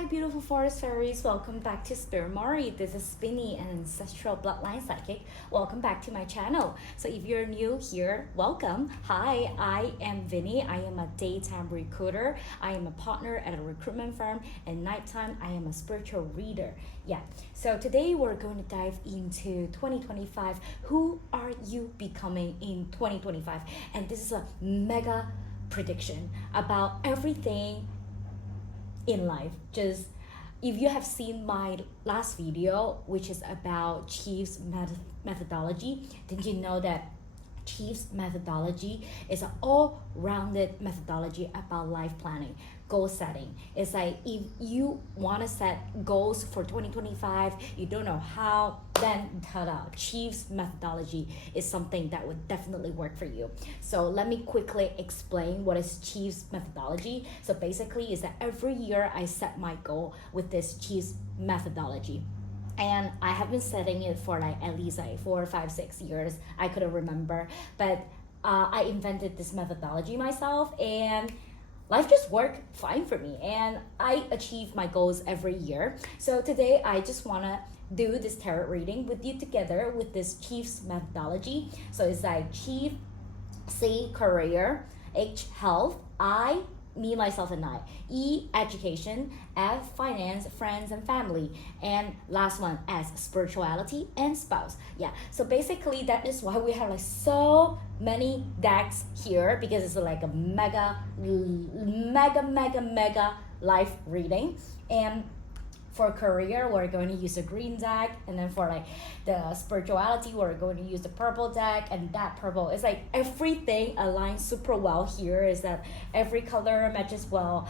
Hi, beautiful forest fairies. Welcome back to Spirit Mori. This is Vinnie, an Ancestral Bloodline Psychic. Welcome back to my channel. So if you're new here, welcome. Hi, I am Vinnie. I am a daytime recruiter. I am a partner at a recruitment firm, and nighttime I am a spiritual reader. Yeah, so today we're going to dive into 2025. Who are you becoming in 2025? And this is a mega prediction about everything in life. Just if you have seen my last video, which is about CHIEFS methodology, then you know that CHIEFS methodology is an all-rounded methodology about life planning, goal setting. It's like if you want to set goals for 2025, you don't know how, then ta-da, CHIEFS methodology is something that would definitely work for you. So let me quickly explain what is CHIEFS methodology. So basically is that every year I set my goal with this CHIEFS methodology. And I have been setting it for like at least like 4, 5, 6 years. I couldn't remember, but I invented this methodology myself, and life just worked fine for me, and I achieve my goals every year. So today I just wanna do this tarot reading with you together with this CHIEFS methodology. So it's like CHIEF, C, career, H, health, I, me, myself, and I, E, education, F, finance, friends, and family, and last one, S, spirituality and spouse. Yeah, so basically that is why we have like so many decks here, because it's like a mega life reading. And for career, we're going to use a green deck, and then for like the spirituality, we're going to use the purple deck, and that purple is like everything aligns super well here. Is that every color matches well.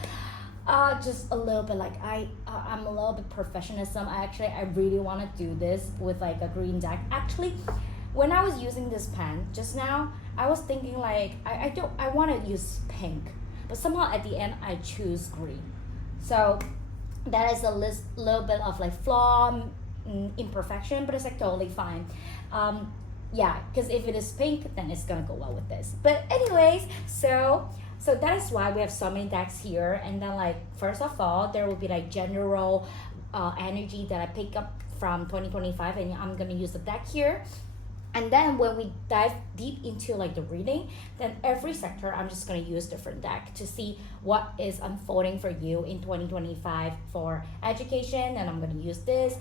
Just a little bit like I'm a little bit perfectionism. I really want to do this with like a green deck. Actually, when I was using this pen just now, I was thinking like I want to use pink, but somehow at the end I choose green. So that is a little bit of like flaw, imperfection, but it's like totally fine. Yeah, because if it is pink, then it's gonna go well with this. But anyways, so that is why we have so many decks here. And then like first of all, there will be like general energy that I pick up from 2025, and I'm gonna use the deck here. And then when we dive deep into like the reading, then every sector I'm just gonna use different deck to see what is unfolding for you in 2025 for education, and I'm gonna use this,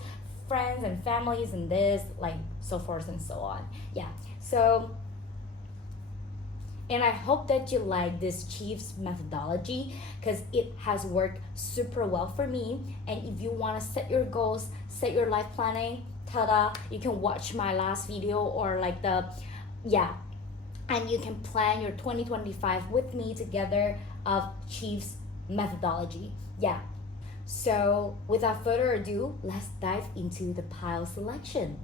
friends and families, and this, like so forth and so on. Yeah, so, and I hope that you like this CHIEFS methodology, because it has worked super well for me. And if you wanna set your goals, set your life planning, ta-da, you can watch my last video or like and you can plan your 2025 with me together of CHIEFS methodology. Yeah, so without further ado, let's dive into the pile selection.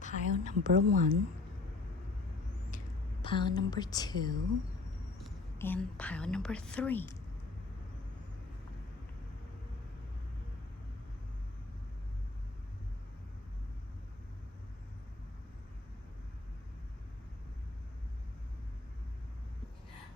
Pile number 1, pile number 2, and pile number 3.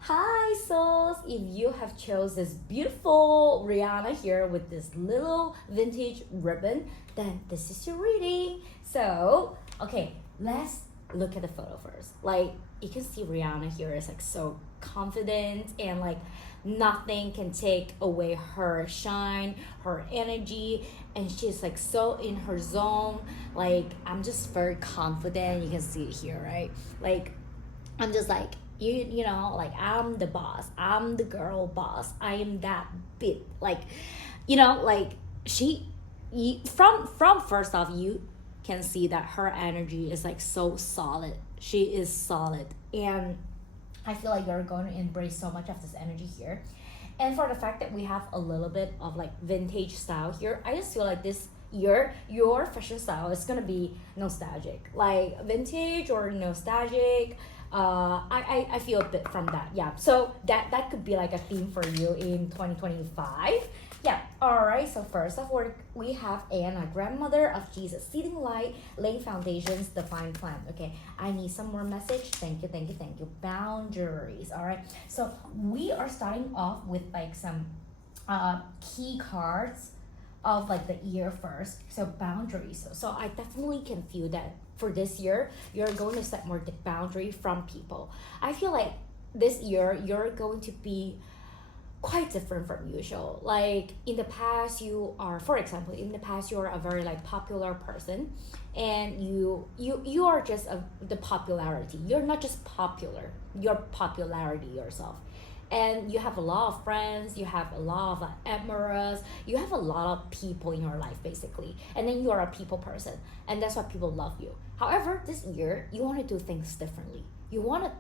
Hi souls, if you have chose this beautiful Rihanna here with this little vintage ribbon, then this is your reading. So okay, let's look at the photo first. Like you can see Rihanna here is like so confident, and like nothing can take away her shine, her energy, and she's like so in her zone. Like I'm just very confident. You can see it here, right? Like I'm just like you know, like I'm the boss, I'm the girl boss, I am that bit, like, you know, like from first off, can see that her energy is like so solid. She is solid, and I feel like you're going to embrace so much of this energy here. And for the fact that we have a little bit of like vintage style here, I just feel like this year your fashion style is gonna be nostalgic, like vintage or nostalgic. I feel a bit from that, yeah. So that could be like a theme for you in 2025. Yeah, all right. So first off, we have Anna, grandmother of Jesus, seeding light, laying foundations, divine plan. Okay, I need some more message. Thank you, thank you, thank you. Boundaries. All right. So we are starting off with like some key cards of like the year first. So boundaries. So I definitely can feel that for this year, you're going to set more boundary from people. I feel like this year you're going to be quite different from usual. Like in the past, you are, for example, in the past you are a very like popular person, and you are just the popularity. You're not just popular, you're popularity yourself, and you have a lot of friends, you have a lot of like admirers, you have a lot of people in your life basically, and then you are a people person, and that's why people love you. However, this year you want to do things differently. You want to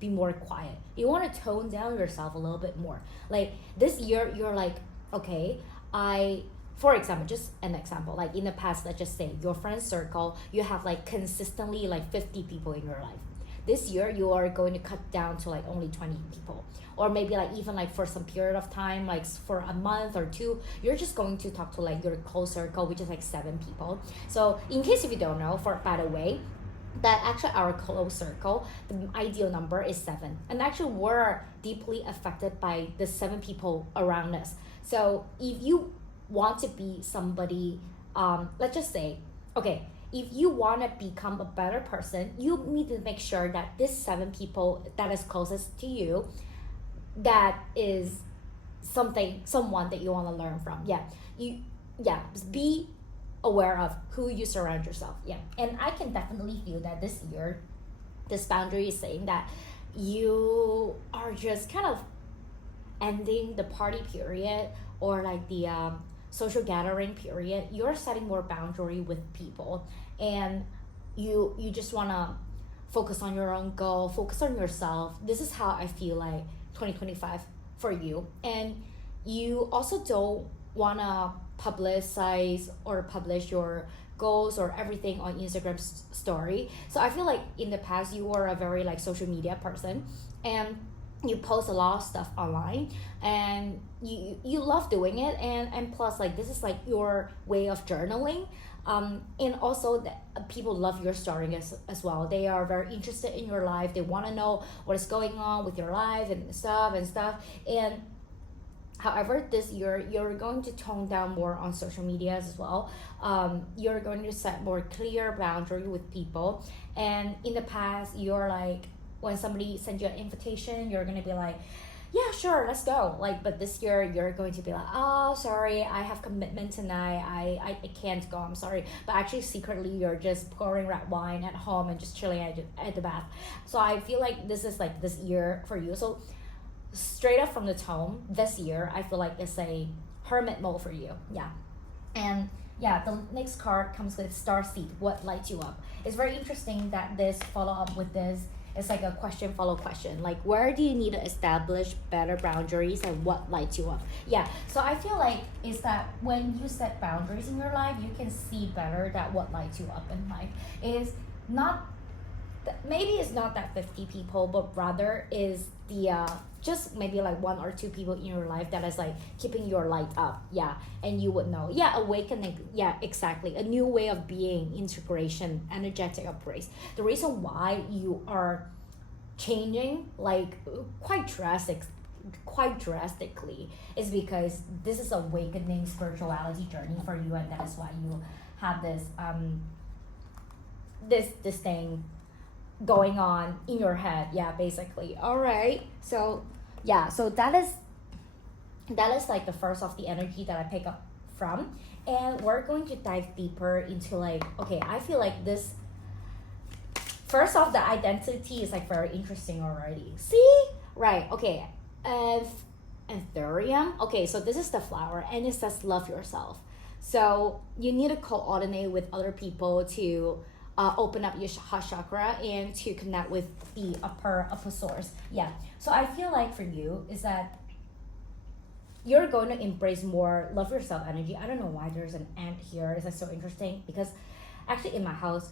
be more quiet. You want to tone down yourself a little bit more. Like this year, you're like, okay, for example, just an example, like in the past, let's just say your friend circle, you have like consistently like 50 people in your life. This year, you are going to cut down to like only 20 people. Or maybe like even like for some period of time, like for a month or two, you're just going to talk to like your close circle, which is like 7 people. So in case if you don't know, by the way, that actually our close circle, the ideal number is 7, and actually we're deeply affected by the 7 people around us. So if you want to be somebody, let's just say, okay, if you want to become a better person, you need to make sure that this 7 people that is closest to you, that is someone that you want to learn from. Be aware of who you surround yourself. Yeah, and I can definitely feel that this year this boundary is saying that you are just kind of ending the party period, or like the social gathering period. You're setting more boundary with people, and you just want to focus on your own goal, focus on yourself. This is how I feel like 2025 for you. And you also don't want to publicize or publish your goals or everything on Instagram story. So I feel like in the past you were a very like social media person, and you post a lot of stuff online, and you love doing it, and plus like this is like your way of journaling, and also that people love your story as well. They are very interested in your life. They want to know what is going on with your life and stuff. And however, this year you're going to tone down more on social media as well. You're going to set more clear boundary with people. And in the past, you're like, when somebody sends you an invitation, you're going to be like, yeah, sure, let's go. Like, but this year you're going to be like, oh, sorry, I have commitment tonight. I can't go. I'm sorry. But actually, secretly, you're just pouring red wine at home and just chilling at the bath. So I feel like this is like this year for you. So straight up from the tone, this year I feel like it's a hermit mode for you. Yeah. And yeah, the next card comes with Starseed, what lights you up. It's very interesting that this follow up with this, it's like a question follow question, like where do you need to establish better boundaries and what lights you up. Yeah, so I feel like is that when you set boundaries in your life, you can see better that what lights you up in life is not maybe it's not that 50 people, but rather is the just maybe like 1 or 2 people in your life that is like keeping your light up. Yeah, and you would know. Yeah, awakening. Yeah, exactly. A new way of being, integration, energetic upgrades. The reason why you are changing like quite drastically is because this is awakening spirituality journey for you, and that is why you have this this thing going on in your head. Yeah, basically. All right, so yeah, so that is like the first of the energy that I pick up from, and we're going to dive deeper into like, okay, I feel like this first off, the identity is like very interesting already. See, right? Okay, and Anthurium. Okay, so this is the flower, and it says love yourself. So you need to coordinate with other people to open up your heart chakra and to connect with the upper source. Yeah. So I feel like for you is that you're going to embrace more love yourself energy. I don't know why there's an ant here. It's like so interesting because actually in my house,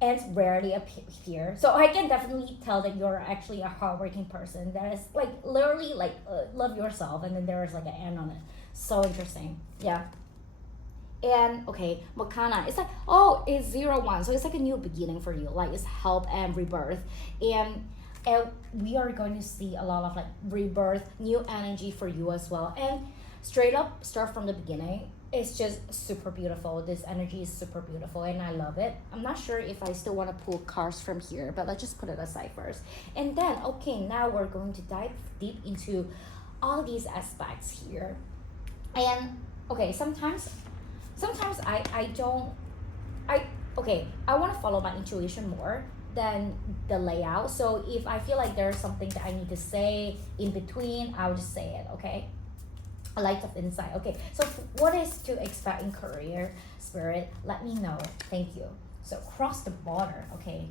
ants rarely appear. So I can definitely tell that you're actually a hardworking person that is like literally like love yourself, and then there's like an ant on it. So interesting. Yeah. And okay, Makana, it's like, oh, it's 0-1. So it's like a new beginning for you. Like it's help and rebirth. And we are going to see a lot of like rebirth, new energy for you as well. And straight up, start from the beginning. It's just super beautiful. This energy is super beautiful and I love it. I'm not sure if I still want to pull cards from here, but let's just put it aside first. And then, okay, now we're going to dive deep into all these aspects here. And okay, sometimes I want to follow my intuition more than the layout. So if I feel like there's something that I need to say in between, I'll just say it, okay? A light of insight. Okay, so what is to expect in career, Spirit? Let me know. Thank you. So cross the border, okay?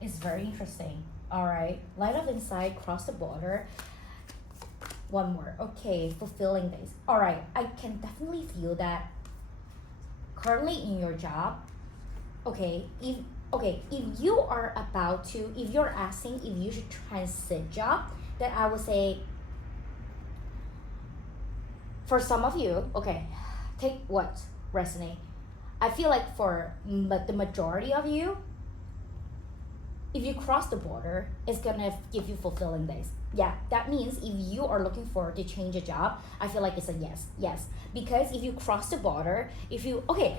It's very interesting. All right, light of insight, cross the border. One more. Okay, fulfilling days. All right, I can definitely feel that currently in your job, okay, if you are about to, if you're asking if you should transit job, then I would say, for some of you, okay, take what resonate. I feel like for the majority of you, if you cross the border, it's gonna give you fulfilling days. Yeah, that means if you are looking for to change a job, I feel like it's a yes. Because if you cross the border,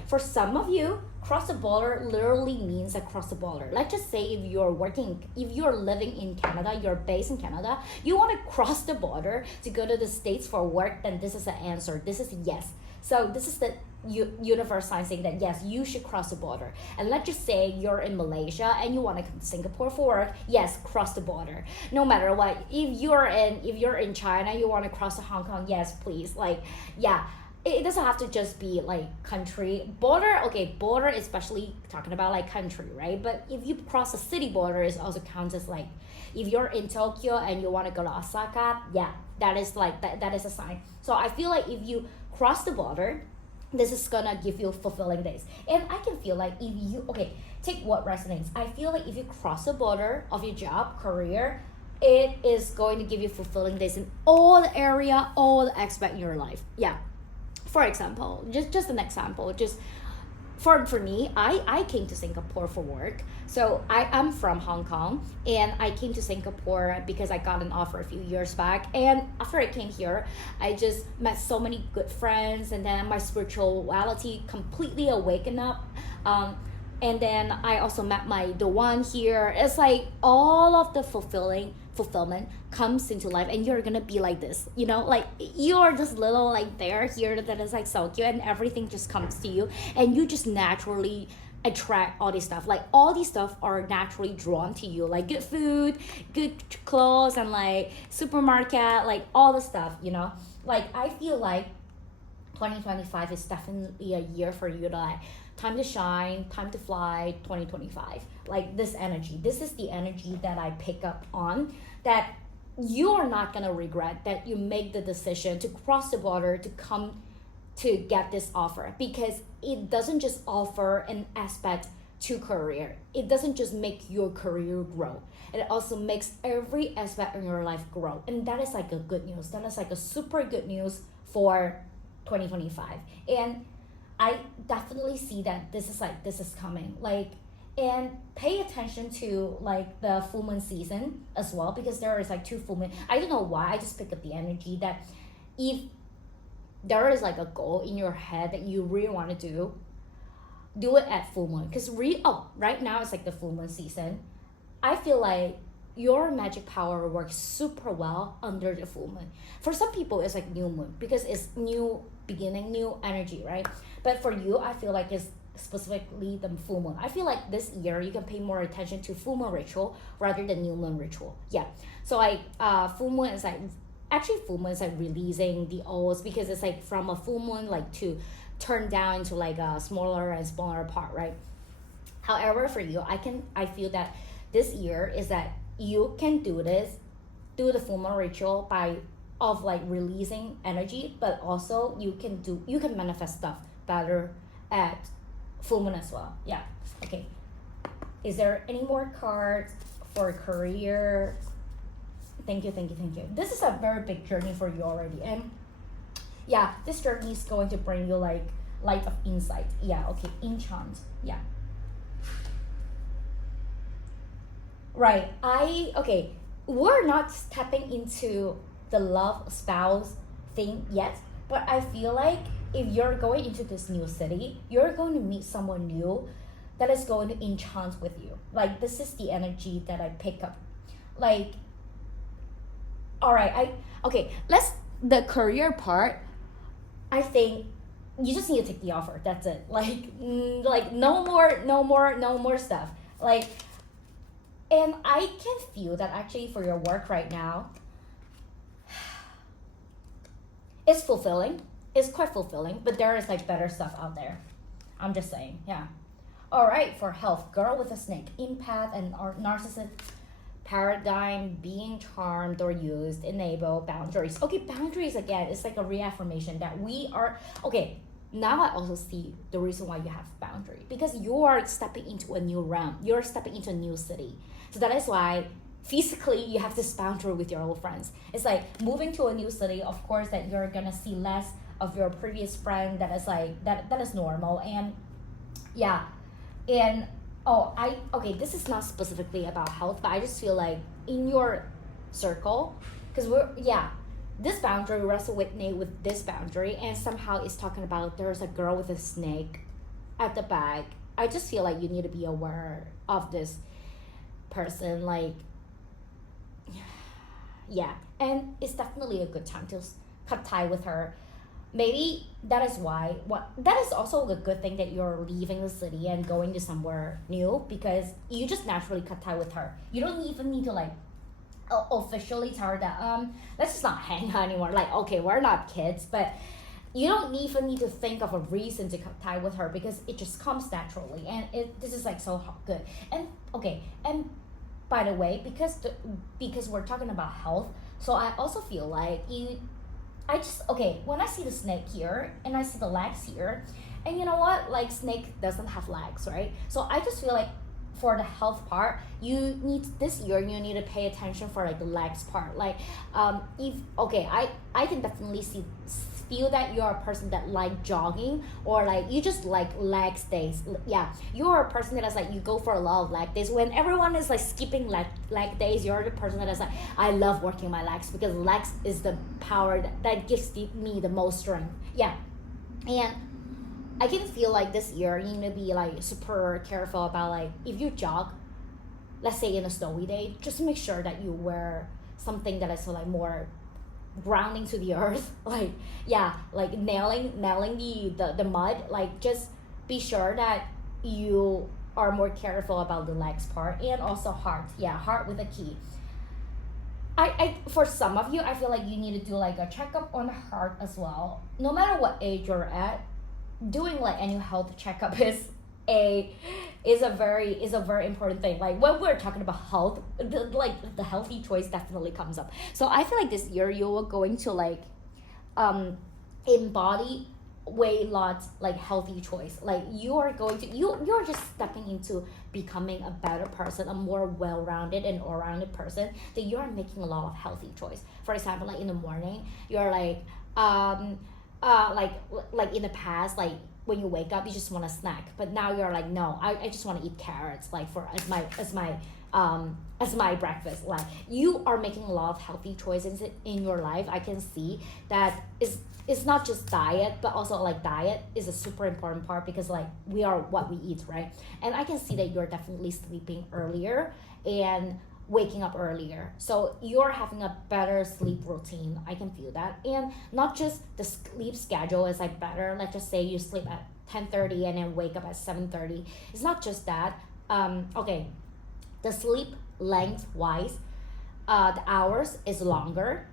for some of you, cross the border literally means across the border. Let's just say if you're living in Canada, you're based in Canada, you want to cross the border to go to the States for work, then this is the answer. This is yes. So this is the universe sign saying that yes, you should cross the border. And let's just say you're in Malaysia and you want to come to Singapore for work, yes, cross the border. No matter what, if you're in China, you want to cross to Hong Kong, yes, please. Like, yeah. It doesn't have to just be like country border. Okay, border, especially talking about like country, right? But if you cross a city border, it also counts as like, if you're in Tokyo and you want to go to Osaka, yeah, that is like that is a sign. So I feel like if you cross the border, this is gonna give you fulfilling days. And I can feel like if you, take what resonates. I feel like if you cross the border of your job, career, it is going to give you fulfilling days in all the area, all the aspect in your life. Yeah. For example, just an example, just for me, I came to Singapore for work. So I'm from Hong Kong and I came to Singapore because I got an offer a few years back. And after I came here, I just met so many good friends, and then my spirituality completely awakened up. And then I also met the one here. It's like all of the fulfillment comes into life, and you're gonna be like this, like you're just little like there here that is like so cute, and everything just comes to you, and you just naturally attract all this stuff. Like all these stuff are naturally drawn to you, like good food, good clothes, and like supermarket, like all the stuff, like I feel like 2025 is definitely a year for you to like time to shine, time to fly. 2025, like this energy, this is the energy that I pick up on, that you're not gonna regret that you make the decision to cross the border to come to get this offer, because it doesn't just offer an aspect to career. It doesn't just make your career grow. It also makes every aspect in your life grow. And that is like a good news. That is like a super good news for 2025. And I definitely see that this is coming. Like, and pay attention to like the full moon season as well, because there is like 2 full moon. I don't know why, I just pick up the energy that if there is like a goal in your head that you really want to do it at full moon. Because right now it's like the full moon season. I feel like your magic power works super well under the full moon. For some people it's like new moon because it's new beginning, new energy, right? But for you, I feel like it's specifically the full moon. I feel like this year you can pay more attention to full moon ritual rather than new moon ritual. Yeah. So like full moon is like releasing the olds, because it's like from a full moon like to turned down into like a smaller and smaller part, right? However, for you, I feel that this year is that you can do the full moon ritual by of like releasing energy, but also you can manifest stuff better at full moon as well. Yeah. Okay. Is there any more cards for career? Thank you. This is a very big journey for you already, and yeah, this journey is going to bring you like light of insight. Yeah. Okay. Enchant. Yeah. Right. We're not stepping into the love spouse thing yet, but I feel like if you're going into this new city, you're going to meet someone new that is going to enchant with you. Like, this is the energy that I pick up. Like, all right, the career part, I think you just need to take the offer. That's it. Like no more stuff. Like, and I can feel that actually for your work right now, it's fulfilling. It's quite fulfilling, but there is like better stuff out there. I'm just saying, yeah. All right, for health, girl with a snake, empath and narcissist paradigm, being charmed or used, enable boundaries. Okay, boundaries again, it's like a reaffirmation that we are, okay, now I also see the reason why you have boundary, because you are stepping into a new realm. You're stepping into a new city. So that is why physically you have this boundary with your old friends. It's like moving to a new city, of course, that you're gonna see less of your previous friend. That is like that is normal. And yeah, and this is not specifically about health, but I just feel like in your circle, because this boundary resonates with this boundary, and somehow it's talking about there's a girl with a snake at the back. I just feel like you need to be aware of this person, like, yeah, and it's definitely a good time to cut tie with her. Maybe that is also a good thing that you're leaving the city and going to somewhere new, because you just naturally cut tie with her. You don't even need to like officially tell her that let's just not hang out anymore. Like, okay, we're not kids, but you don't even need to think of a reason to cut tie with her, because it just comes naturally, and this is like so good. And okay, and by the way, because we're talking about health, so I also feel like when I see the snake here and I see the legs here, and you know what, like, snake doesn't have legs, right? So I just feel like for the health part, this year you need to pay attention for like the legs part. Like, I can definitely feel that you're a person that like jogging, or like you just like leg days. Yeah, you're a person that is like, you go for a lot of leg days. When everyone is like skipping leg days, you're the person that is like, I love working my legs, because legs is the power that gives me the most strength. Yeah, and I can feel like this year you need to be like super careful about, like, if you jog, let's say in a snowy day, just make sure that you wear something that is like more grounding to the earth. Like, yeah, like nailing the mud. Like, just be sure that you are more careful about the legs part, and also heart. Yeah, heart with a key. I for some of you, I feel like you need to do like a checkup on the heart as well. No matter what age you're at, doing like annual health checkup is a very important thing. Like, when we're talking about health, the healthy choice definitely comes up. So I feel like this year you are going to like embody way lots like healthy choice. Like, you're just stepping into becoming a better person, a more well-rounded and all-rounded person, that you're making a lot of healthy choice. For example, like in the morning, you're like like in the past, like when you wake up you just want a snack, but now you're like, no, I just want to eat carrots, like, for as my breakfast. Like, you are making a lot of healthy choices in your life. I can see that it's not just diet, but also like diet is a super important part, because like we are what we eat, right? And I can see that you're definitely sleeping earlier and waking up earlier, so you're having a better sleep routine. I can feel that. And not just the sleep schedule is like better. Let's just say you sleep at 10:30 and then wake up at 7:30. It's not just that. The sleep length wise, the hours is longer,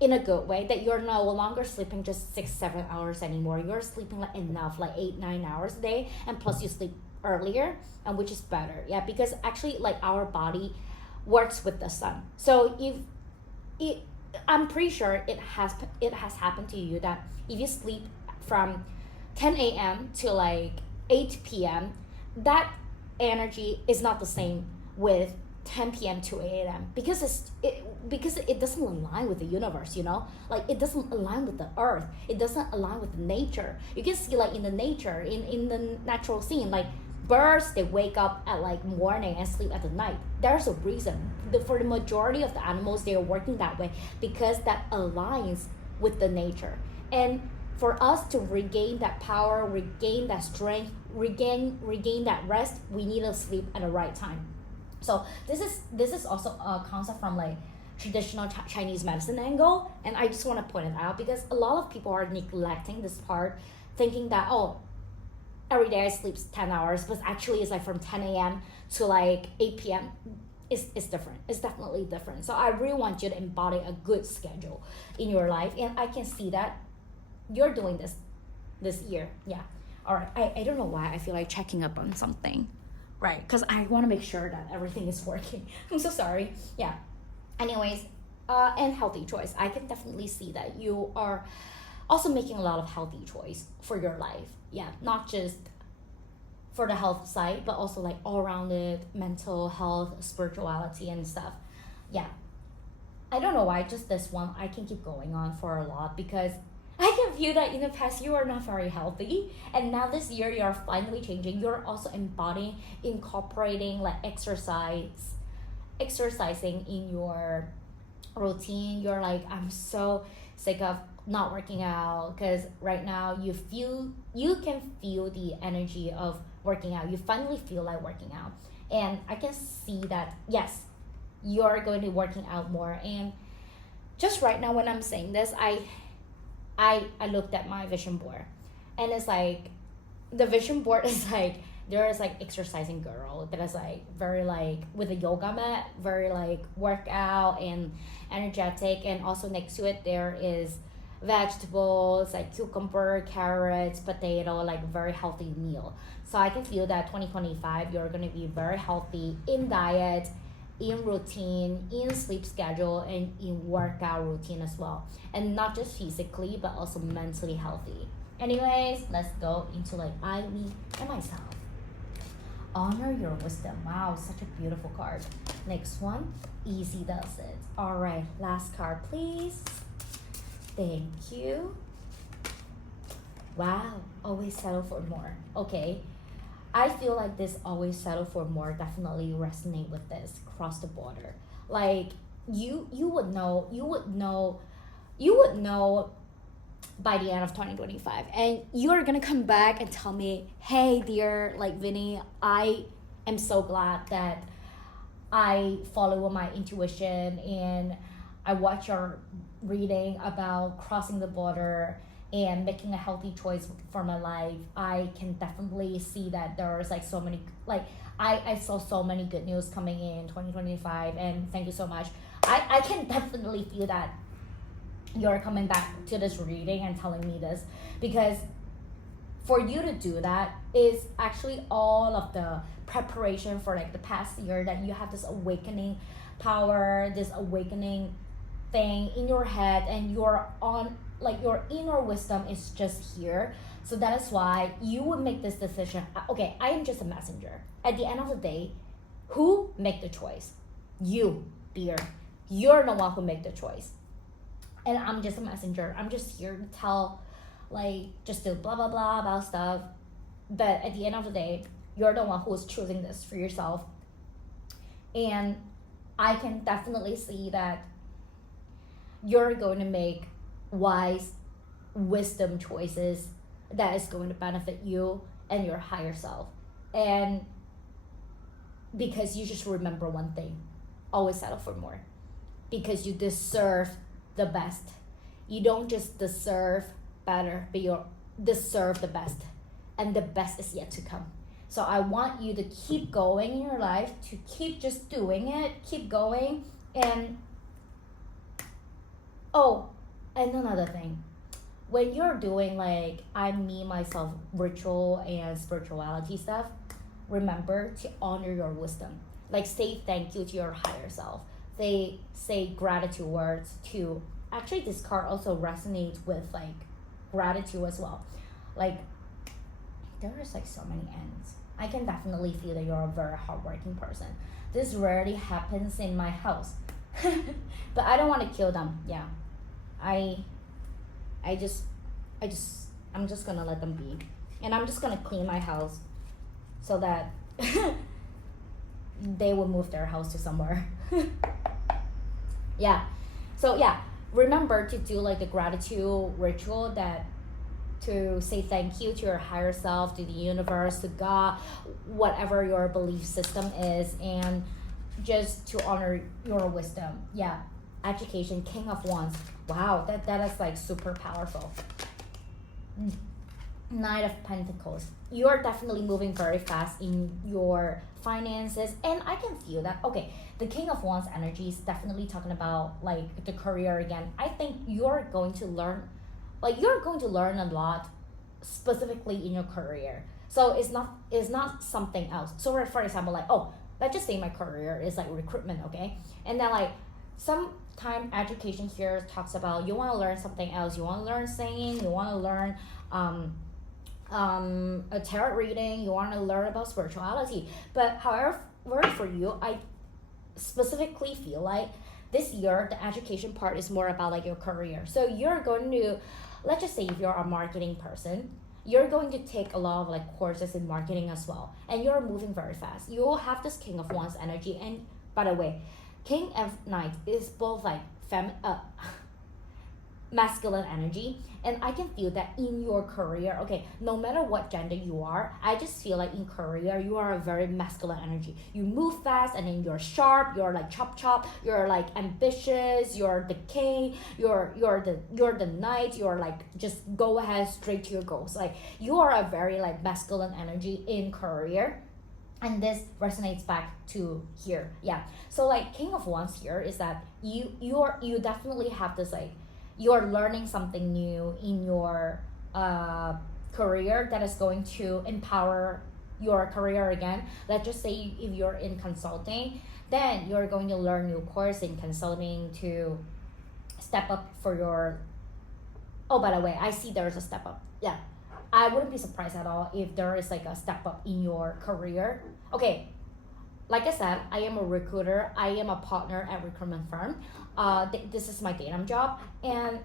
in a good way, that you're no longer sleeping just 6-7 hours anymore. You're sleeping like enough, like 8-9 hours a day, and plus you sleep earlier, and which is better. Yeah, because actually like our body works with the sun. So if it, I'm pretty sure it has happened to you that if you sleep from 10 a.m. to like 8 p.m., that energy is not the same with 10 p.m. to 8 a.m. because it doesn't align with the universe, you know? Like it doesn't align with the earth. It doesn't align with nature. You can see like in the nature, in the natural scene, like birds, they wake up at like morning and sleep at the night. There's a reason. For the majority of the animals, they are working that way because that aligns with the nature. And for us to regain that power, regain that strength, regain that rest, we need to sleep at the right time. So this is also a concept from like traditional Chinese medicine angle, and I just want to point it out because a lot of people are neglecting this part, thinking that, oh, every day I sleep 10 hours, but actually it's like from 10 a.m. to like 8 p.m. It's different. It's definitely different. So I really want you to embody a good schedule in your life, and I can see that you're doing this year. Yeah. All right. I don't know why I feel like checking up on something. Right, because I want to make sure that everything is working. I'm so sorry. Yeah. Anyways, and healthy choice. I can definitely see that you are also making a lot of healthy choice for your life. Yeah, not just for the health side, but also like all around it, mental health, spirituality and stuff. Yeah. I don't know why, just this one, I can keep going on for a lot because I can feel that in the past you are not very healthy, and now this year you're finally changing. You're also embodying, incorporating like exercising in your routine. You're like, I'm so sick of not working out, because right now you can feel the energy of working out. You finally feel like working out, and I can see that yes, you're going to be working out more. And just right now when I'm saying this, I looked at my vision board, and it's like the vision board is like there is like exercising girl that is like very like with a yoga mat, very like workout and energetic, and also next to it there is vegetables like cucumber, carrots, potato, like very healthy meal. So I can feel that 2025 you're going to be very healthy in diet, in routine, in sleep schedule, and in workout routine as well. And not just physically, but also mentally healthy. Anyways, let's go into like I, me, and myself. Honor your wisdom. Wow, such a beautiful card. Next one, easy does it. All right, last card, please. Thank you. Wow, always settle for more. Okay. I feel like this always settle for more definitely resonate with this cross the border. Like you would know by the end of 2025, and you're gonna come back and tell me, hey dear, like Vinnie, I am so glad that I follow my intuition and I watch your reading about crossing the border and making a healthy choice for my life. I can definitely see that there's like so many, like I saw so many good news coming in 2025, and thank you so much. I can definitely feel that you're coming back to this reading and telling me this, because for you to do that is actually all of the preparation for like the past year, that you have this awakening power, this awakening thing in your head, and you're on like your inner wisdom is just here. So that is why you would make this decision. Okay, I am just a messenger. At the end of the day, who make the choice? You, dear. You're the one who make the choice. And I'm just a messenger. I'm just here to tell, like, just to blah, blah, blah about stuff. But at the end of the day, you're the one who's choosing this for yourself. And I can definitely see that you're going to make wise wisdom choices that is going to benefit you and your higher self. And because you just remember one thing, always settle for more, because you deserve the best. You don't just deserve better, but you deserve the best, and the best is yet to come. So I want you to keep going in your life, to keep just doing it, keep going, and Oh, and another thing, when you're doing like I me myself ritual and spirituality stuff, remember to honor your wisdom. Like say thank you to your higher self. Say gratitude words to actually this card also resonates with like gratitude as well. Like there is like so many ends. I can definitely feel that you're a very hardworking person. This rarely happens in my house. But I don't want to kill them. Yeah. I I just I'm just gonna let them be. And I'm just gonna clean my house so that they will move their house to somewhere. Yeah. So yeah, remember to do like the gratitude ritual that to say thank you to your higher self, to the universe, to God, whatever your belief system is, and just to honor your wisdom. Yeah. Education, King of Wands. Wow, that is like super powerful. Knight of Pentacles. You are definitely moving very fast in your finances, and I can feel that. Okay, the King of Wands energy is definitely talking about like the career again. I think you're going to learn, like you're going to learn a lot, specifically in your career. So it's not something else. So for example, like oh, let's just say my career is like recruitment, okay, and then like sometime education here talks about you want to learn something else. You want to learn singing. You want to learn a tarot reading. You want to learn about spirituality. But however, for you, I specifically feel like this year the education part is more about like your career. So you're going to, let's just say if you're a marketing person, you're going to take a lot of like courses in marketing as well, and you're moving very fast. You will have this King of Wands energy, and by the way, King of Knight is both like masculine energy, and I can feel that in your career. Okay, no matter what gender you are, I just feel like in career you are a very masculine energy. You move fast, and then you're sharp, you're like chop, you're like ambitious, you're the king, you're the knight, you're like just go ahead straight to your goals. Like you are a very like masculine energy in career, and this resonates back to here. Yeah, so like King of Wands here is that you definitely have this like you're learning something new in your career that is going to empower your career again. Let's just say if you're in consulting, then you're going to learn new course in consulting to step up for your. Oh, by the way, I see there's a step up. Yeah, I wouldn't be surprised at all if there is like a step up in your career. Okay, like I said, I am a recruiter. I am a partner at Recruitment Firm. This is my day-to-day job, and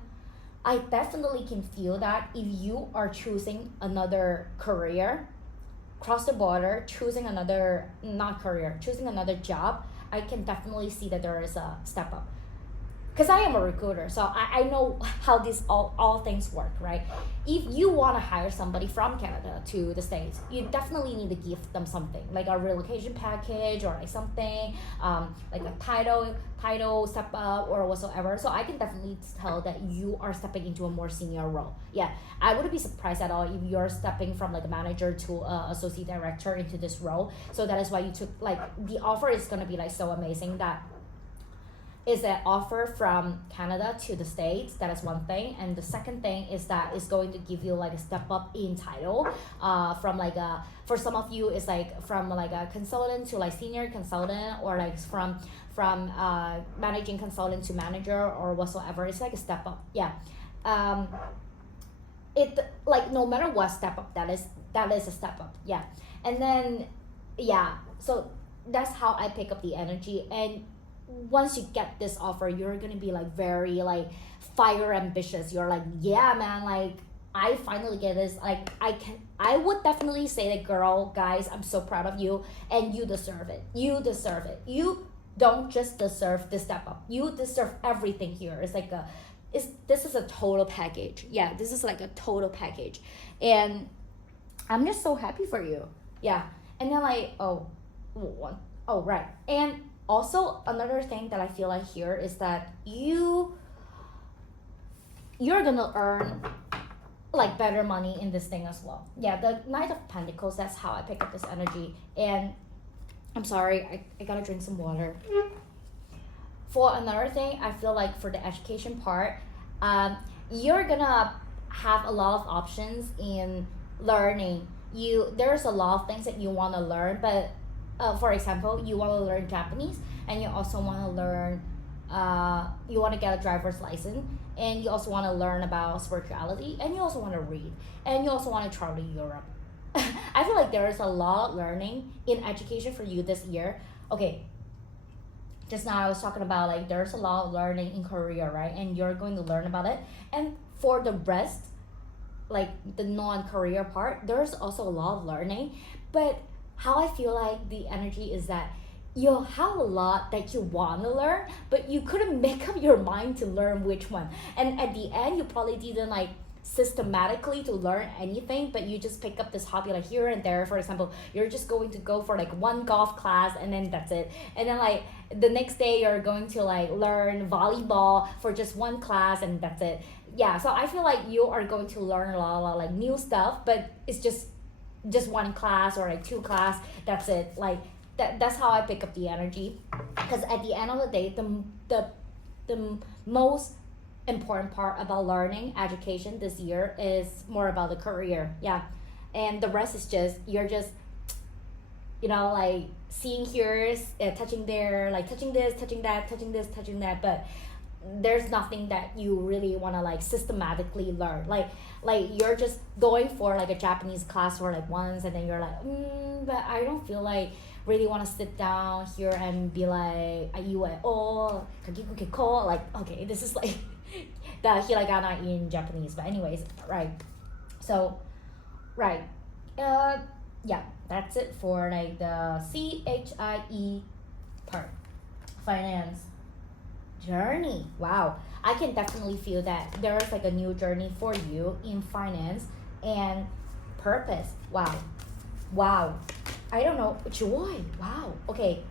I definitely can feel that if you are choosing another career, cross the border, choosing another not career, choosing another job, I can definitely see that there is a step up. Because I am a recruiter, so I know how these all things work, right? If you want to hire somebody from Canada to the States, you definitely need to give them something, like a relocation package or like something, like a title step up or whatsoever. So I can definitely tell that you are stepping into a more senior role. Yeah, I wouldn't be surprised at all if you're stepping from like a manager to associate director into this role. So that is why you took, like the offer is going to be like so amazing that is an offer from Canada to the States. That is one thing. And the second thing is that it's going to give you like a step up in title, from like a, for some of you it's like from like a consultant to like senior consultant, or like from managing consultant to manager or whatsoever. It's like a step up. Yeah. It like no matter what step up that is a step up. Yeah. And then yeah, so that's how I pick up the energy. And once you get this offer, you're gonna be like very like fire ambitious. You're like, yeah man, like I finally get this. Like I would definitely say that, girl, guys, I'm so proud of you, and you deserve it. You deserve it. You don't just deserve this step up, you deserve everything here. It's like this is a total package. Yeah, this is like a total package, and I'm just so happy for you. Yeah. And then like right. And also another thing that I feel like here is that you're gonna earn like better money in this thing as well. Yeah, the Knight of Pentacles, that's how I pick up this energy. And I'm sorry, I gotta drink some water. for another thing, I feel like for the education part, you're gonna have a lot of options in learning. There's a lot of things that you want to learn, but for example, you want to learn Japanese, and you also want to learn you want to get a driver's license, and you also want to learn about spirituality, and you also want to read, and you also want to travel to Europe. I feel like there is a lot of learning in education for you this year. Okay, just now I was talking about like there's a lot of learning in Korea, right? And you're going to learn about it. And for the rest, like the non-career part, there's also a lot of learning. But how I feel like the energy is that you have a lot that you want to learn, but you couldn't make up your mind to learn which one. And at the end, you probably didn't like systematically to learn anything, but you just pick up this hobby like here and there. For example, you're just going to go for like one golf class, and then that's it. And then like the next day you're going to like learn volleyball for just one class, and that's it. Yeah, so I feel like you are going to learn a lot like new stuff, but it's just one class or like two class, that's it. Like that's how I pick up the energy, because at the end of the day, the most important part about learning education this year is more about the career. Yeah, and the rest is just you're just like seeing here, touching there, like touching this, touching that, touching this, touching that, but there's nothing that you really want to like systematically learn. Like you're just going for like a Japanese class for like once, and then you're like but I don't feel like really want to sit down here and be like like, okay, this is like the hiragana in Japanese. But anyways, right, so right, yeah, that's it for like the CHIE part, finance journey. Wow, I can definitely feel that there is like a new journey for you in finance and purpose. Wow, I don't know, joy. Wow, okay,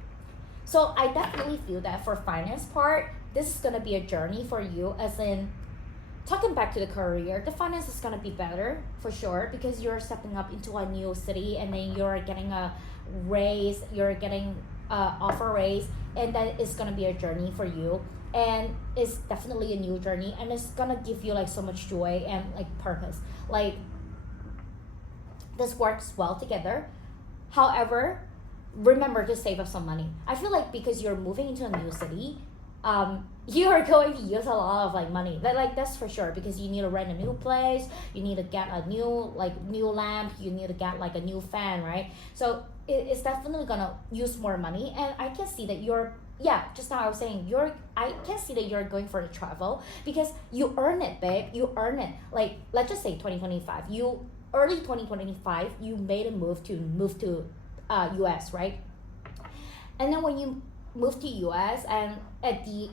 so I definitely feel that for finance part, this is gonna be a journey for you, as in talking back to the career, the finance is gonna be better for sure, because you're stepping up into a new city, and then you're getting a raise, you're getting offer raise, and that is gonna be a journey for you, and it's definitely a new journey, and it's gonna give you like so much joy and like purpose. Like this works well together. However, remember to save up some money. I feel like because you're moving into a new city, you are going to use a lot of like money. That's for sure, because you need to rent a new place, you need to get a new lamp, you need to get like a new fan, right? So it's definitely gonna use more money, and I can see that just now I was saying I can see that you're going for the travel, because you earn it, babe. You earn it. Like let's just say 2025, early 2025 you made a move to US, right? And then when you move to US, and at the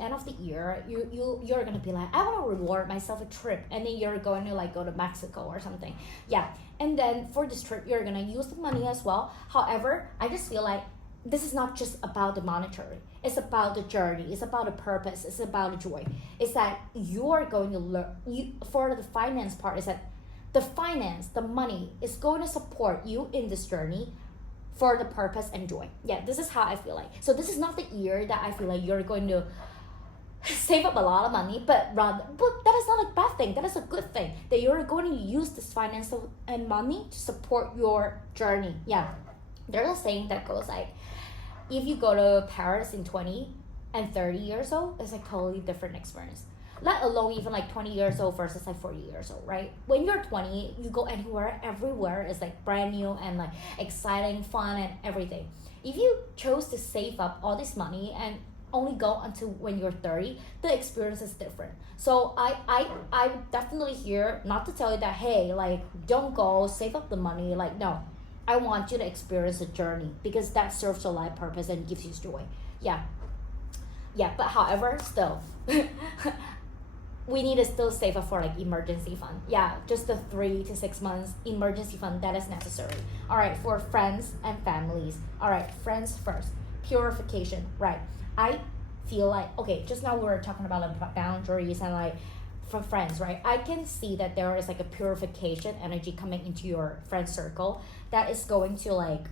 end of the year, you're gonna be like, I want to reward myself a trip, and then you're going to like go to Mexico or something. Yeah, and then for this trip you're gonna use the money as well. However, I just feel like this is not just about the monetary, it's about the journey, it's about the purpose, it's about the joy. It's that you're going to learn. For the finance part, is that the money is going to support you in this journey for the purpose and joy. Yeah, this is how I feel like. So this is not the year that I feel like you're going to save up a lot of money, but that is not a bad thing. That is a good thing, that you're going to use this finance and money to support your journey. Yeah, there's a saying that goes like, if you go to Paris in 20 and 30 years old, it's like totally different experience. Let alone even like 20 years old versus like 40 years old, right? When you're 20, you go everywhere is like brand new and like exciting, fun, and everything. If you chose to save up all this money and only go until when you're 30, the experience is different. So I'm definitely here not to tell you that, hey, like don't go, save up the money. Like, no, I want you to experience the journey, because that serves your life purpose and gives you joy. Yeah, but however, still we need to still save up for like emergency fund. Yeah, just the 3 to 6 months emergency fund that is necessary. All right, for friends and families. All right, friends first. Purification, right? I feel like, okay, just now we were talking about like boundaries and like for friends, right? I can see that there is like a purification energy coming into your friend circle that is going to like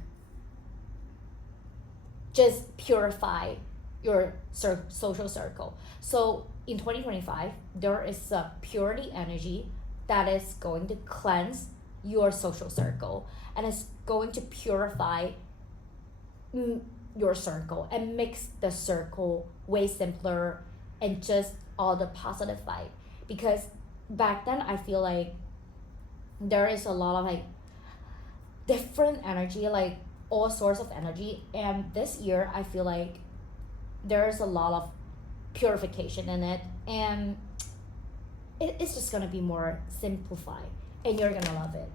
just purify your social circle. So in 2025, there is a purity energy that is going to cleanse your social circle, and it's going to purify your circle and makes the circle way simpler and just all the positive vibe. Because back then I feel like there is a lot of like different energy, like all sorts of energy, and this year I feel like there's a lot of purification in it, and it's just gonna be more simplified, and you're gonna love it.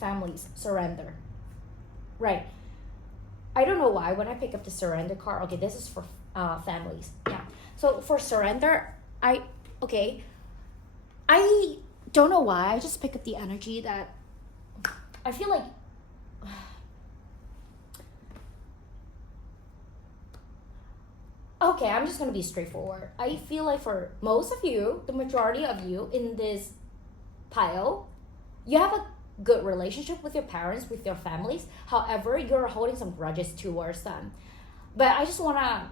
Families, surrender. Right. I don't know why when I pick up the surrender card, okay, this is for families. Yeah. So for surrender, I don't know why, I just pick up the energy that I feel like okay, I'm just gonna be straightforward. I feel like for most of you, the majority of you in this pile, you have a good relationship with your parents, with your families. However, you're holding some grudges towards them. But I just wanna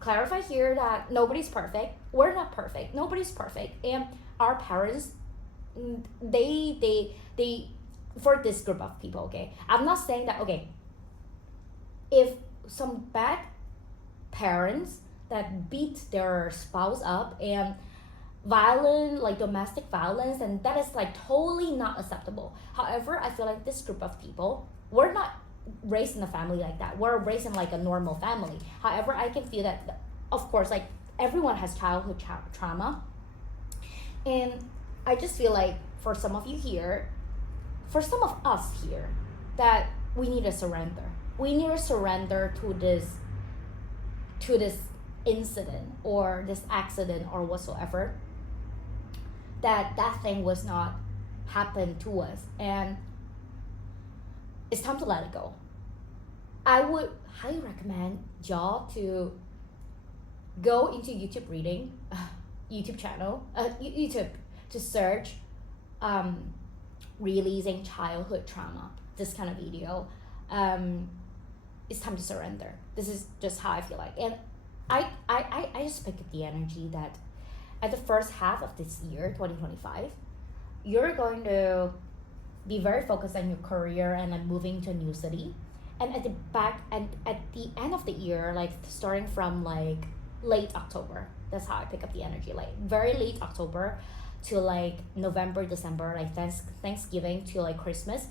clarify here that nobody's perfect. We're not perfect. Nobody's perfect. And our parents, they for this group of people, okay? I'm not saying that, okay, if some bad parents that beat their spouse up and violent, like domestic violence, and that is like totally not acceptable. However, I feel like this group of people, we're not raised in a family like that. We're raised in like a normal family. However, I can feel that, of course, like everyone has childhood trauma, and I just feel like for some of you here, for some of us here, that we need to surrender. We need to surrender to this incident or this accident or whatsoever, that thing was not happen to us, and it's time to let it go. I would highly recommend y'all to go into YouTube reading, YouTube channel, YouTube, to search releasing childhood trauma, this kind of video. It's time to surrender. This is just how I feel like. And I just pick up the energy that at the first half of this year, 2025, you're going to be very focused on your career and like moving to a new city. And at the end of the year, like starting from like late October, that's how I pick up the energy. Like very late October to like November, December, like Thanksgiving to like Christmas,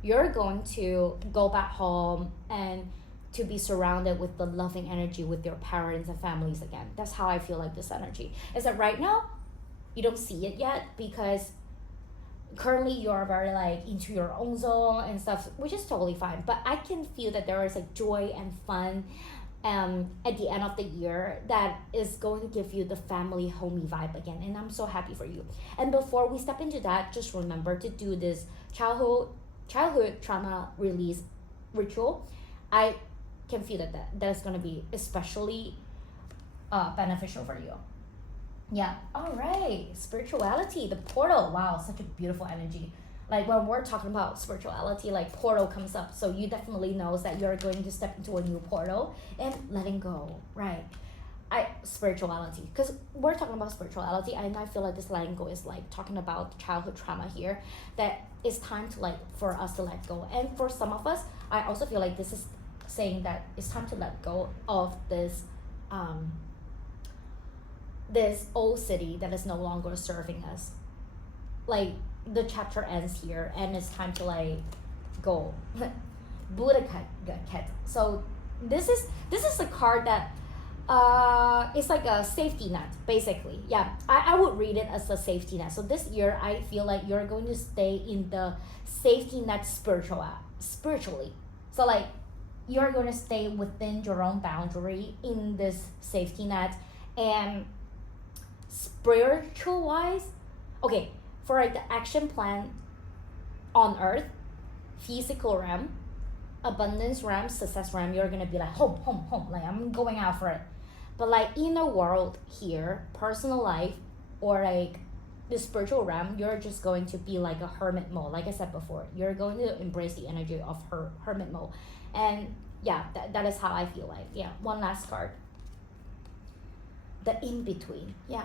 you're going to go back home and to be surrounded with the loving energy with your parents and families again. That's how I feel like this energy. Is that right now, you don't see it yet because currently you're very like into your own zone and stuff, which is totally fine. But I can feel that there is like joy and fun at the end of the year that is going to give you the family homey vibe again. And I'm so happy for you. And before we step into that, just remember to do this childhood trauma release ritual. I can feel that's going to be especially beneficial for you. Yeah. All right. Spirituality, the portal. Wow, such a beautiful energy. Like when we're talking about spirituality, like portal comes up. So you definitely knows that you're going to step into a new portal and letting go, right? Spirituality, because we're talking about spirituality, and I feel like this letting go is like talking about childhood trauma here, that it's time to like for us to let go. And for some of us, I also feel like this is saying that it's time to let go of this this old city that is no longer serving us. Like the chapter ends here and it's time to like go. Buddha cat. So this is a card that it's like a safety net, basically. Yeah, I would read it as a safety net. So this year I feel like you're going to stay in the safety net spiritually. So like you're going to stay within your own boundary in this safety net. And spiritual wise, okay, for like the action plan on earth, physical realm, abundance realm, success realm, you're gonna be like home, like I'm going out for it. But like in the world here, personal life, or like the spiritual realm, you're just going to be like a hermit mode. Like I said before, you're going to embrace the energy of hermit mode. And Yeah, that is how I feel like. Yeah, one last card. The in-between. Yeah.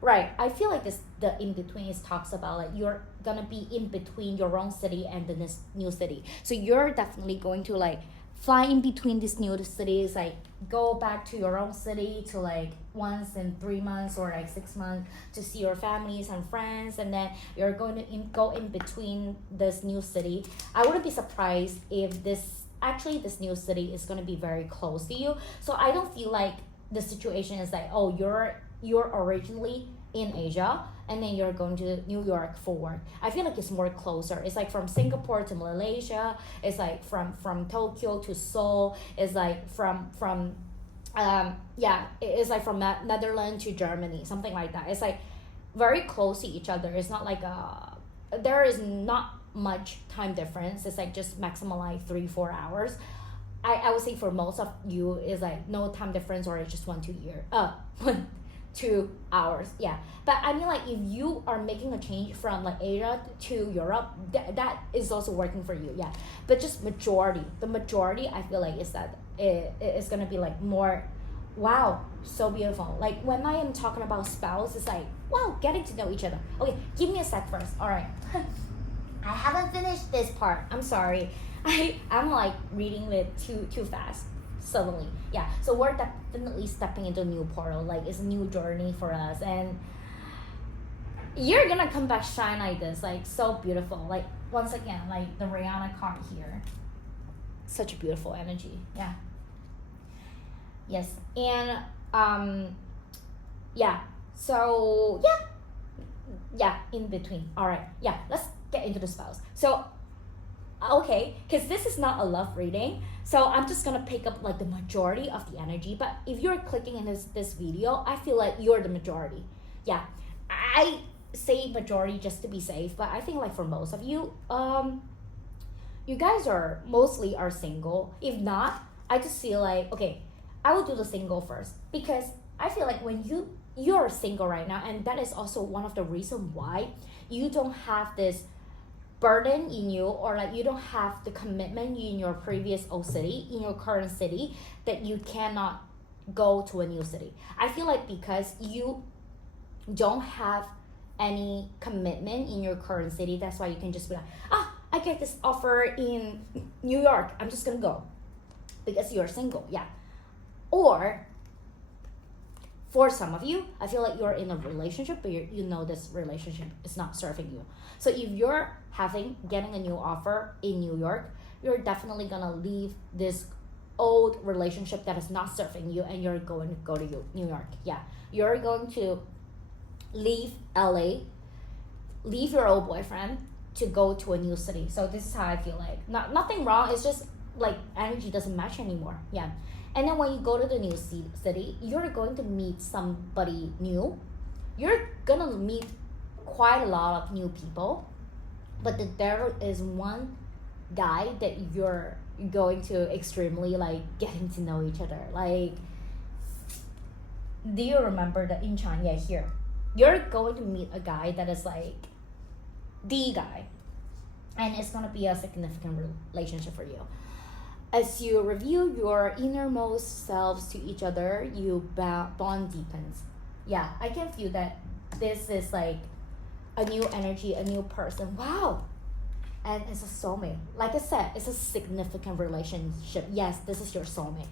Right. I feel like the in-between is talks about like you're gonna be in between your own city and the new city. So you're definitely going to like fly in between these new cities, like go back to your own city to like once in 3 months or like 6 months to see your families and friends, and then you're going to go in between this new city. I wouldn't be surprised if this new city is going to be very close to you. So I don't feel like the situation is like, oh, you're originally in Asia and then you're going to New York for work. I feel like it's more closer. It's like from Singapore to Malaysia. It's like from Tokyo to Seoul. It's like from it's like from Netherlands to Germany, something like that. It's like very close to each other. It's not like there is not much time difference. It's like just maximum like 3-4 hours. I would say for most of you is like no time difference, or it's just 2 hours. Yeah, but I mean like if you are making a change from like Asia to Europe, that is also working for you. Yeah, but just the majority I feel like is that it's gonna be like more, wow, so beautiful. Like when I am talking about spouse, it's like, wow, getting to know each other. Okay, give me a sec first. All right. I haven't finished this part. I'm sorry. I'm like reading it too fast suddenly. Yeah, so we're definitely stepping into a new portal. Like it's a new journey for us, and you're gonna come back shine like this, like so beautiful. Like once again, like the Rihanna card here, such a beautiful energy. Yeah. Yes, and yeah. So yeah, in between. All right. Yeah, let's get into the spouse. So okay, because this is not a love reading, so I'm just gonna pick up like the majority of the energy. But if you're clicking in this video, I feel like you're the majority. Yeah, I say majority just to be safe, but I think like for most of you, you guys are mostly single. If not, I just feel like, okay, I will do the single first, because I feel like when you're single right now, and that is also one of the reasons why you don't have this burden in you, or like you don't have the commitment in your previous old city, in your current city, that you cannot go to a new city. I feel like because you don't have any commitment in your current city, that's why you can just be like, I get this offer in New York, I'm just gonna go, because you're single. Yeah. Or for some of you, I feel like you're in a relationship, but you know this relationship is not serving you. So if you're getting a new offer in New York, you're definitely gonna leave this old relationship that is not serving you, and you're going to go to New York. Yeah, you're going to leave LA, leave your old boyfriend to go to a new city. So this is how I feel like. Nothing wrong. It's just like energy doesn't match anymore. Yeah. And then when you go to the new city, you're going to meet somebody new. You're gonna meet quite a lot of new people, but there is one guy that you're going to extremely like getting to know each other. Like, do you remember the Inchan? Yeah, here. You're going to meet a guy that is like the guy, and it's gonna be a significant relationship for you. As you review your innermost selves to each other, you bond deepens. Yeah, I can feel that this is like a new energy, a new person. Wow. And it's a soulmate. Like I said, it's a significant relationship. Yes, this is your soulmate.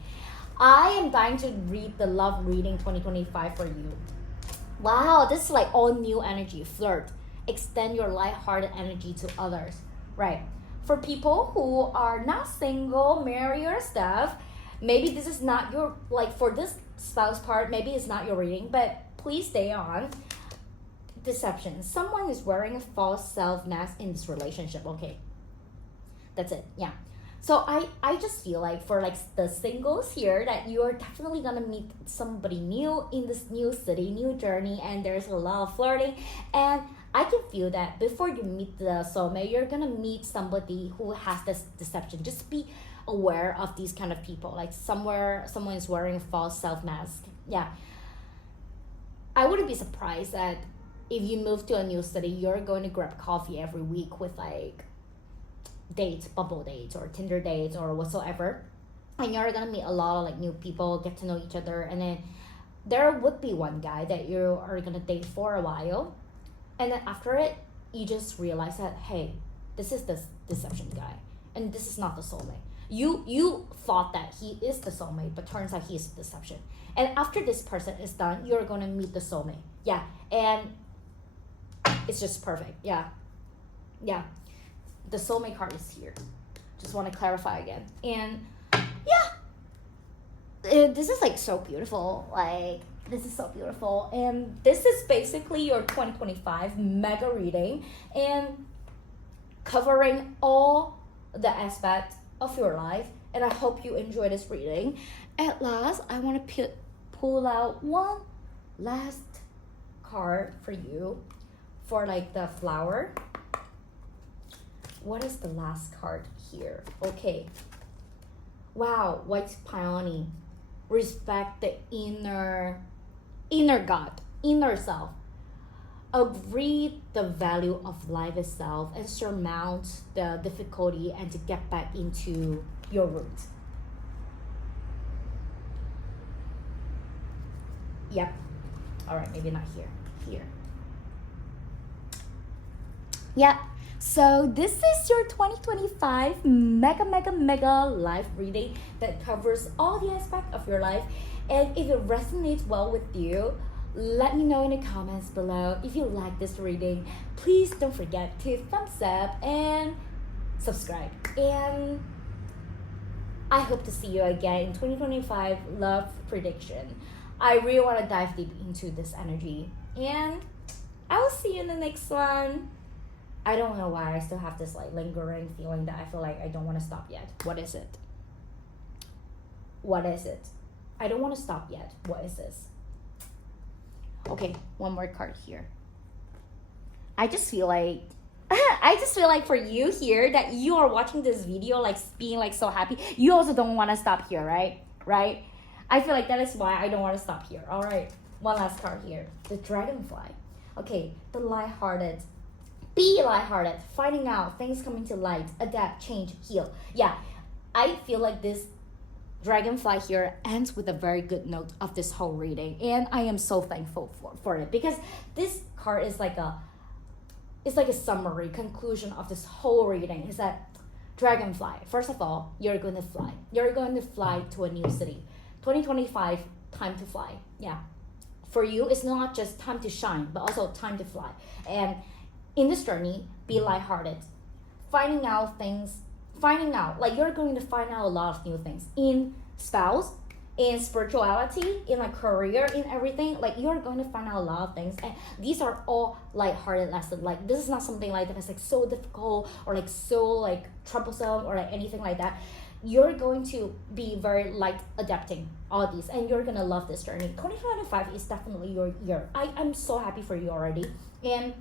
I am dying to read the love reading 2025 for you. Wow, this is like all new energy. Flirt. Extend your lighthearted energy to others. Right. For people who are not single, married or stuff, maybe this is not your, like for this spouse part, maybe it's not your reading, but please stay on. Deception. Someone is wearing a false self mask in this relationship. Okay. That's it. Yeah. So I just feel like for like the singles here, that you're definitely gonna meet somebody new in this new city, new journey, and there's a lot of flirting. And I can feel that before you meet the soulmate, you're gonna meet somebody who has this deception. Just be aware of these kind of people. Like someone is wearing a false self mask. Yeah. I wouldn't be surprised that if you move to a new city, you're going to grab coffee every week with like dates, Bumble dates or Tinder dates or whatsoever, and you're gonna meet a lot of like new people, get to know each other, and then there would be one guy that you are gonna date for a while, and then after it, you just realize that, hey, this is the deception guy, and this is not the soulmate. You thought that he is the soulmate, but turns out he is the deception. And after this person is done, you're gonna meet the soulmate. Yeah, and it's just perfect. Yeah. The soulmate card is here. Just want to clarify again. And this is like so beautiful. Like, this is so beautiful. And this is basically your 2025 mega reading and covering all the aspects of your life. And I hope you enjoy this reading. At last, I want to pull out one last card for you for like the flower. What is the last card here? Okay. Wow, White Peony. Respect the inner God, inner self. Agree the value of life itself and surmount the difficulty and to get back into your roots. Yep. All right, maybe not here. Here. Yeah. So this is your 2025 mega life reading that covers all the aspects of your life. And if it resonates well with you, let me know in the comments below. If you like this reading, please don't forget to thumbs up and subscribe. And I hope to see you again in 2025 love prediction. I really want to dive deep into this energy. And I will see you in the next one. I don't know why I still have this like lingering feeling that I feel like I don't want to stop yet. What is it? What is it? I don't want to stop yet. What is this? Okay, one more card here. I just feel like for you here that you are watching this video like being like so happy. You also don't want to stop here, right? Right? I feel like that is why I don't want to stop here. All right, one last card here. The Dragonfly. Okay, the lighthearted. Be lighthearted, finding out things coming to light, adapt, change, heal. Yeah, I feel like this Dragonfly here ends with a very good note of this whole reading, and I am so thankful for it because this card is like a summary conclusion of this whole reading. Is that Dragonfly, first of all, you're going to fly. You're going to fly to a new city. 2025, time to fly. Yeah, for you, it's not just time to shine, but also time to fly. And in this journey, be lighthearted. Finding out, like you're going to find out a lot of new things in spouse, in spirituality, in a career, in everything. Like you're going to find out a lot of things, and these are all lighthearted lessons. Like this is not something like that is like so difficult or like so like troublesome or like anything like that. You're going to be very light adapting all these, and you're gonna love this journey. 2025 is definitely your year. I'm so happy for you already, and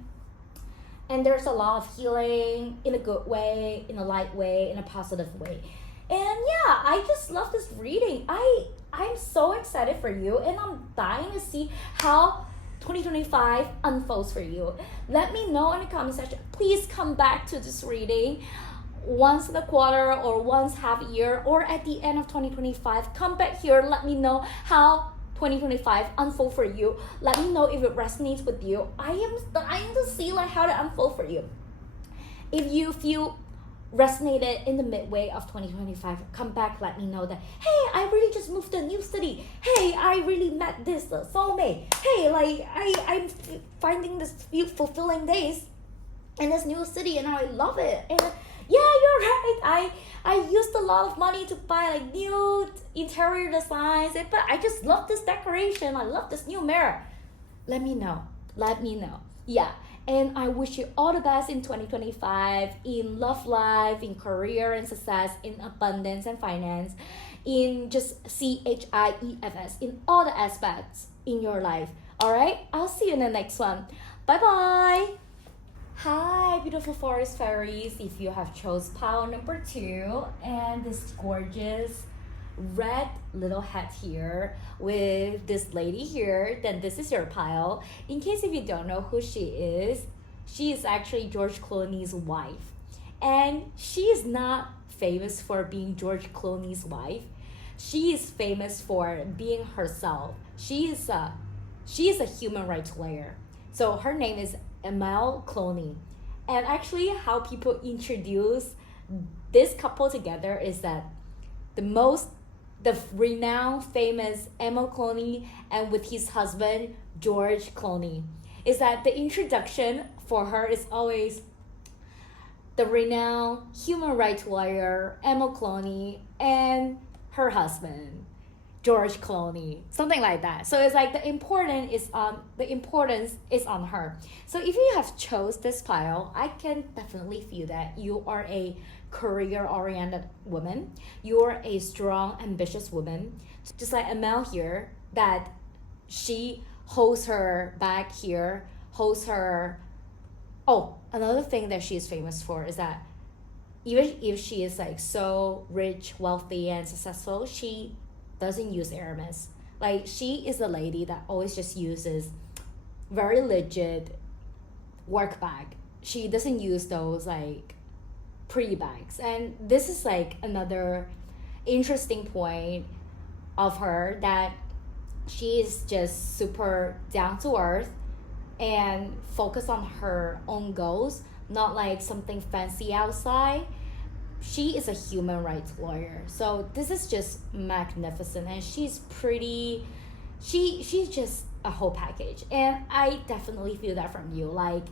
there's a lot of healing in a good way, in a light way, in a positive way. And yeah, I just love this reading. I'm so excited for you, and I'm dying to see how 2025 unfolds for you. Let me know in the comment section. Please come back to this reading once in a quarter or once half a year or at the end of 2025. Come back here. Let me know how 2025 unfold for you. Let me know if it resonates with you. I am dying to see like how to unfold for you. If you feel resonated in the midway of 2025, come back, let me know that, hey, I really just moved to a new city. Hey, I really met this soulmate. Hey, like I'm finding this fulfilling days in this new city and I love it. And yeah, you're right. I used a lot of money to buy like new interior designs, but I just love this decoration. I love this new mirror. Let me know. Yeah, and I wish you all the best in 2025 in love life, in career and success, in abundance and finance, in just CHIEFS, in all the aspects in your life. All right, I'll see you in the next one. Bye-bye. Hi, beautiful forest fairies. If you have chose pile number 2 and this gorgeous red little hat here with this lady here, then this is your pile. In case if you don't know who she is actually George Clooney's wife. And she is not famous for being George Clooney's wife. She is famous for being herself. She is a human rights lawyer. So her name is Amal Clooney. And actually how people introduce this couple together is that the renowned famous Amal Clooney and with his husband George Clooney, is that the introduction for her is always the renowned human rights lawyer Amal Clooney and her husband George Clooney, something like that. So it's like the importance is on her. So if you have chose this pile, I can definitely feel that you are a career-oriented woman. You're a strong, ambitious woman. Just like Amel here, that she holds her back here, holds her. Oh, another thing that she is famous for is that even if she is like so rich, wealthy, and successful, she doesn't use Hermes. Like, she is a lady that always just uses very legit work bag. She doesn't use those like pretty bags. And this is like another interesting point of her, that she is just super down to earth and focus on her own goals, not like something fancy outside. She is a human rights lawyer, so this is just magnificent, and she's pretty. She's just a whole package, and I definitely feel that from you. Like,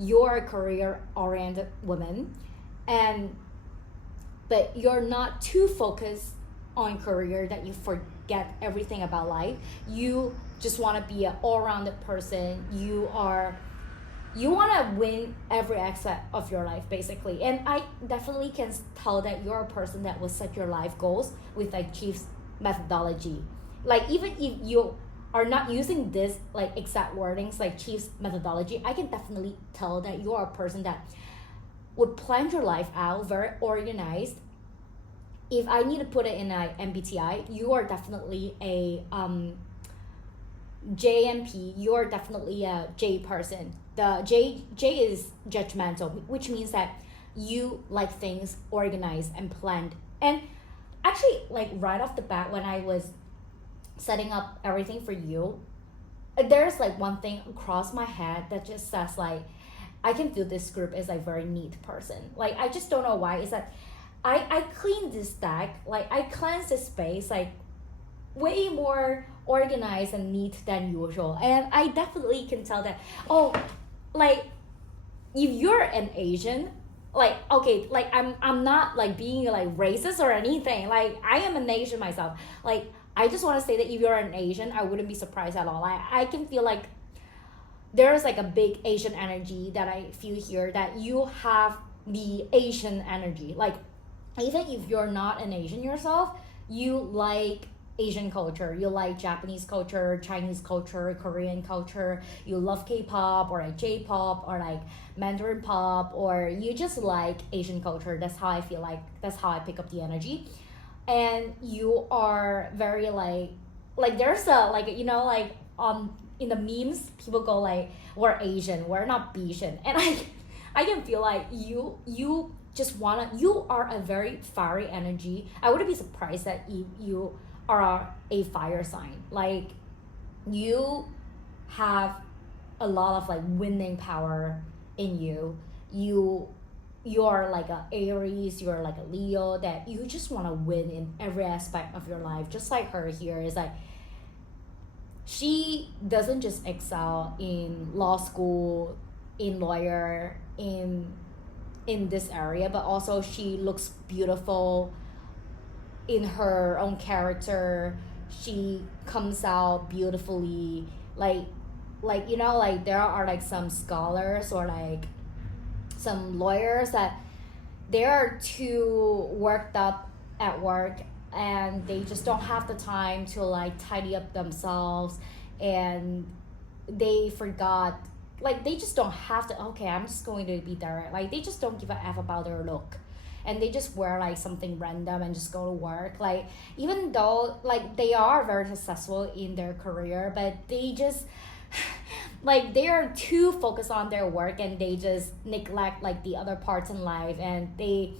you're a career oriented woman, but you're not too focused on career that you forget everything about life. You just want to be an all-rounded person. You want to win every aspect of your life, basically. And I definitely can tell that you're a person that will set your life goals with like CHIEFS methodology. Like, even if you are not using this like exact wordings like CHIEFS methodology, I can definitely tell that you're a person that would plan your life out, very organized. If I need to put it in a MBTI, you are definitely a JMP. You are definitely a J person. The J is judgmental, which means that you like things organized and planned. And actually, like right off the bat, when I was setting up everything for you, there's like one thing across my head that just says like, I can feel this group is like very neat person. Like, I just don't know why. It's that I clean this deck, like I cleanse this space like way more organized and neat than usual. And I definitely can tell that, oh, like if you're an Asian, like, okay, like I'm not like being like racist or anything. Like, I am an Asian myself. Like, I just want to say that if you're an Asian, I wouldn't be surprised at all. I can feel like there's like a big Asian energy that I feel here, that you have the Asian energy. Like, even if you're not an Asian yourself, you like Asian culture, you like Japanese culture, Chinese culture, Korean culture, you love K-pop or like J-pop or like Mandarin pop, or you just like Asian culture. That's how I feel like, that's how I pick up the energy. And you are very like there's a like, you know, like in the memes people go like, we're Asian, we're not Asian. And I can feel like you just wanna, you are a very fiery energy. I wouldn't be surprised that you are a fire sign. Like, you have a lot of like winning power in you. You're like a Aries, you're like a Leo, that you just want to win in every aspect of your life. Just like her here is like, she doesn't just excel in law school, in lawyer, in this area, but also she looks beautiful in her own character. She comes out beautifully. Like you know, like there are like some scholars or like some lawyers that they are too worked up at work, and they just don't have the time to like tidy up themselves, and they forgot, like they just don't have to, okay, I'm just going to be direct, like they just don't give a F about their look, and they just wear like something random and just go to work. Like, even though like they are very successful in their career, but they just like they are too focused on their work and they just neglect like the other parts in life, and they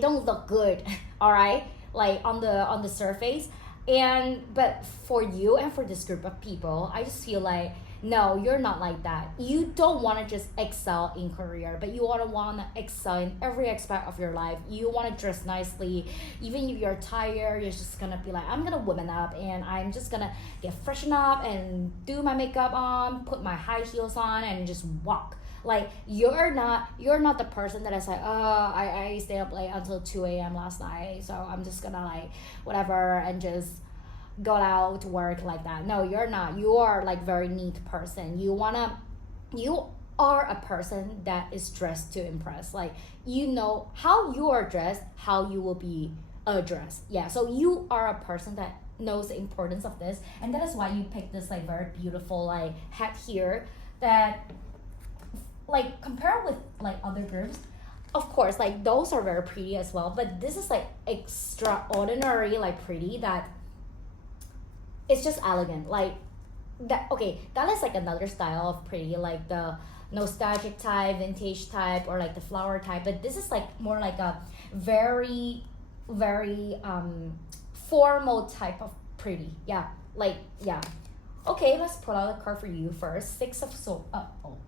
don't look good. All right, like on the surface. And but for you and for this group of people, I just feel like no, you're not like that. You don't want to just excel in career, but you want to excel in every aspect of your life. You want to dress nicely. Even if you're tired, you're just going to be like, I'm going to woman up and I'm just going to get freshened up and do my makeup on, put my high heels on and just walk. Like you're not the person that is like, oh, I stayed up late until 2 a.m. last night, so I'm just gonna like whatever and just go out to work like that. No, you're not. You are like very neat person. You are a person that is dressed to impress. Like you know how you are dressed, how you will be addressed. Yeah, so you are a person that knows the importance of this, and that is why you picked this like very beautiful like hat here that like compare with like other groups. Of course like those are very pretty as well, but this is like extraordinary like pretty that it's just elegant like that. Okay, that is like another style of pretty, like the nostalgic type, vintage type, or like the flower type, but this is like more like a very formal type of pretty. Yeah, like yeah. Okay, let's pull out a card for you first.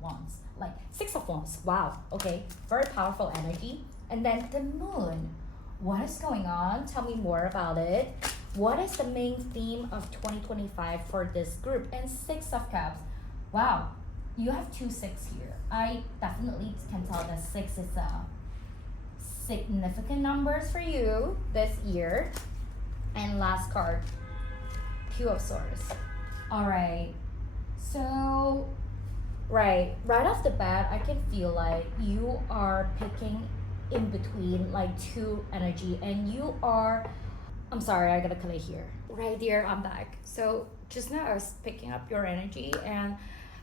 Wands. Like 6 of Wands. Wow. Okay, very powerful energy. And then the Moon. What is going on? Tell me more about it. What is the main theme of 2025 for this group? And 6 of Cups. Wow, you have 2 6 here. I definitely can tell that 6 is a significant numbers for you this year. And last card, 2 of Swords. All right, so right off the bat, I can feel like you are picking in between like 2 energy, and you are, I'm sorry, I gotta cut it here. Right there, I'm back. So just now I was picking up your energy, and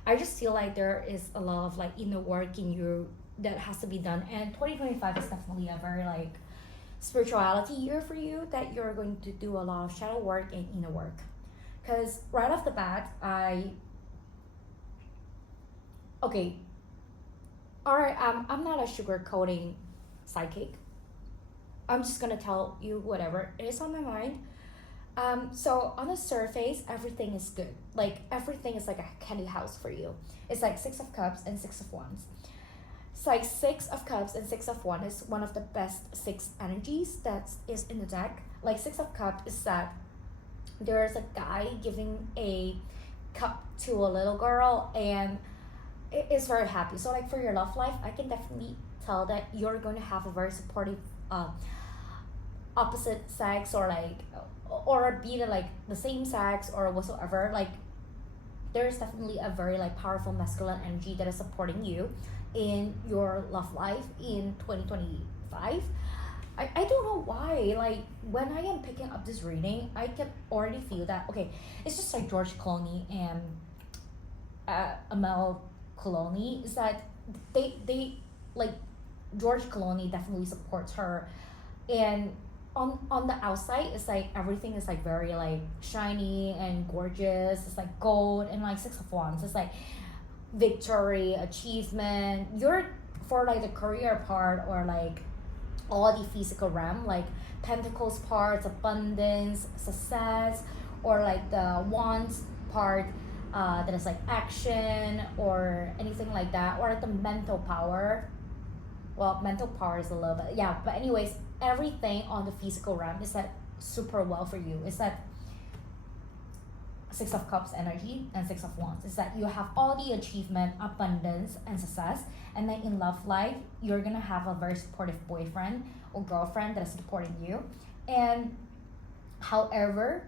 I just feel like there is a lot of like inner work in you that has to be done, and 2025 is definitely a very like spirituality year for you, that you're going to do a lot of shadow work and inner work. Because right off the bat, okay, all right, I'm not a sugarcoating psychic. I'm just gonna tell you whatever is on my mind. So on the surface, everything is good. Like everything is like a candy house for you. It's like 6 of Cups and 6 of Wands. It's like 6 of Cups and 6 of Wands is one of the best 6 energies that is in the deck. Like 6 of Cups is that there's a guy giving a cup to a little girl, and it is very happy. So like for your love life, I can definitely tell that you're going to have a very supportive opposite sex, or like, or be it like the same sex or whatsoever. Like there's definitely a very like powerful masculine energy that is supporting you in your love life in 2025. I don't know why, like when I am picking up this reading, I can already feel that, okay, it's just like George Clooney and Amal Clooney, is that they like George Clooney definitely supports her, and on the outside it's like everything is like very like shiny and gorgeous. It's like gold, and like 6 of Wands, it's like victory, achievement. You're for like the career part, or like all the physical realm, like Pentacles parts, abundance, success, or like the Wands part, that is like action or anything like that, or like the mental power. Well, mental power is a little bit, yeah, but anyways, everything on the physical realm is that super well for you. It's that 6 of Cups energy and 6 of Wands. It's that you have all the achievement, abundance, and success. And then in love life, you're gonna have a very supportive boyfriend or girlfriend that is supporting you. And however,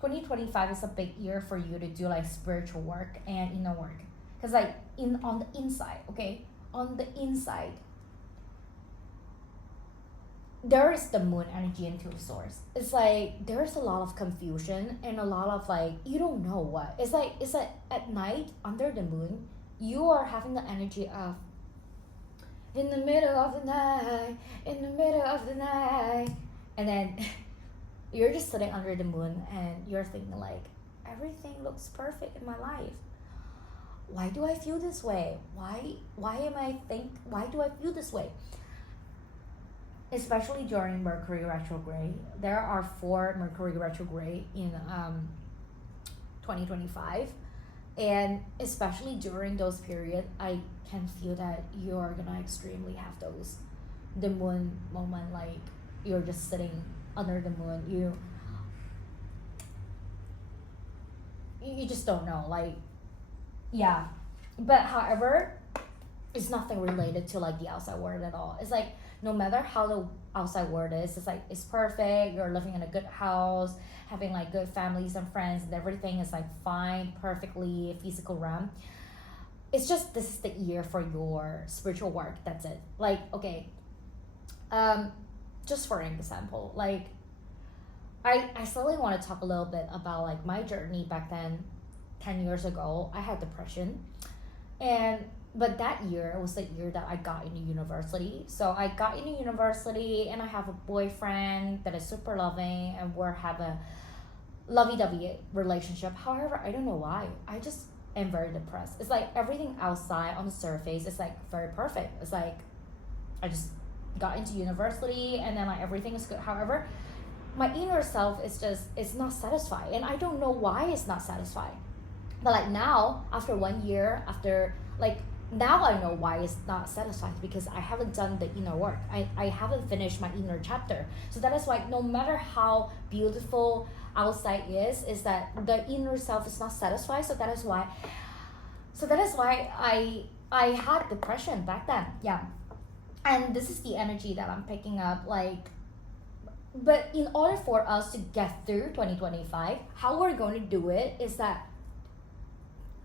2025 is a big year for you to do like spiritual work and inner work. Because like on the inside, okay, on the inside, there is the Moon energy and 2 of Swords. It's like there's a lot of confusion and a lot of like you don't know what. It's like at night under the moon, you are having the energy of in the middle of the night, in the middle of the night, and then you're just sitting under the moon and you're thinking like everything looks perfect in my life. why do I feel this way? Why do I feel this way? Especially during Mercury retrograde. There are 4 Mercury retrograde in 2025, and especially during those periods, I can feel that you're gonna extremely have those the moon moment, like you're just sitting under the moon. You just don't know, like, yeah. But however, it's nothing related to like the outside world at all. It's like no matter how the outside world is, it's like it's perfect, you're living in a good house, having like good families and friends, and everything is like fine, perfectly physical realm. It's just this is the year for your spiritual work. That's it. Like, okay, just for an example, like I slowly want to talk a little bit about like my journey back then. 10 years ago, I had depression, but that year was the year that I got into university. So I got into university, and I have a boyfriend that is super loving, and we have a lovey-dovey relationship. However, I don't know why, I just am very depressed. It's like everything outside on the surface is like very perfect. It's like I just got into university, and then like everything is good. However, my inner self is just, it's not satisfied, and I don't know why it's not satisfied. But like now, after 1 year, after like now I know why it's not satisfied, because I haven't done the inner work. I haven't finished my inner chapter. So that is why no matter how beautiful outside is that the inner self is not satisfied. So that is why I had depression back then. Yeah. And this is the energy that I'm picking up, like, but in order for us to get through 2025, how we're going to do it is that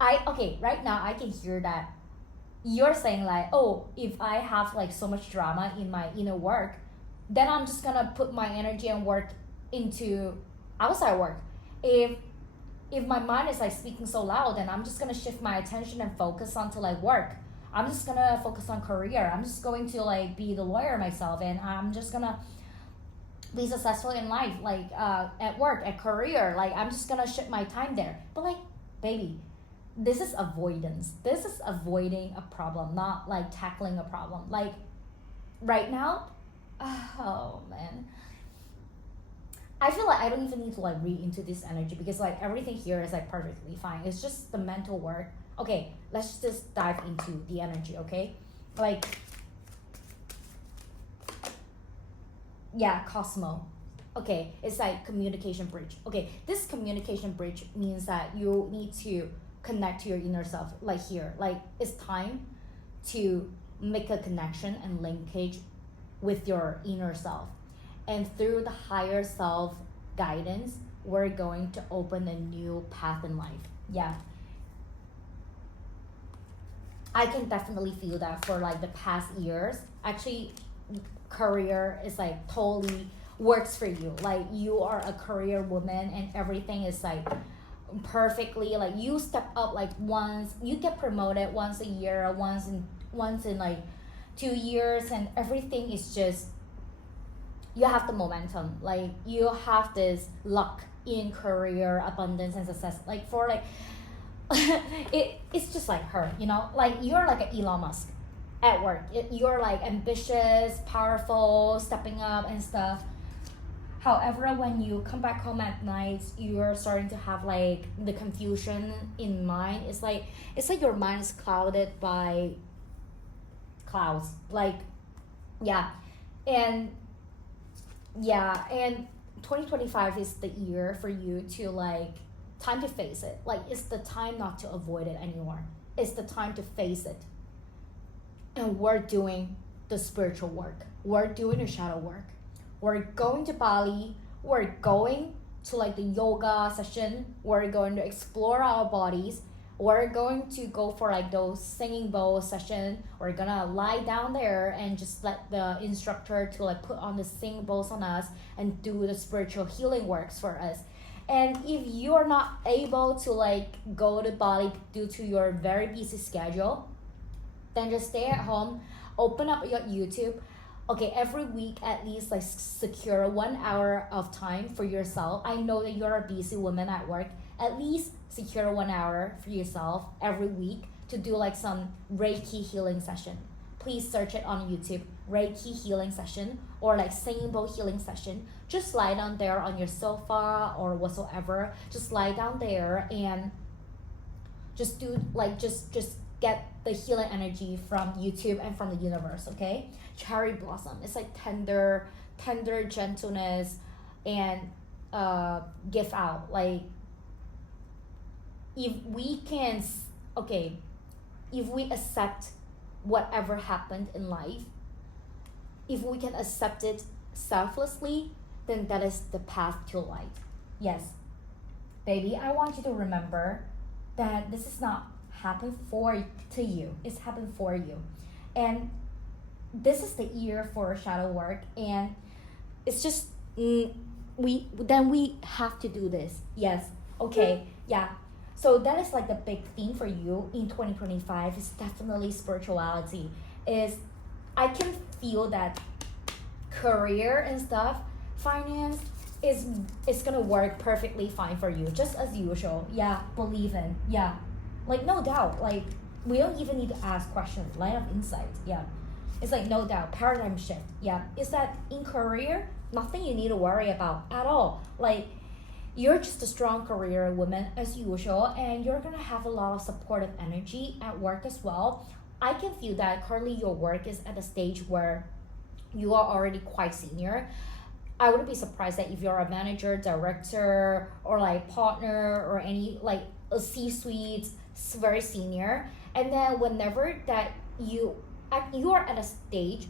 right now I can hear that you're saying like, oh, if I have like so much drama in my inner work, then I'm just gonna put my energy and work into outside work. If my mind is like speaking so loud, then I'm just gonna shift my attention and focus onto like work. I'm just gonna focus on career. I'm just going to like be the lawyer myself, and I'm just gonna be successful in life, like at work, at career. Like I'm just gonna shift my time there. But like, baby, this is avoidance. This is avoiding a problem, not like tackling a problem. Like right now, oh man, I feel like I don't even need to like read into this energy, because like everything here is like perfectly fine. It's just the mental work. Okay, let's just dive into the energy, okay? Like, yeah, Cosmo. Okay, it's like communication bridge. Okay, this communication bridge means that you need to connect to your inner self, like here. Like it's time to make a connection and linkage with your inner self. And through the higher self guidance, we're going to open a new path in life. Yeah. I can definitely feel that for like the past years. Actually, career is like totally works for you. Like you are a career woman, and everything is like perfectly, like you step up like once, you get promoted once a year, once in like 2 years, and everything is just, you have the momentum. Like you have this luck in career abundance and success. Like for like it's just like her, you know, like you're like an Elon Musk at work. You're like ambitious, powerful, stepping up and stuff. However, when you come back home at night, you're starting to have like the confusion in mind. It's like your mind is clouded by clouds. Like, yeah. And 2025 is the year for you to like, time to face it. Like it's the time not to avoid it anymore. It's the time to face it. And we're doing the spiritual work. We're doing the shadow work. We're going to Bali. We're going to like the yoga session. We're going to explore our bodies. We're going to go for like those singing bowl session. We're gonna lie down there and just let the instructor to like put on the singing bowls on us and do the spiritual healing works for us. And if you're not able to like go to Bali due to your very busy schedule, then just stay at home, open up your YouTube. Okay, every week at least like secure 1 hour of time for yourself. I know that you're a busy woman at work. at least secure 1 hour for yourself every week to do like some Reiki healing session. Please search it on YouTube, Reiki healing session, or like singing bowl healing session. Just lie down there on your sofa or whatsoever. Just lie down there and just do like just get the healing energy from YouTube and from the universe. Okay, cherry blossom. It's like tender gentleness and give out. Like if we accept whatever happened in life, if we can accept it selflessly, then that is the path to light. Yes, baby, I want you to remember that this is not happened to you. It's happened for you. And this is the year for shadow work, and it's just we have to do this. Yes. Okay. Yeah. So that is like the big theme for you in 2025 is definitely spirituality. I can feel that career and stuff, finance is gonna work perfectly fine for you, just as usual. Yeah, believe in. Yeah, like no doubt. Like we don't even need to ask questions. Line of insight. Yeah, it's like no doubt paradigm shift. Yeah, is that in career nothing you need to worry about at all. Like you're just a strong career woman as usual, and you're gonna have a lot of supportive energy at work as well. I can feel that currently your work is at a stage where you are already quite senior. I wouldn't be surprised that if you're a manager, director, or like partner or any like a C-suite, very senior. And then whenever that you are at a stage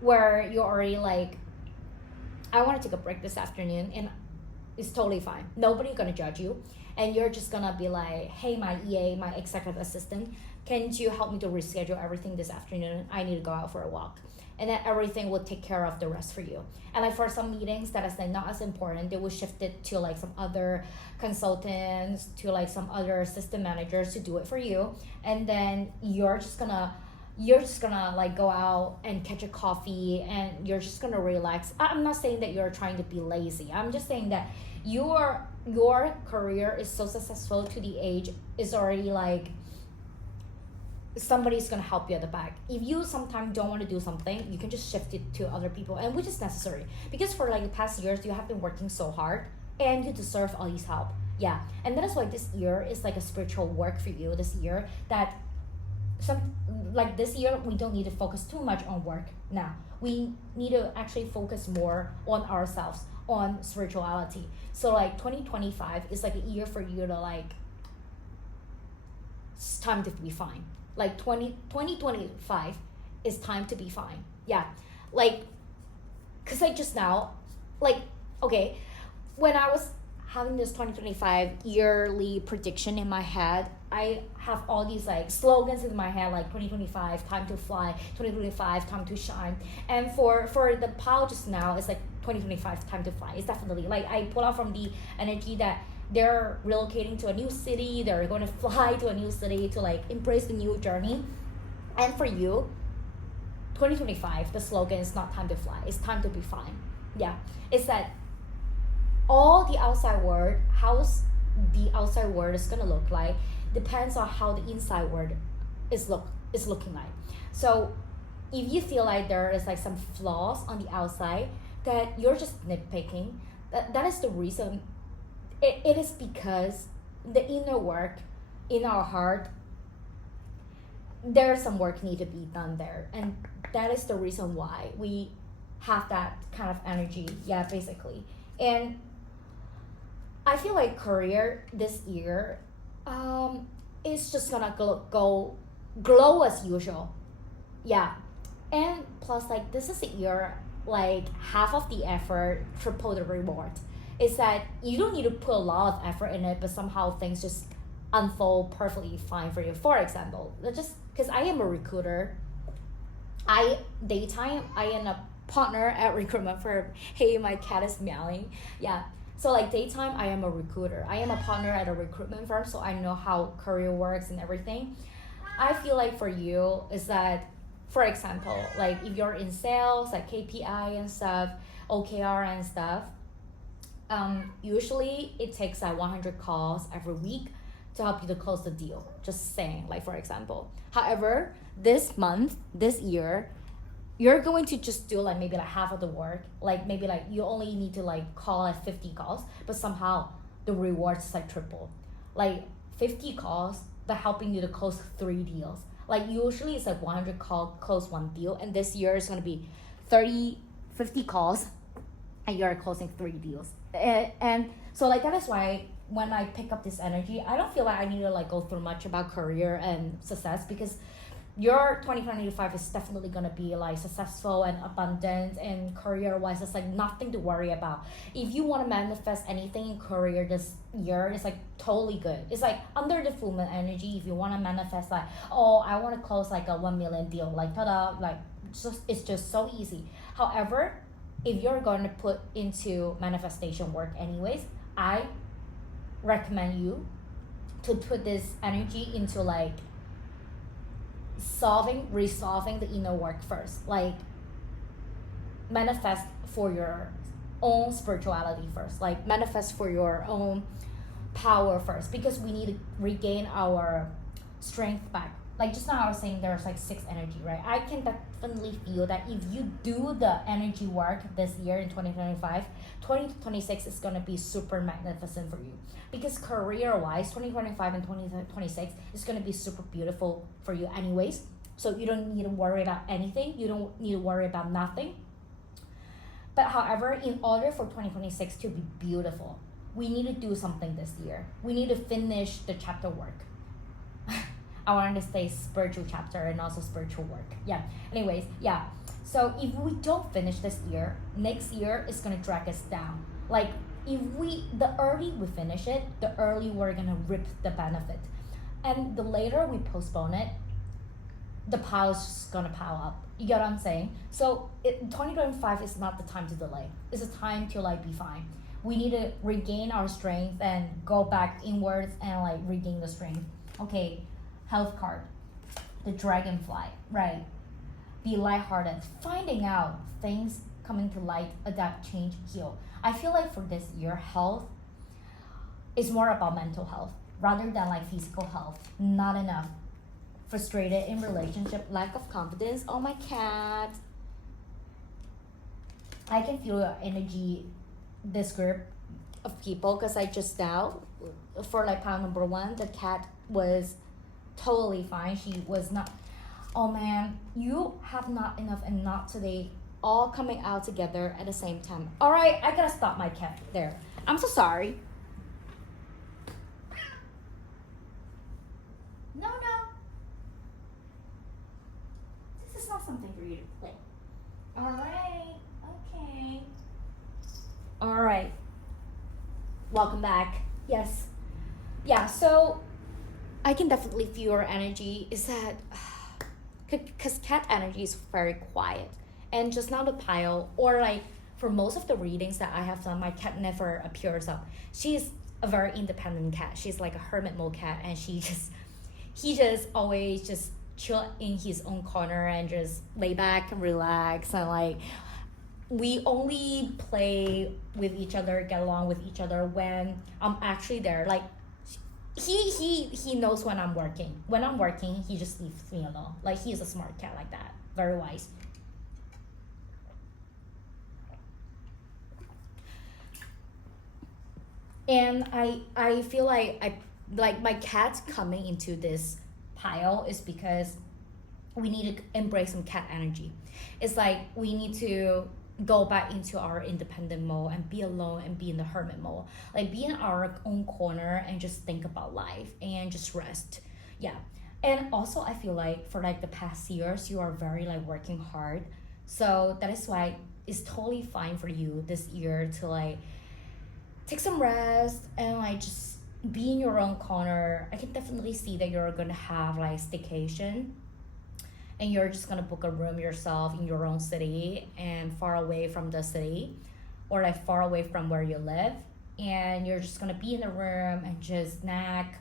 where you're already like, I want to take a break this afternoon, and it's totally fine. Nobody's gonna judge you. And you're just gonna be like, hey, my EA, my executive assistant, can you help me to reschedule everything this afternoon? I need to go out for a walk. And then everything will take care of the rest for you. And like for some meetings that is like not as important, they will shift it to like some other consultants, to like some other system managers to do it for you. And then you're just gonna like go out and catch a coffee and you're just gonna relax. I'm not saying that you're trying to be lazy. I'm just saying that your career is so successful to the age is already like somebody's gonna help you at the back. If you sometimes don't want to do something, you can just shift it to other people, and which is necessary because for like the past years you have been working so hard and you deserve all these help. Yeah, and that is why this year is like a spiritual work for you this year. That this year we don't need to focus too much on work now. We need to actually focus more on ourselves, on spirituality. So like 2025 is like a year for you to like, it's time to be fine. Like 2025 is time to be fine. Yeah, like because like just now, like okay, when I was having this 2025 yearly prediction in my head, I have all these like slogans in my head, like 2025 time to fly, 2025 time to shine. And for the pile just now, it's like 2025 time to fly. It's definitely like I pull out from the energy that they're relocating to a new city, they're going to fly to a new city to like embrace the new journey. And for you, 2025, the slogan is not time to fly, it's time to be fine. Yeah, it's that all the outside world, how the outside world is going to look like depends on how the inside world is looking like. So if you feel like there is like some flaws on the outside that you're just nitpicking, that is the reason. It is because the inner work in our heart, there's some work need to be done there, and that is the reason why we have that kind of energy. Yeah, basically. And I feel like career this year is just gonna glow as usual. Yeah, and plus like this is a year like half of the effort, triple the reward. Is that you don't need to put a lot of effort in it, but somehow things just unfold perfectly fine for you. For example, just because I am a recruiter, daytime I am a partner at Recruitment Firm. Hey, my cat is meowing. Yeah. So like daytime I am a recruiter. I am a partner at a recruitment firm, so I know how career works and everything. I feel like for you is that, for example, like if you're in sales, like KPI and stuff, OKR and stuff, Usually it takes like 100 calls every week to help you to close the deal. Just saying, like for example. However, this month, this year, you're going to just do like maybe like half of the work. Like maybe like you only need to like call like 50 calls, but somehow the rewards is like triple. Like 50 calls, but helping you to close 3 deals. Like usually it's like 100 call, close 1 deal, and this year it's gonna be 50 calls, and you're closing 3 deals. And so like that is why when I pick up this energy, I don't feel like I need to like go through much about career and success, because your 2025 is definitely gonna be like successful and abundant, and career wise it's like nothing to worry about. If you want to manifest anything in career this year, it's like totally good. It's like under the full moon energy, if you want to manifest like, oh, I want to close like a 1 million deal, like ta-da, like it's just so easy. However, if you're going to put into manifestation work anyways, I recommend you to put this energy into like resolving the inner work first. Like manifest for your own spirituality first, like manifest for your own power first, because we need to regain our strength back. Like just now I was saying there's like 6 energy, right? I can definitely feel that if you do the energy work this year in 2025, 2026 is going to be super magnificent for you, because career wise 2025 and 2026 is going to be super beautiful for you anyways. So you don't need to worry about anything, you don't need to worry about nothing. But however, in order for 2026 to be beautiful, we need to do something this year. We need to finish the chapter work. I wanted to say spiritual chapter and also spiritual work. Yeah. Anyways, yeah. So if we don't finish this year, next year is gonna drag us down. Like the early we finish it, the early we're gonna rip the benefit. And the later we postpone it, the pile's just gonna pile up. You get what I'm saying? So 2025 is not the time to delay. It's a time to like be fine. We need to regain our strength and go back inwards and like regain the strength. Okay. Health card, the dragonfly, right? Be lighthearted, finding out things coming to light, adapt, change, heal. I feel like for this year, health is more about mental health rather than like physical health. Not enough. Frustrated in relationship, lack of confidence. Oh, my cat. I can feel your energy, this group of people, because I just now, for like pile number 1, the cat was totally fine. She was not. Oh man, you have not enough and not today all coming out together at the same time. All right, I gotta stop my cat there. I'm so sorry. No. This is not something for you to play. All right. Okay. All right. Welcome back. Yes. Yeah, so I can definitely feel your energy is that because cat energy is very quiet, and just now the pile, or like for most of the readings that I have done, my cat never appears up. She's a very independent cat. She's like a hermit mode cat, and he just always just chill in his own corner and just lay back and relax, and like we only play with each other, get along with each other when I'm actually there. Like he knows when I'm working. When I'm working, he just leaves me alone. Like he's a smart cat like that. Very wise. And I feel like my cat coming into this pile is because we need to embrace some cat energy. It's like we need to go back into our independent mode and be alone and be in the hermit mode, like be in our own corner and just think about life and just rest. Yeah. And also I feel like for like the past years you are very like working hard, so that is why it's totally fine for you this year to like take some rest and like just be in your own corner. I can definitely see that you're gonna have like staycation, and you're just gonna book a room yourself in your own city and far away from the city, or like far away from where you live, and you're just gonna be in the room and just snack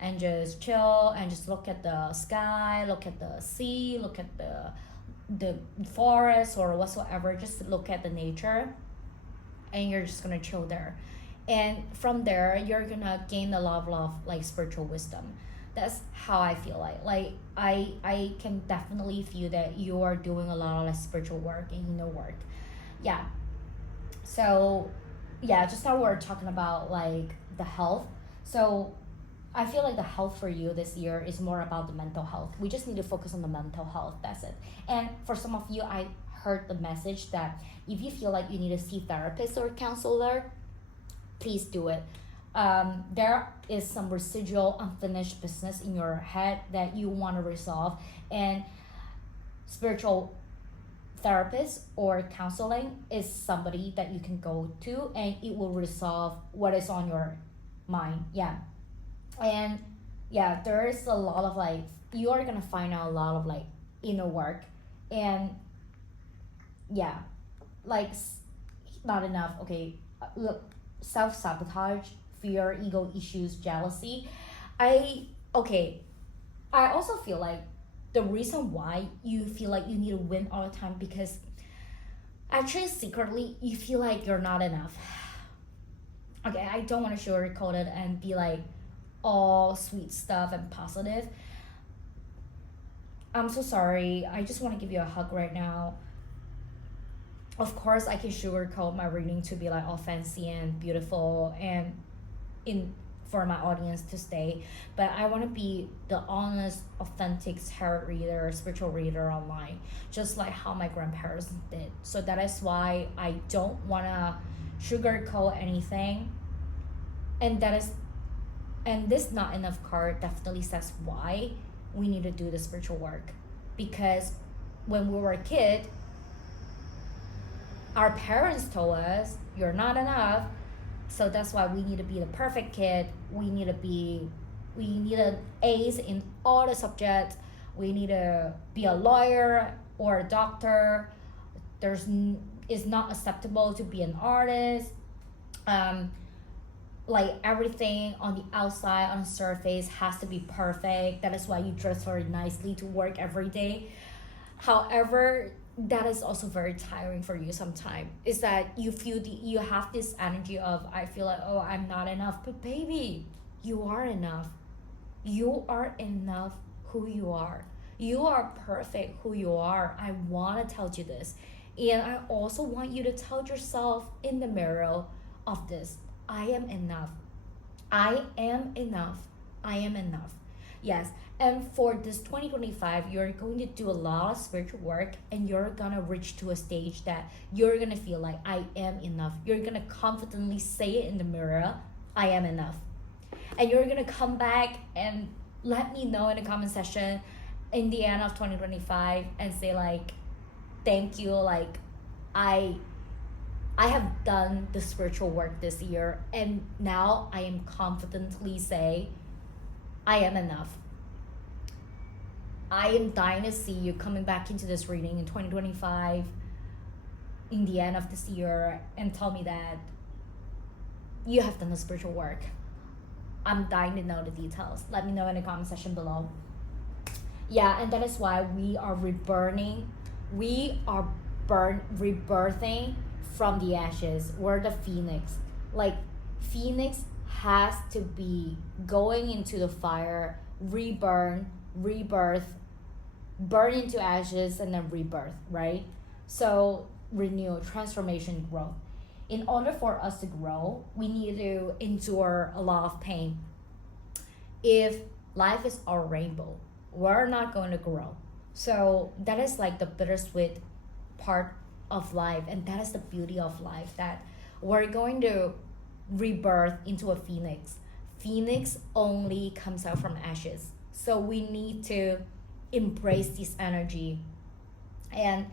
and just chill and just look at the sky, look at the sea, look at the forest or whatsoever. Just look at the nature and you're just gonna chill there. And from there, you're gonna gain a lot of like spiritual wisdom. That's how I feel like I can definitely feel that you are doing a lot of like spiritual work and inner work. Yeah. So yeah, just now we're talking about like the health. So I feel like the health for you this year is more about the mental health. We just need to focus on the mental health. That's it. And for some of you, I heard the message that if you feel like you need to see therapist or counselor, please do it. There is some residual unfinished business in your head that you want to resolve, and spiritual therapist or counseling is somebody that you can go to, and it will resolve what is on your mind. Yeah. And yeah, there is a lot of like, you are gonna find out a lot of like inner work. And yeah, like not enough. Okay, look, self-sabotage, fear, ego issues, jealousy. I also feel like the reason why you feel like you need to win all the time, because actually secretly you feel like you're not enough. Okay, I don't want to sugarcoat it and be like all sweet stuff and positive. I'm so sorry. I just want to give you a hug right now. Of course, I can sugarcoat my reading to be like all fancy and beautiful and in for my audience to stay, but I want to be the honest, authentic tarot reader, spiritual reader online, just like how my grandparents did. So that is why I don't want to sugarcoat anything, and this not enough card definitely says why we need to do the spiritual work. Because when we were a kid, our parents told us you're not enough, so that's why we need to be the perfect kid. We need an ace in all the subjects. We need to be a lawyer or a doctor. It's not acceptable to be an artist. Like everything on the outside, on the surface has to be perfect. That is why you dress very nicely to work every day. However, that is also very tiring for you sometimes. Is that you have this energy of, I feel like, oh, I'm not enough. But baby, you are enough. You are enough who you are. You are perfect who you are. I want to tell you this. And I also want you to tell yourself in the mirror of this: I am enough. I am enough. I am enough. Yes. And for this 2025, you're going to do a lot of spiritual work, and you're going to reach to a stage that you're going to feel like I am enough. You're going to confidently say it in the mirror, I am enough. And you're going to come back and let me know in the comment section in the end of 2025 and say like, thank you. Like, I have done the spiritual work this year, and now I am confidently say I am enough. I am dying to see you coming back into this reading in 2025 in the end of this year and tell me that you have done the spiritual work. I'm dying to know the details. Let me know in the comment section below. Yeah, and that is why we are rebirthing. We are rebirthing from the ashes. We're the phoenix. Like, phoenix has to be going into the fire, rebirth, burn into ashes, and then rebirth, right? So renew, transformation, growth. In order for us to grow, we need to endure a lot of pain. If life is our rainbow, we're not going to grow. So that is like the bittersweet part of life, and that is the beauty of life, that we're going to rebirth into a phoenix. Phoenix only comes out from ashes. So we need to embrace this energy. And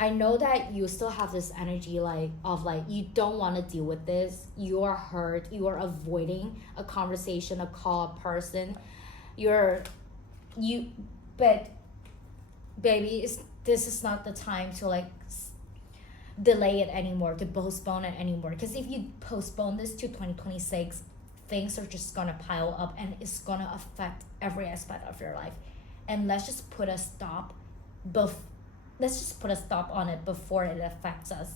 I know that you still have this energy of you don't want to deal with this. You are hurt. You are avoiding a conversation, a call, a person. But baby, this is not the time to delay it anymore, to postpone it anymore. Because if you postpone this to 2026, things are just gonna pile up, and it's gonna affect every aspect of your life. And let's just put a stop on it before it affects us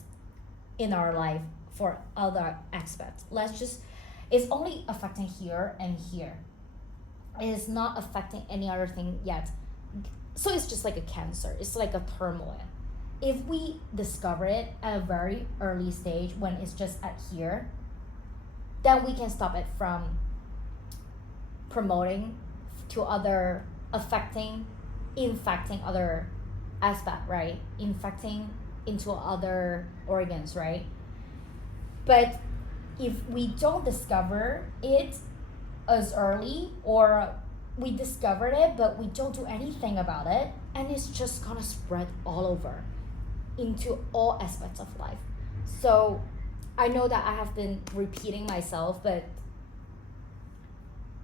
in our life for other aspects. It's only affecting here and here. It is not affecting any other thing yet. So it's just like a Cancer. It's like a turmoil. If we discover it at a very early stage when it's just at here, then we can stop it from promoting to other infecting other aspect, right? Infecting into other organs, right? But if we don't discover it as early, or we discovered it but we don't do anything about it, and it's just gonna spread all over into all aspects of life. So I know that I have been repeating myself, but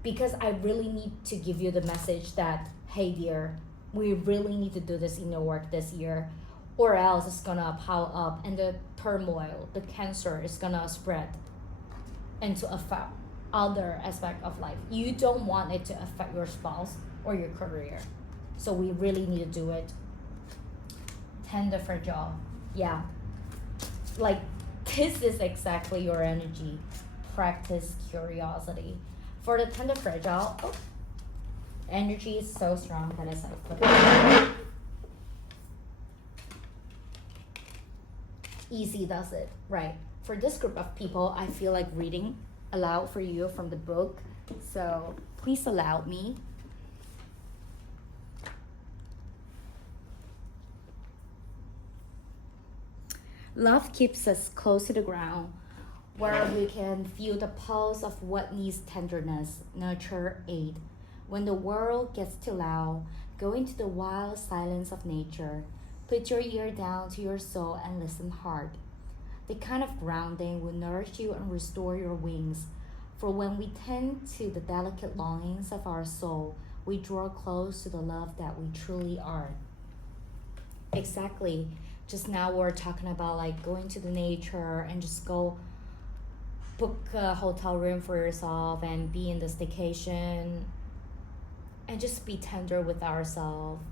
because I really need to give you the message that, hey dear, we really need to do this inner work this year, or else it's gonna pile up and the turmoil, the Cancer is gonna spread and to affect other aspect of life. You don't want it to affect your spouse or your career. So we really need to do it. Tender fragile. Yeah. Like, this is exactly your energy. Practice curiosity. For the tender fragile, energy is so strong that it's like easy does it, right? For this group of people, I feel like reading aloud for you from the book. So please allow me. Love keeps us close to the ground, where we can feel the pulse of what needs tenderness, nurture, aid. When the world gets too loud, go into the wild silence of nature. Put your ear down to your soul and listen hard. The kind of grounding will nourish you and restore your wings. For when we tend to the delicate longings of our soul, we draw close to the love that we truly are. Exactly. Just now we're talking about like going to the nature and just go book a hotel room for yourself and be in the staycation and just be tender with ourselves.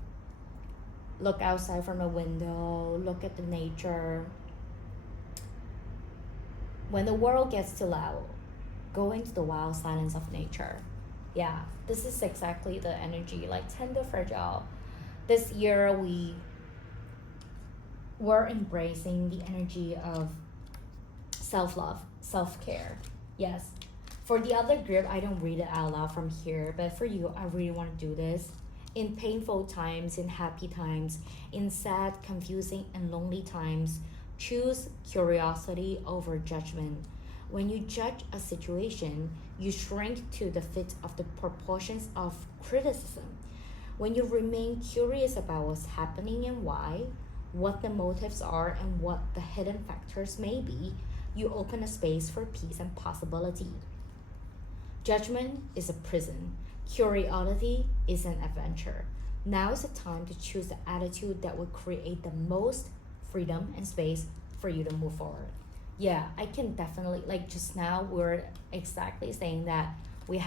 Look outside from a window, look at the nature. When the world gets too loud, go into the wild silence of nature. Yeah, this is exactly the energy, like tender fragile. This year we're embracing the energy of self-love, self-care. Yes. For the other group, I don't read it out loud from here, but for you, I really want to do this. In painful times, in happy times, in sad, confusing, and lonely times, choose curiosity over judgment. When you judge a situation, you shrink to the fit of the proportions of criticism. When you remain curious about what's happening and why, what the motives are and what the hidden factors may be, you open a space for peace and possibility. Judgment is a prison. Curiosity is an adventure. Now is the time to choose the attitude that will create the most freedom and space for you to move forward. Yeah, I can definitely, like just now we're exactly saying that we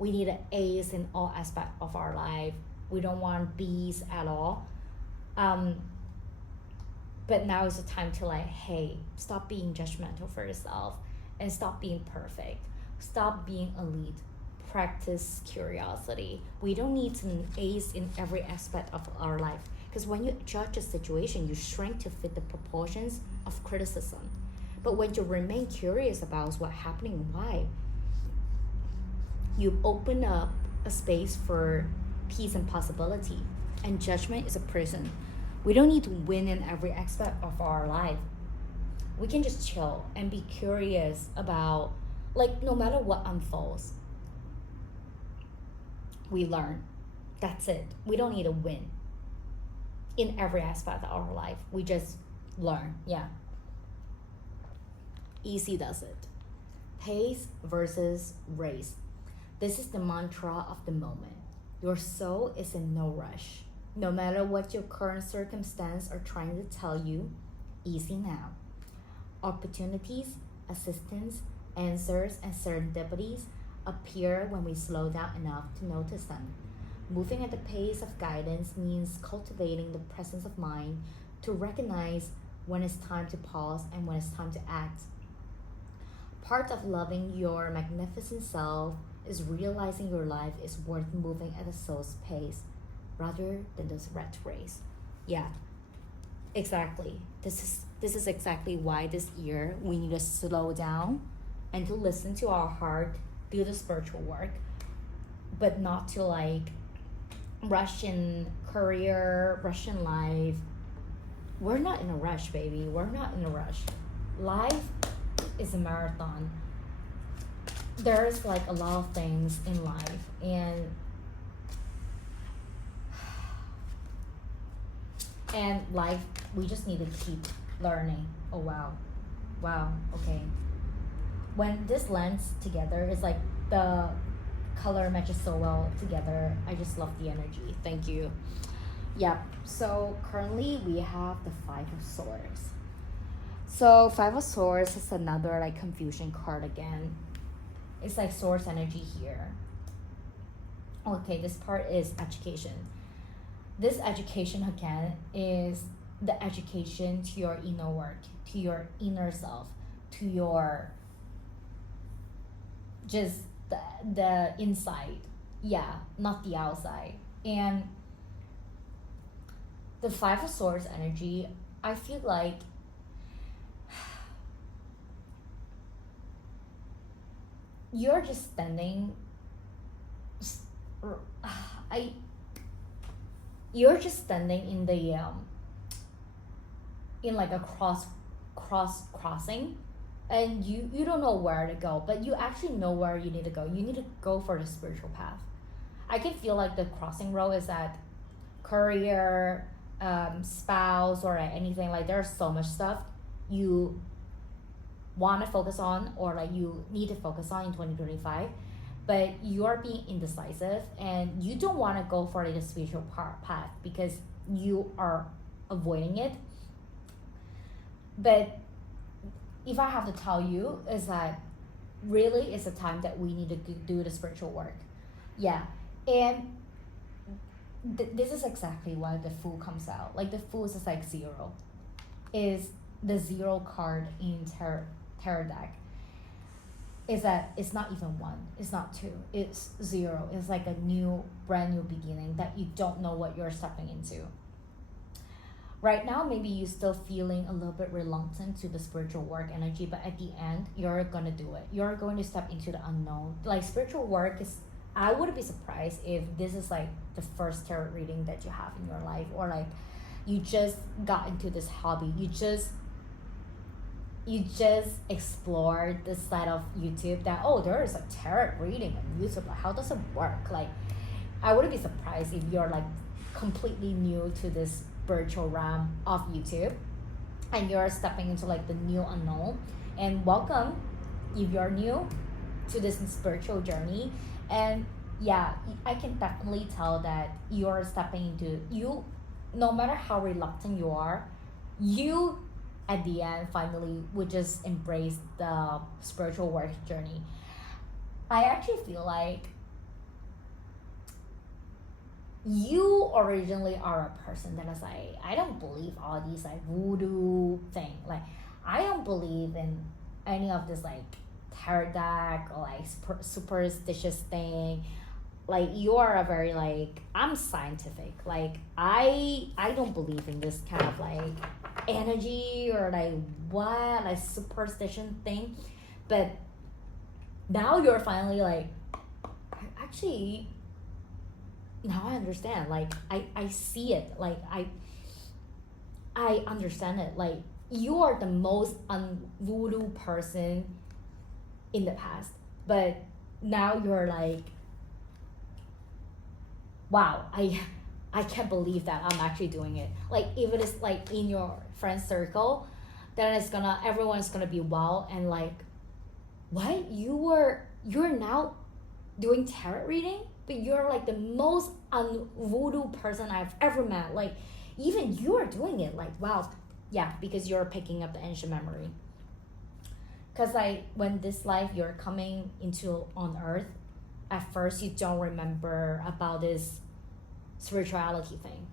need an ace in all aspects of our life. We don't want B's at all. But now is the time to like, hey, stop being judgmental for yourself and stop being perfect. Stop being elite. Practice curiosity. We don't need an ace in every aspect of our life, because when you judge a situation, you shrink to fit the proportions of criticism. But when you remain curious about what's happening and why, you open up a space for peace and possibility. And judgment is a prison. We don't need to win in every aspect of our life. We can just chill and be curious about, like, no matter what unfolds, we learn. That's it. We don't need to win in every aspect of our life. We just learn. Yeah. Easy does it. Pace versus race. This is the mantra of the moment. Your soul is in no rush. No matter what your current circumstance are trying to tell you, easy now. Opportunities, assistance, answers, and serendipities appear when we slow down enough to notice them. Moving at the pace of guidance means cultivating the presence of mind to recognize when it's time to pause, and when it's time to act. Part of loving your magnificent self is realizing your life is worth moving at a soul's pace rather than this rat race. Yeah, exactly. This is exactly why this year we need to slow down and to listen to our heart, do the spiritual work, but not to like rush in career, rush in life. We're not in a rush, baby. We're not in a rush. Life is a marathon. There's like a lot of things in life, and life, we just need to keep learning. Oh wow, okay. When this lands together, it's like the color matches so well together. I just love the energy. Thank you. Yep. So currently we have the Five of Swords. So Five of Swords is another like confusion card again. It's like Swords energy here. Okay, this part is education. This education again is the education to your inner work, to your inner self, to your just the inside. Yeah, not the outside. And the Five of Swords energy, I feel like you're just standing you're just standing in the in like a crossing, and you don't know where to go, but you actually know where you need to go. You need to go for the spiritual path. I can feel like the crossing road is that career, spouse, or anything. Like there's so much stuff you want to focus on, or like you need to focus on in 2025, but you are being indecisive and you don't want to go for like the spiritual path because you are avoiding it. But if I have to tell you, is that really it's a time that we need to do the spiritual work. Yeah. And this is exactly why the Fool comes out. Like the Fool is like zero, is the zero card in tarot deck. Is that it's not even one, it's not two, it's zero. It's like a brand new beginning that you don't know what you're stepping into. Right now, maybe you're still feeling a little bit reluctant to the spiritual work energy, but at the end, you're gonna do it. You're going to step into the unknown. Like spiritual work is, I wouldn't be surprised if this is like the first tarot reading that you have in your life, or like you just got into this hobby. You just explored this side of YouTube that, oh, there is a tarot reading on YouTube. Like, how does it work? Like, I wouldn't be surprised if you're like completely new to this virtual realm of YouTube and you're stepping into like the new unknown. And welcome if you're new to this spiritual journey. And yeah, I can definitely tell that you're stepping into you. No matter how reluctant you are, you at the end finally would just embrace the spiritual work journey. I actually feel like you originally are a person that is like, I don't believe all these like voodoo thing. Like, I don't believe in any of this like tarot deck or like superstitious thing. Like, you are a very like, I'm scientific. Like, I don't believe in this kind of like energy or like what like superstition thing. But now you're finally like, actually, now I understand. Like, I see it. Like, I understand it. Like, you are the most voodoo person in the past, but now you're like, wow, I can't believe that I'm actually doing it. Like, if it is like in your friend circle, then everyone's gonna be wow, and like, what, you're now doing tarot reading, but you're like the most voodoo person I've ever met. Like, even you are doing it. Like, wow. Yeah, because you're picking up the ancient memory. Because like, when this life you're coming into on earth, at first you don't remember about this spirituality thing.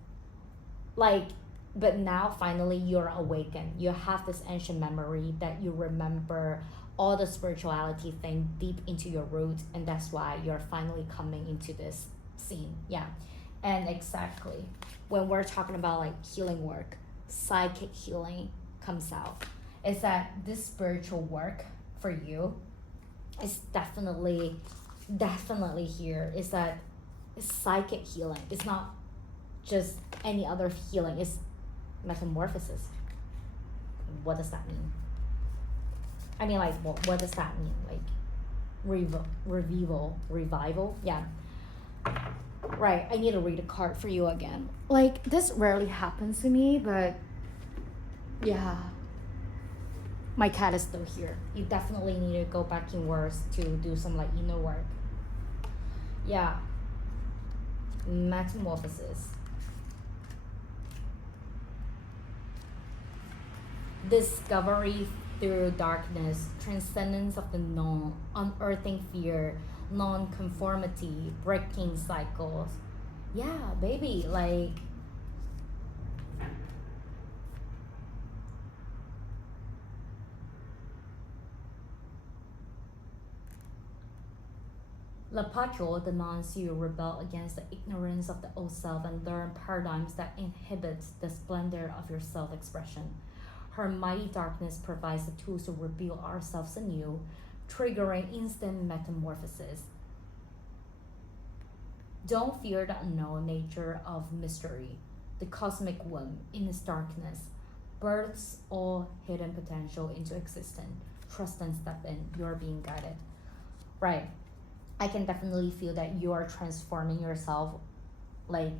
Like, but now finally you're awakened. You have this ancient memory that you remember all the spirituality thing deep into your roots, and that's why you're finally coming into this scene. Yeah. And exactly when we're talking about like healing work, psychic healing comes out, is that this spiritual work for you is definitely here. Is that it's psychic healing. It's not just any other healing. It's metamorphosis. What does that mean? I mean, like, what does that mean? Like, revival? Yeah. Right, I need to read a card for you again. Like, this rarely happens to me, but yeah. My cat is still here. You definitely need to go back inwards to do some like inner work. Yeah. Metamorphosis. Discovery through darkness, transcendence of the known, unearthing fear, non-conformity, breaking cycles. Yeah, baby, like Lapacho demands you rebel against the ignorance of the old self and learn paradigms that inhibit the splendor of your self-expression. Her mighty darkness provides the tools to reveal ourselves anew, triggering instant metamorphosis. Don't fear the unknown nature of mystery. The cosmic womb, in its darkness, births all hidden potential into existence. Trust and step in. You're being guided. Right. I can definitely feel that you are transforming yourself, like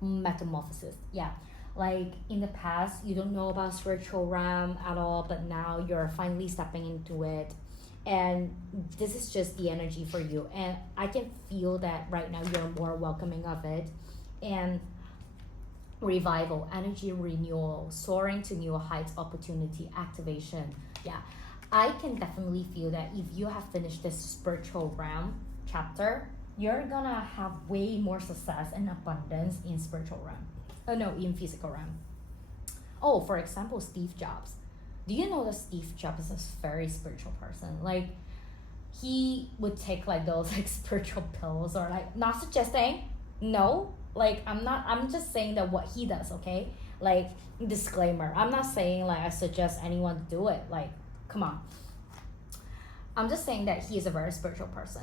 metamorphosis. Yeah. Like in the past, you don't know about spiritual realm at all, but now you're finally stepping into it. And this is just the energy for you. And I can feel that right now you're more welcoming of it. And revival, energy renewal, soaring to new heights, opportunity, activation. Yeah. I can definitely feel that if you have finished this spiritual realm chapter, you're gonna have way more success and abundance in spiritual realm. Oh no, in physical realm. Oh, for example, Steve Jobs. Do you know that Steve Jobs is a very spiritual person? Like, he would take like those like spiritual pills, or like, not suggesting, no, like I'm just saying that what he does, okay? Like, disclaimer, I'm not saying like I suggest anyone to do it, like, come on. I'm just saying that he is a very spiritual person.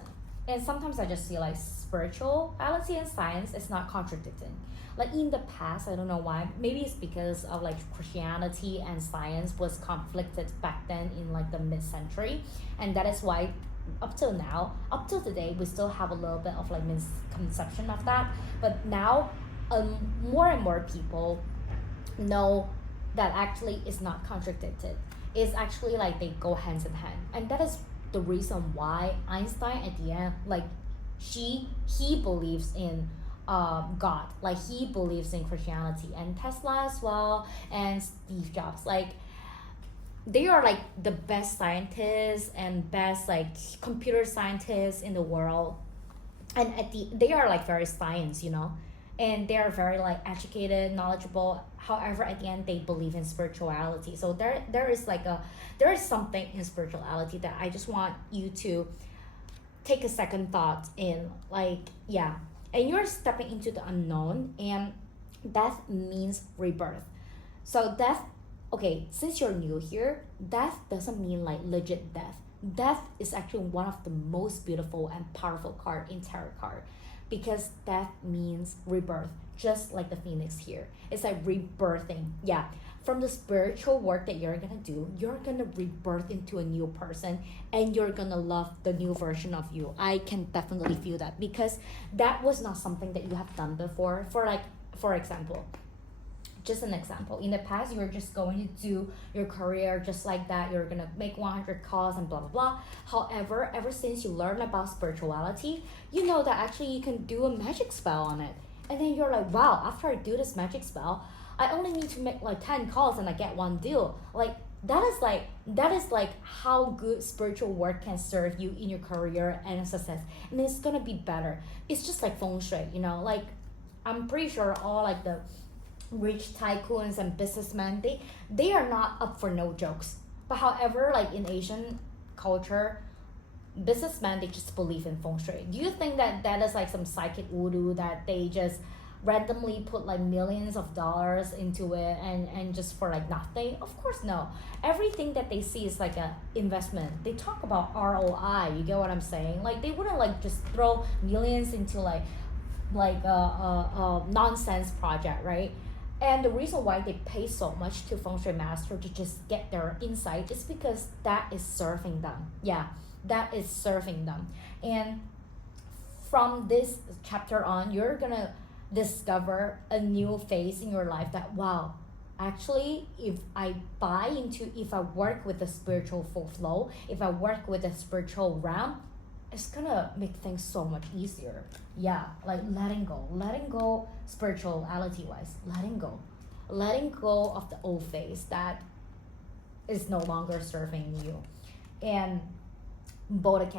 And sometimes I just feel like spirituality and science is not contradicting. Like in the past, I don't know why, maybe it's because of like Christianity and science was conflicted back then in like the mid-century. And that is why up till now, up till today, we still have a little bit of like misconception of that. But now more and more people know that actually it's not contradicted. It's actually like they go hands in hand. And that is the reason why Einstein at the end, like he believes in God, like he believes in Christianity, and Tesla as well, and Steve Jobs, like they are like the best scientists and best like computer scientists in the world, and they are like very science, you know, and they are very like educated, knowledgeable. However, at the end they believe in spirituality. So there is something in spirituality that I just want you to take a second thought in, like, yeah. And you're stepping into the unknown, and death means rebirth. So death, okay, since you're new here, death doesn't mean like legit death. Death is actually one of the most beautiful and powerful card in tarot card, because death means rebirth, just like the phoenix here. It's like rebirthing. Yeah. From the spiritual work that you're gonna do, you're gonna rebirth into a new person, and you're gonna love the new version of you. I can definitely feel that, because that was not something that you have done before. For example, just an example, in the past you were just going to do your career just like that. You're gonna make 100 calls and blah blah blah. However, ever since you learn about spirituality, you know that actually you can do a magic spell on it, and then you're like, wow, after I do this magic spell, I only need to make like 10 calls and I get one deal. Like that is like how good spiritual work can serve you in your career and success. And it's gonna be better. It's just like feng shui, you know, like I'm pretty sure all like the rich tycoons and businessmen, they are not up for no jokes. But however, like in Asian culture, businessmen, they just believe in feng shui. Do you think that that is like some psychic voodoo that they just randomly put like millions of dollars into it and just for like nothing? Of course no. Everything that they see is like a investment. They talk about ROI, you get what I'm saying? Like they wouldn't like just throw millions into like a nonsense project, right? And the reason why they pay so much to feng shui master to just get their insight is because that is serving them. Yeah, that is serving them. And from this chapter on, you're gonna discover a new phase in your life that, wow, actually, if I work with the spiritual full flow, if I work with the spiritual realm, it's gonna make things so much easier. Yeah, like letting go spirituality wise, letting go of the old phase that is no longer serving you. And both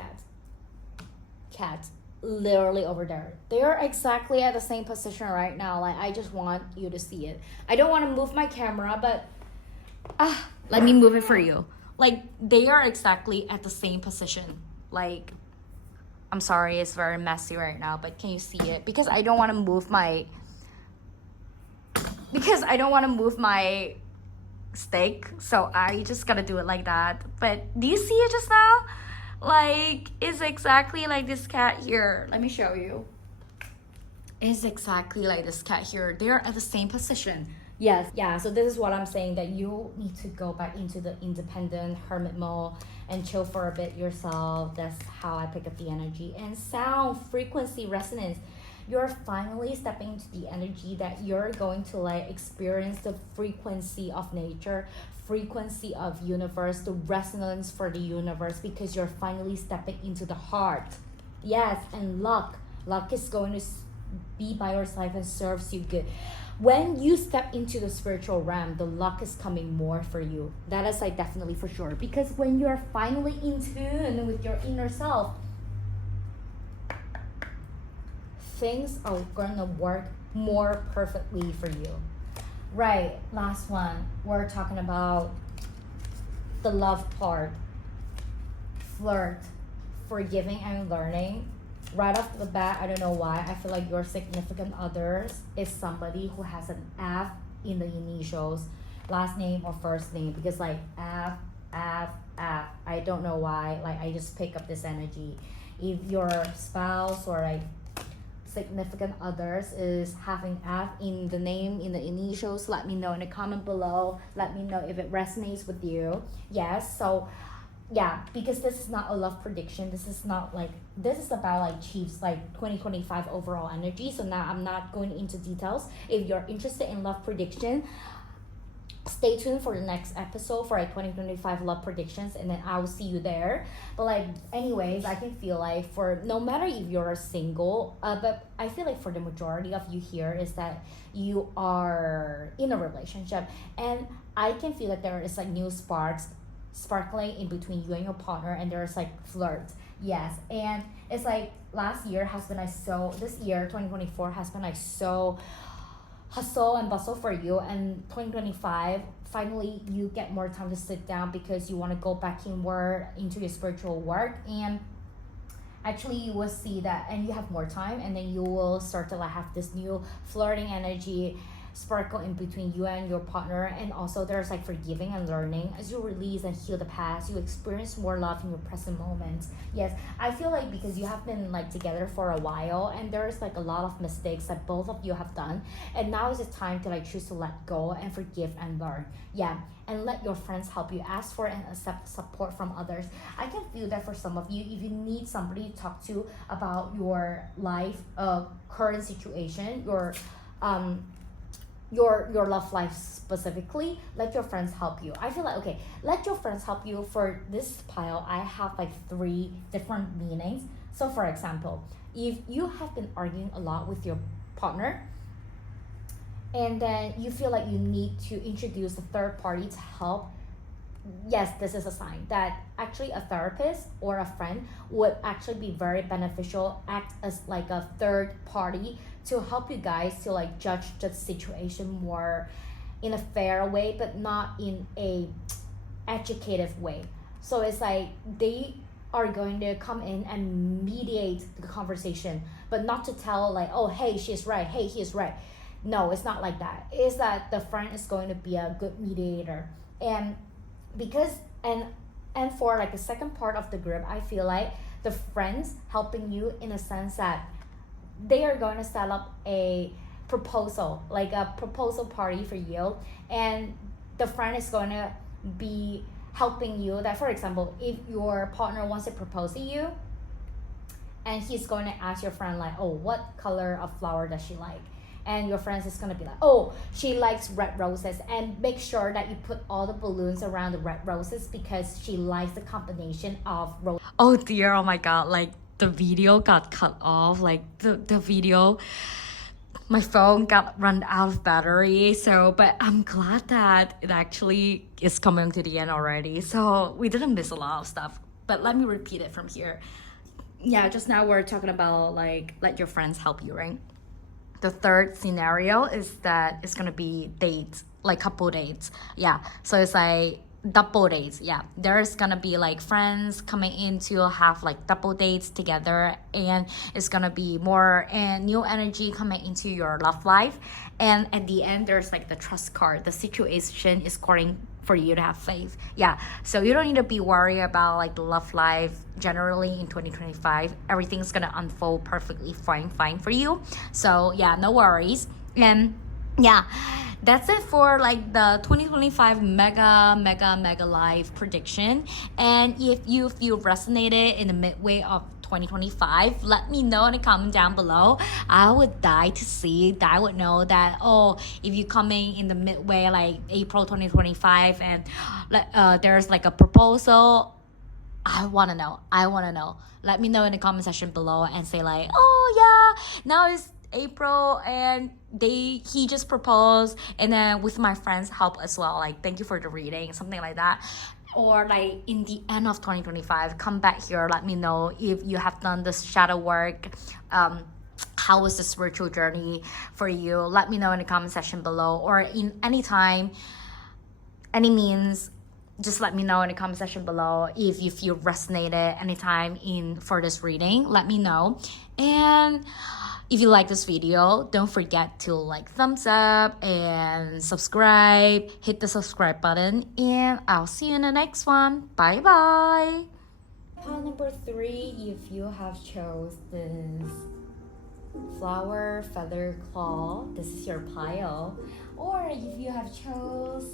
cats literally over there, they're exactly at the same position right now. Like I just want you to see it. I don't want to move my camera, but let me move it for you. Like they are exactly at the same position. Like, I'm sorry, it's very messy right now, but can you see it? Because I don't want to move my stick, so I just gotta do it like that. But do you see it just now? Like, it's exactly like this cat here. Let me show you. It's exactly like this cat here. They're at the same position. Yes, yeah, so this is what I'm saying, that you need to go back into the independent hermit mode and chill for a bit yourself. That's how I pick up the energy. And sound, frequency, resonance. You're finally stepping into the energy that you're going to like experience the frequency of nature, frequency of universe, the resonance for the universe, because you're finally stepping into the heart. Yes, and luck is going to be by your side and serves you good. When you step into the spiritual realm, the luck is coming more for you. That is like definitely for sure, because when you're finally in tune with your inner self, things are gonna work more perfectly for you. Right, last one, we're talking about the love part. Flirt, forgiving and learning. Right off the bat, I don't know why, I feel like your significant others is somebody who has an F in the initials, last name or first name, because like F, I don't know why, like I just pick up this energy. If your spouse or like significant others is having F in the name, in the initials, let me know in the comment below. Let me know if it resonates with you. Yes, so yeah, because this is not a love prediction. This is about like CHIEFS, like 2025 overall energy. So now I'm not going into details. If you're interested in love prediction, stay tuned for the next episode for like 2025 love predictions, and then I will see you there. But like anyways, I can feel like for no matter if you're single, but I feel like for the majority of you here is that you are in a relationship, and I can feel that there is like new sparks sparkling in between you and your partner, and there's like flirt. Yes, and it's like this year 2024 has been like so hustle and bustle for you, and 2025 finally you get more time to sit down because you want to go back into your spiritual work, and actually you will see that, and you have more time, and then you will start to like have this new flirting energy sparkle in between you and your partner. And also there's like forgiving and learning. As you release and heal the past, you experience more love in your present moment. Yes, I feel like because you have been like together for a while, and there's like a lot of mistakes that both of you have done, and now is the time to like choose to let go and forgive and learn. Yeah, and let your friends help you. Ask for and accept support from others. I can feel that for some of you, if you need somebody to talk to about your life current situation, your love life specifically, let your friends help you. I feel like, okay, let your friends help you. For this pile, I have like 3 different meanings. So for example, if you have been arguing a lot with your partner, and then you feel like you need to introduce a third party to help yes, this is a sign that actually a therapist or a friend would actually be very beneficial, act as like a third party to help you guys to like judge the situation more in a fair way, but not in a educative way. So it's like they are going to come in and mediate the conversation, but not to tell like, oh, hey, she's right, hey, he's right. No, it's not like that. It's that the friend is going to be a good mediator. And because and for like the second part of the group, I feel like the friends helping you in a sense that they are going to set up a proposal, like a proposal party for you, and the friend is going to be helping you. That, for example, if your partner wants to propose to you, and he's going to ask your friend like, oh, what color of flower does she like? And your friends is going to be like, oh, she likes red roses, and make sure that you put all the balloons around the red roses because she likes the combination of roses. Oh dear, oh my god, like the video got cut off, like the video, my phone got run out of battery. So, but I'm glad that it actually is coming to the end already, so we didn't miss a lot of stuff. But let me repeat it from here. Yeah, just now we're talking about like let your friends help you, right? The third scenario is that it's gonna be dates, like couple dates. Yeah, so it's like double dates. Yeah, there's gonna be like friends coming in to have like double dates together, and it's gonna be more and new energy coming into your love life. And at the end, there's like the trust card. The situation is calling for you to have faith. Yeah, so you don't need to be worried about like the love life generally in 2025. Everything's gonna unfold perfectly fine for you. So yeah, no worries. And yeah, that's it for like the 2025 mega life prediction. And if you feel resonated in the midway of 2025, let me know in the comment down below. I would die to see that. I would know that, oh, if you coming in the midway like April 2025 and there's like a proposal, I want to know. Let me know in the comment section below and say like, oh yeah, now it's April and he just proposed, and then with my friends help as well, like thank you for the reading, something like that. Or like in the end of 2025, come back here, let me know if you have done this shadow work. How was the spiritual journey for you? Let me know in the comment section below, or in any time, any means, just let me know in the comment section below if you feel resonated anytime in for this reading. Let me know. And if you like this video, don't forget to like, thumbs up, and subscribe. Hit the subscribe button, and I'll see you in the next one. Bye bye. Pile number 3, if you have chose this flower feather claw, this is your pile. Or if you have chose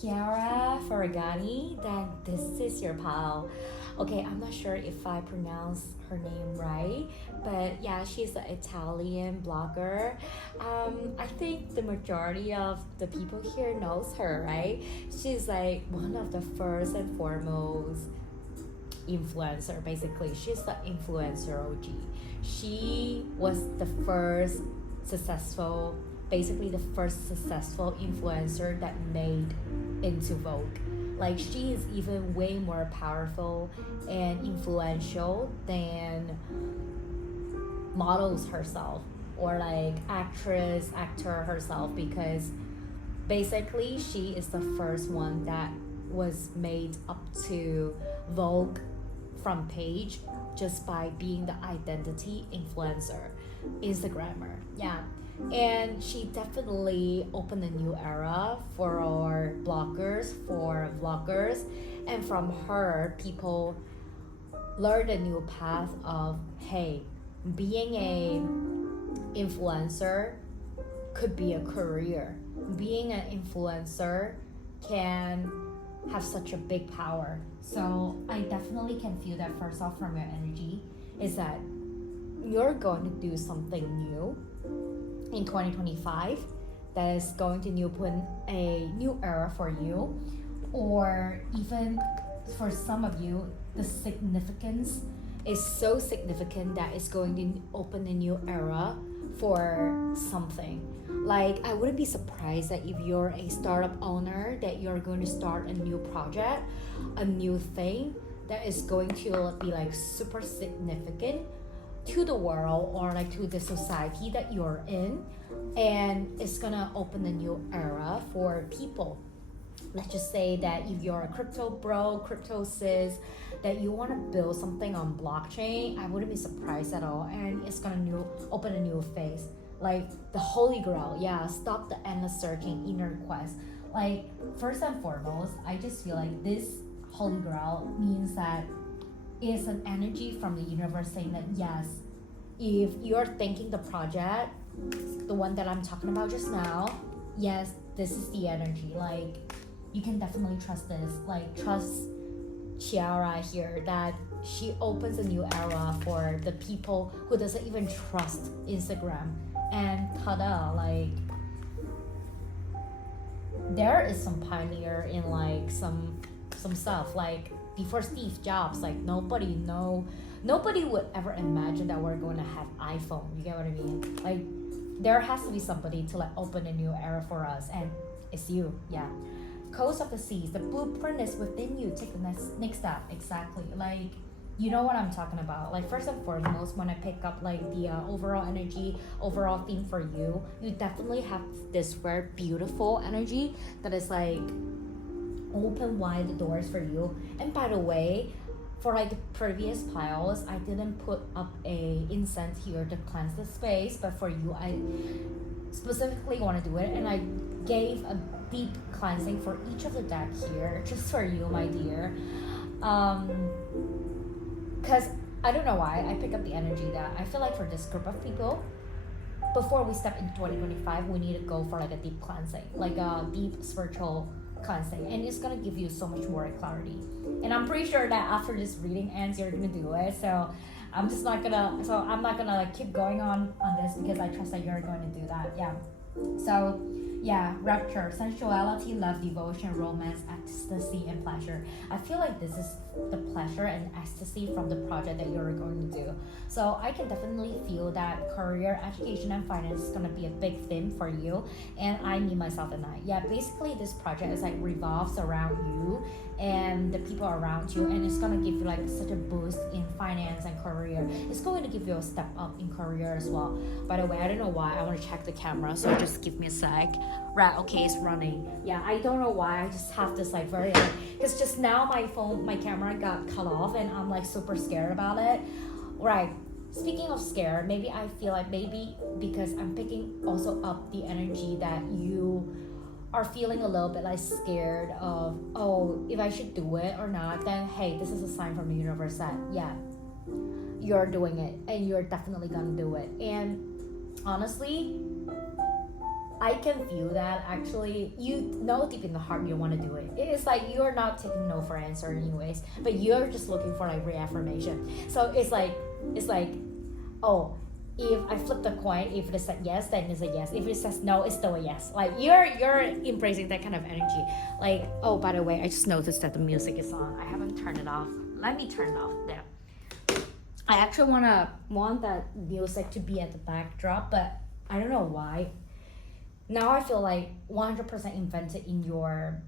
Chiara Ferragni, then this is your pile. Okay, I'm not sure if I pronounce her name right, but yeah, she's an Italian blogger. I think the majority of the people here knows her, right? She's like one of the first and foremost influencer, basically. She's the influencer OG. She was the first successful influencer that made into Vogue. Like, she is even way more powerful and influential than models herself or like actor herself, because basically she is the first one that was made up to Vogue front page just by being the identity influencer, Instagrammer. Yeah. And she definitely opened a new era for our bloggers, for vloggers, and from her, people learned a new path of, hey, being a influencer could be a career. Being an influencer can have such a big power. So I definitely can feel that first off from your energy is that you're going to do something new in 2025 that is going to open a new era for you, or even for some of you, the significance is so significant that it's going to open a new era for something. Like, I wouldn't be surprised that if you're a startup owner, that you're going to start a new project, a new thing that is going to be like super significant to the world or like to the society that you're in, and it's gonna open a new era for people. Let's just say that if you're a crypto bro, crypto sis, that you want to build something on blockchain, I wouldn't be surprised at all, and it's gonna open a new phase. Like the holy grail, yeah, stop the endless searching, inner quest. Like, first and foremost, I just feel like this holy grail means that it's an energy from the universe saying that yes, if you're thinking the project, the one that I'm talking about just now, yes, this is the energy. Like, you can definitely trust this. Like, trust Chiara here, that she opens a new era for the people who doesn't even trust Instagram. And tada, like, there is some pioneer in like some stuff. Like, before Steve Jobs, like nobody would ever imagine that we're going to have iPhone. You get what I mean? Like, there has to be somebody to like open a new era for us, and it's you. Yeah. Coast of the Seas, the blueprint is within you. Take the next step. Exactly. Like, you know what I'm talking about. Like, first and foremost, when I pick up like the overall energy, overall theme for you, you definitely have this very beautiful energy that is like open wide the doors for you. And by the way, for like the previous piles, I didn't put up a incense here to cleanse the space, but for you, I specifically want to do it, and I gave a deep cleansing for each of the deck here, just for you, my dear. Because I don't know why I pick up the energy that I feel like for this group of people, before we step into 2025, we need to go for like a deep cleansing, like a deep spiritual cleansing, and it's gonna give you so much more clarity. And I'm pretty sure that after this reading ends, you're gonna do it. So I'm not gonna like keep going on this, because I trust that you're going to do that. Yeah. So yeah, rapture, sensuality, love, devotion, romance, ecstasy, and pleasure. I feel like this is the pleasure and ecstasy from the project that you're going to do. So I can definitely feel that career, education, and finance is going to be a big theme for you. And I, me, myself, and I. Yeah, basically this project is like revolves around you and the people around you, and it's going to give you like such a boost in finance and career. It's going to give you a step up in career as well. By the way, I don't know why, I want to check the camera, so just give me a sec. Right, okay, it's running. Yeah, I don't know why, I just have this like very, because just now my camera got cut off, and I'm like super scared about it. Right, speaking of scared, maybe I feel like maybe because I'm picking also up the energy that you are feeling a little bit like scared of, oh, if I should do it or not, then hey, this is a sign from the universe that yeah, you're doing it, and you're definitely gonna do it. And honestly, I can feel that actually, you know deep in the heart you want to do it. It's like you're not taking no for answer anyways, but you're just looking for like reaffirmation. So it's like, oh, if I flip the coin, if it says yes, then it's a yes. If it says no, it's still a yes. Like you're embracing that kind of energy. Like, oh, by the way, I just noticed that the music is on. I haven't turned it off. Let me turn it off. There. I actually want that music to be at the backdrop, but I don't know why. Now I feel like 100% invested in your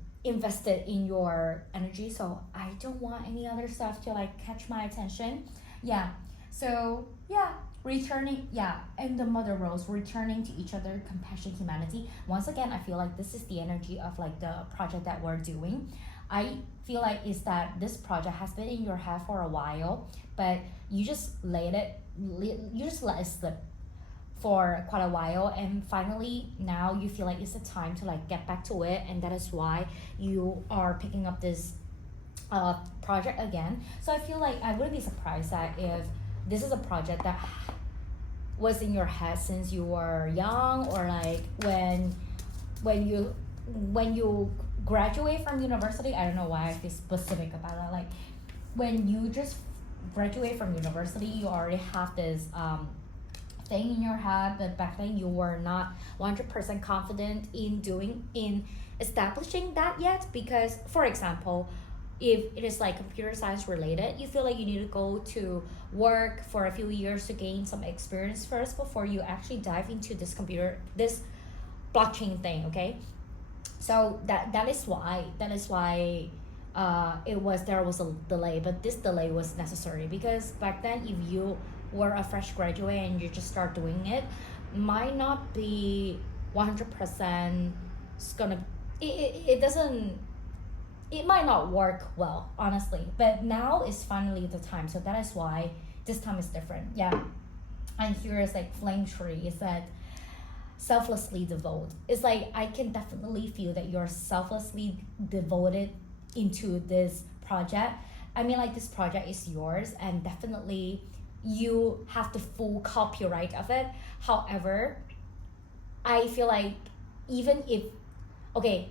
energy, so I don't want any other stuff to like catch my attention. Yeah. So yeah, returning, yeah, and the mother rose, returning to each other, compassion, humanity. Once again, I feel like this is the energy of like the project that we're doing. I feel like is that this project has been in your head for a while, but you just let it slip for quite a while, and finally now you feel like it's the time to like get back to it, and that is why you are picking up this project again. So I feel like I wouldn't be surprised that if this is a project that was in your head since you were young, or like when you graduate from university. I don't know why I feel specific about that. Like when you just graduate from university, you already have this thing in your head, but back then you were not 100% confident in establishing that yet. Because for example, if it is like computer science related, you feel like you need to go to work for a few years to gain some experience first before you actually dive into this blockchain thing, okay? So that is why there was a delay, but this delay was necessary because back then if you were a fresh graduate and you just start doing it, might not be 100% gonna it doesn't, it might not work well, honestly, but now is finally the time. So that is why this time is different. Yeah. And here is like flame tree is that selflessly devote. It's like I can definitely feel that you're selflessly devoted into this project. I mean, like, this project is yours and definitely you have the full copyright of it. However, I feel like even if, okay,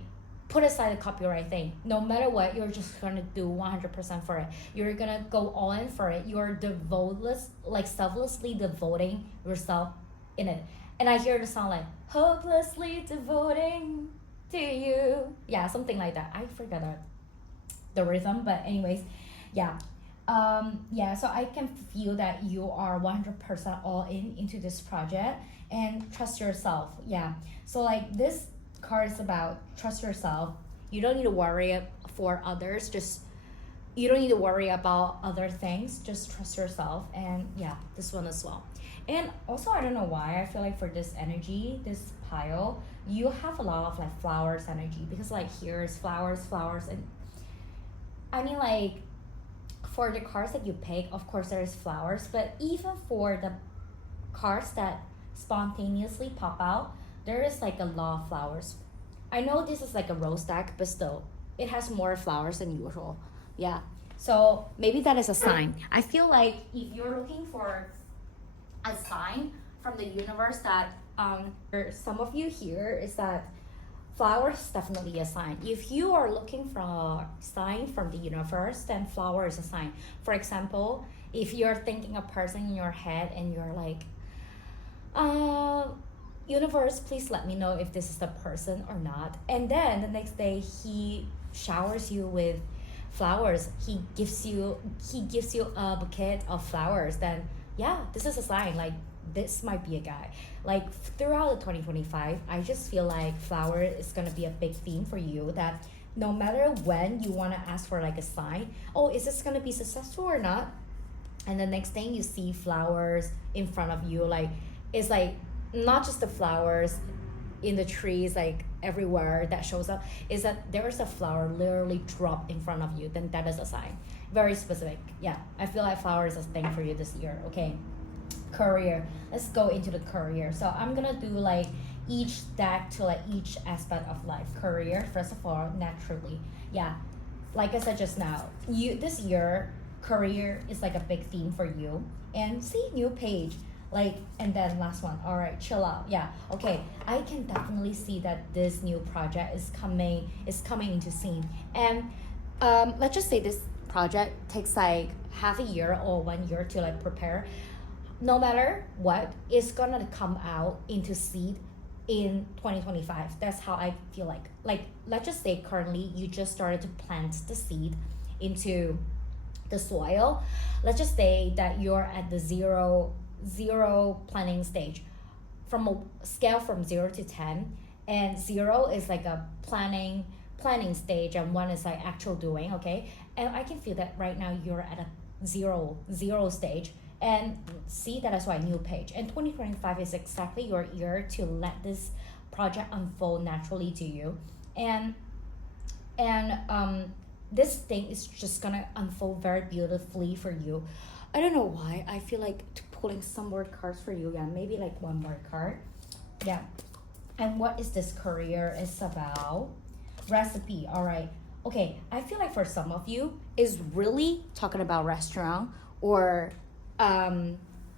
put aside the copyright thing, no matter what, you're just gonna do 100% for it. You're gonna go all in for it. You're devoteless, like selflessly devoting yourself in it. And I hear the song like hopelessly devoting to you, yeah, something like that. I forgot the rhythm, but anyways, yeah. Yeah, so I can feel that you are 100% all in into this project and trust yourself. Yeah, so like this card is about trust yourself. You don't need to worry for others, just you don't need to worry about other things, just trust yourself. And yeah, this one as well. And also, I don't know why I feel like for this energy, this pile, you have a lot of like flowers energy, because like here's flowers, and I mean, like, for the cards that you pick, of course there's flowers, but even for the cards that spontaneously pop out, there is like a lot of flowers. I know this is like a rose deck, but still, it has more flowers than usual. Yeah, so maybe that is a sign. I feel like if you're looking for a sign from the universe that for some of you here is that flower is definitely a sign. If you are looking for a sign from the universe, then flower is a sign. For example, if you're thinking a person in your head and you're like, universe, please let me know if this is the person or not, and then the next day he showers you with flowers, he gives you a bouquet of flowers, then yeah, this is a sign, like this might be a guy. Like throughout the 2025, I just feel like flower is gonna be a big theme for you, that no matter when you want to ask for like a sign, oh, is this gonna be successful or not, and the next thing you see flowers in front of you, like it's like not just the flowers in the trees, like everywhere that shows up, is that there's a flower literally drop in front of you, then that is a sign. Very specific. Yeah, I feel like flower is a thing for you this year. Okay, career, let's go into the career. So I'm gonna do like each deck to like each aspect of life. Career, first of all, naturally, yeah, like I said just now, you this year career is like a big theme for you. And see, new page, like, and then last one, all right, chill out. Yeah, okay, I can definitely see that this new project is coming into scene. And let's just say this project takes like half a year or 1 year to like prepare. No matter what, it's gonna come out into seed in 2025. That's how I feel like. Like, let's just say currently you just started to plant the seed into the soil. Let's just say that you're at the zero planning stage, from a scale from 0 to 10, and 0 is like a planning stage and 1 is like actual doing. Okay, and I can feel that right now you're at a zero stage. And see, that is why new page. And 2025 is exactly your year to let this project unfold naturally to you. And this thing is just gonna unfold very beautifully for you. I don't know why, I feel like pulling some more cards for you. Yeah, maybe like one more card. Yeah. And what is this career is about? Recipe. All right. Okay, I feel like for some of you is really talking about restaurant or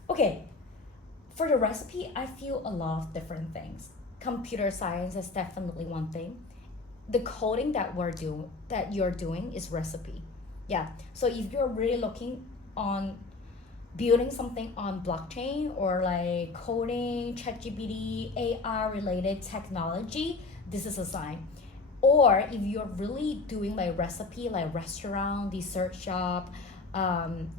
okay, for the recipe, I feel a lot of different things. Computer science is definitely one thing. The coding that you're doing is recipe. Yeah, so if you're really looking on building something on blockchain or like coding, ChatGPT, AI related technology, this is a sign. Or if you're really doing like recipe, like restaurant, dessert shop,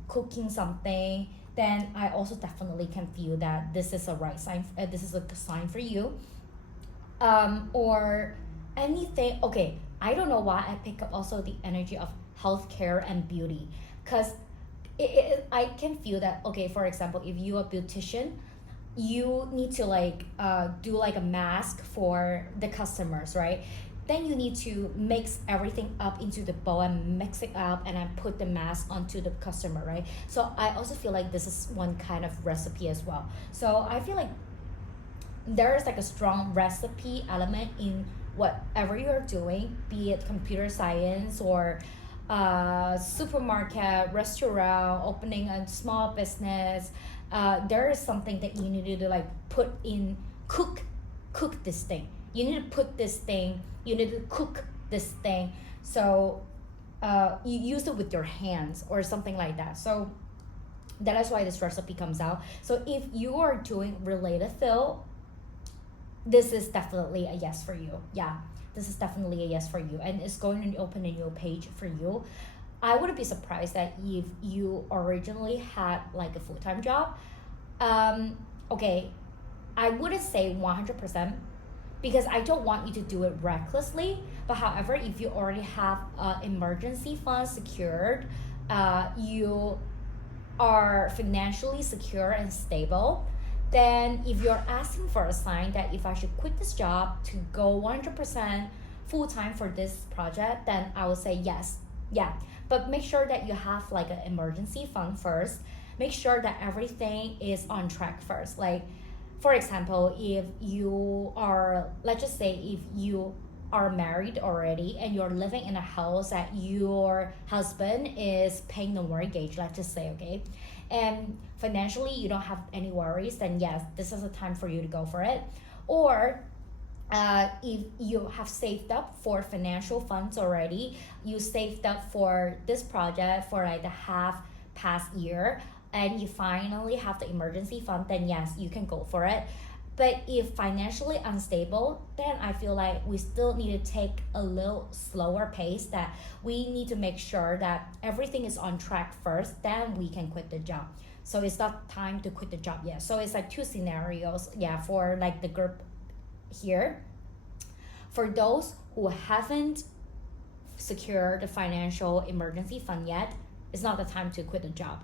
cooking something, then I also definitely can feel that this is a right sign. This is a sign for you. or anything. Okay, I don't know why I pick up also the energy of healthcare and beauty, because I can feel that. Okay, for example, if you are a beautician, you need to like do like a mask for the customers, right? Then you need to mix everything up into the bowl and mix it up and then put the mask onto the customer, right? So I also feel like this is one kind of recipe as well. So I feel like there is like a strong recipe element in whatever you're doing, be it computer science or supermarket, restaurant, opening a small business. There is something that you need to like put in, cook this thing. You need to put this thing, you need to cook this thing. So you use it with your hands or something like that. So that is why this recipe comes out. So if you are doing related field, this is definitely a yes for you. Yeah, this is definitely a yes for you, and it's going to open a new page for you. I wouldn't be surprised that if you originally had like a full-time job. Okay, I wouldn't say 100% because I don't want you to do it recklessly. But however, if you already have emergency funds secured, you are financially secure and stable, then if you're asking for a sign that if I should quit this job to go 100% full-time for this project, then I would say yes. Yeah, but make sure that you have like an emergency fund first. Make sure that everything is on track first. Like, for example, if you are, let's just say if you are married already and you're living in a house that your husband is paying the mortgage, let's just say, okay, and financially you don't have any worries, then yes, this is a time for you to go for it. Or if you have saved up for financial funds already, you saved up for this project for like the half past year, and you finally have the emergency fund, then yes, you can go for it. But if financially unstable, then I feel like we still need to take a little slower pace, that we need to make sure that everything is on track first, then we can quit the job. So it's not time to quit the job yet. So it's like two scenarios, yeah, for like the group here. For those who haven't secured the financial emergency fund yet, it's not the time to quit the job.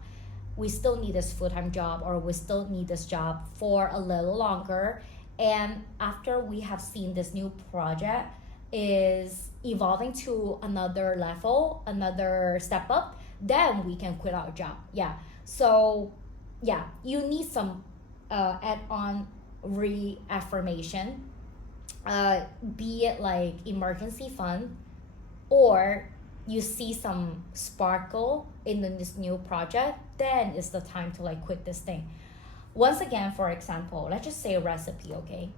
We still need this full-time job, or we still need this job for a little longer. And after we have seen this new project is evolving to another level, another step up, then we can quit our job. Yeah. So yeah, you need some add-on reaffirmation, be it like emergency fund, or you see some sparkle in this new project, then it's the time to like quit this thing. Once again, for example, let's just say a recipe, okay?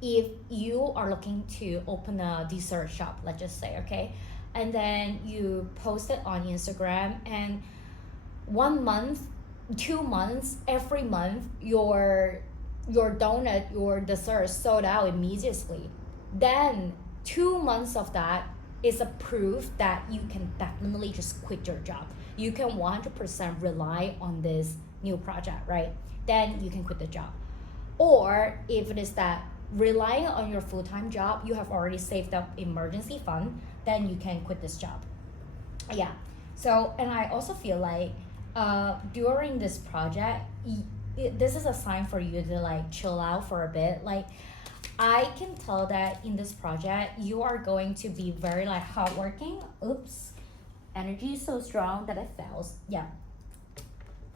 If you are looking to open a dessert shop, let's just say, okay? And then you post it on Instagram, and 1 month, 2 months, every month, your donut, your dessert sold out immediately. Then 2 months of that is a proof that you can definitely just quit your job. You can 100% rely on this new project, right? Then you can quit the job. Or if it is that relying on your full-time job, you have already saved up emergency fund, then you can quit this job. Yeah. So, and I also feel like during this project, this is a sign for you to like chill out for a bit. Like, I can tell that in this project, you are going to be very like hardworking. Oops, energy is so strong that it fails. Yeah,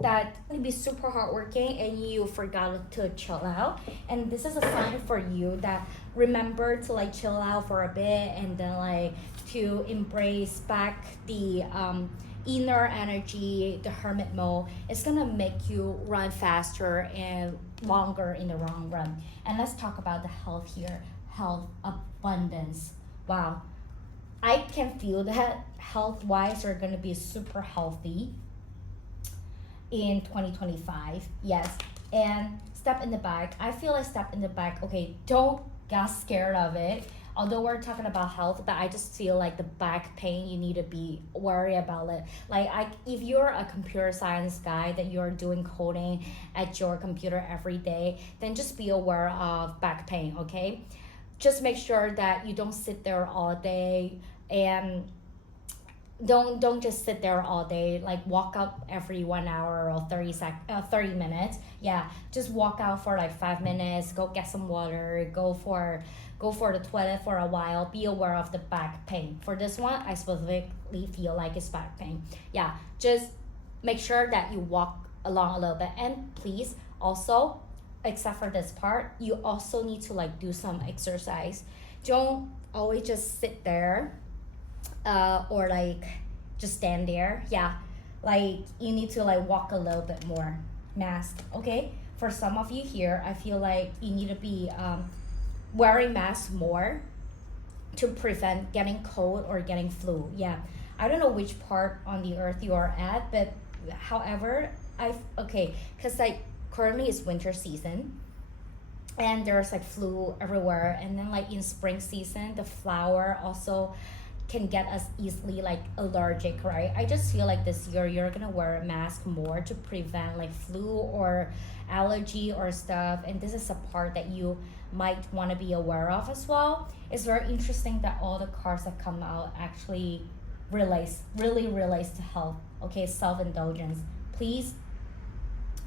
that you be super hardworking and you forgot to chill out. And this is a sign for you that remember to like chill out for a bit, and then like to embrace back the inner energy, the hermit mode. It's gonna make you run faster and longer in the long run. And let's talk about the health here. Health, abundance. Wow, I can feel that health wise you're gonna be super healthy in 2025. Yes. And step in the back, I feel like step in the back, okay, don't get scared of it. although we're talking about health, but I just feel like the back pain, you need to be worried about it. Like if you're a computer science guy that you're doing coding at your computer every day, then just be aware of back pain, okay? Just make sure that you don't sit there all day, and don't just sit there all day. Like walk out every 1 hour or 30 minutes. Yeah, just walk out for like 5 minutes, go get some water, go for the toilet for a while. Be aware of the back pain. For this one, I specifically feel like it's back pain. Yeah, just make sure that you walk along a little bit. And please also, except for this part, you also need to like do some exercise. Don't always just sit there or like just stand there. Yeah, like you need to like walk a little bit more. Mask, okay? For some of you here, I feel like you need to be wearing masks more to prevent getting cold or getting flu. Yeah, I don't know which part on the earth you are at, but however, because like currently it's winter season, and there's like flu everywhere, and then like in spring season the flower also can get us easily like allergic, right? I just feel like this year you're gonna wear a mask more to prevent like flu or allergy or stuff, and this is a part that you might want to be aware of as well. It's very interesting that all the cards that come out actually really relates to health. Okay, self-indulgence. Please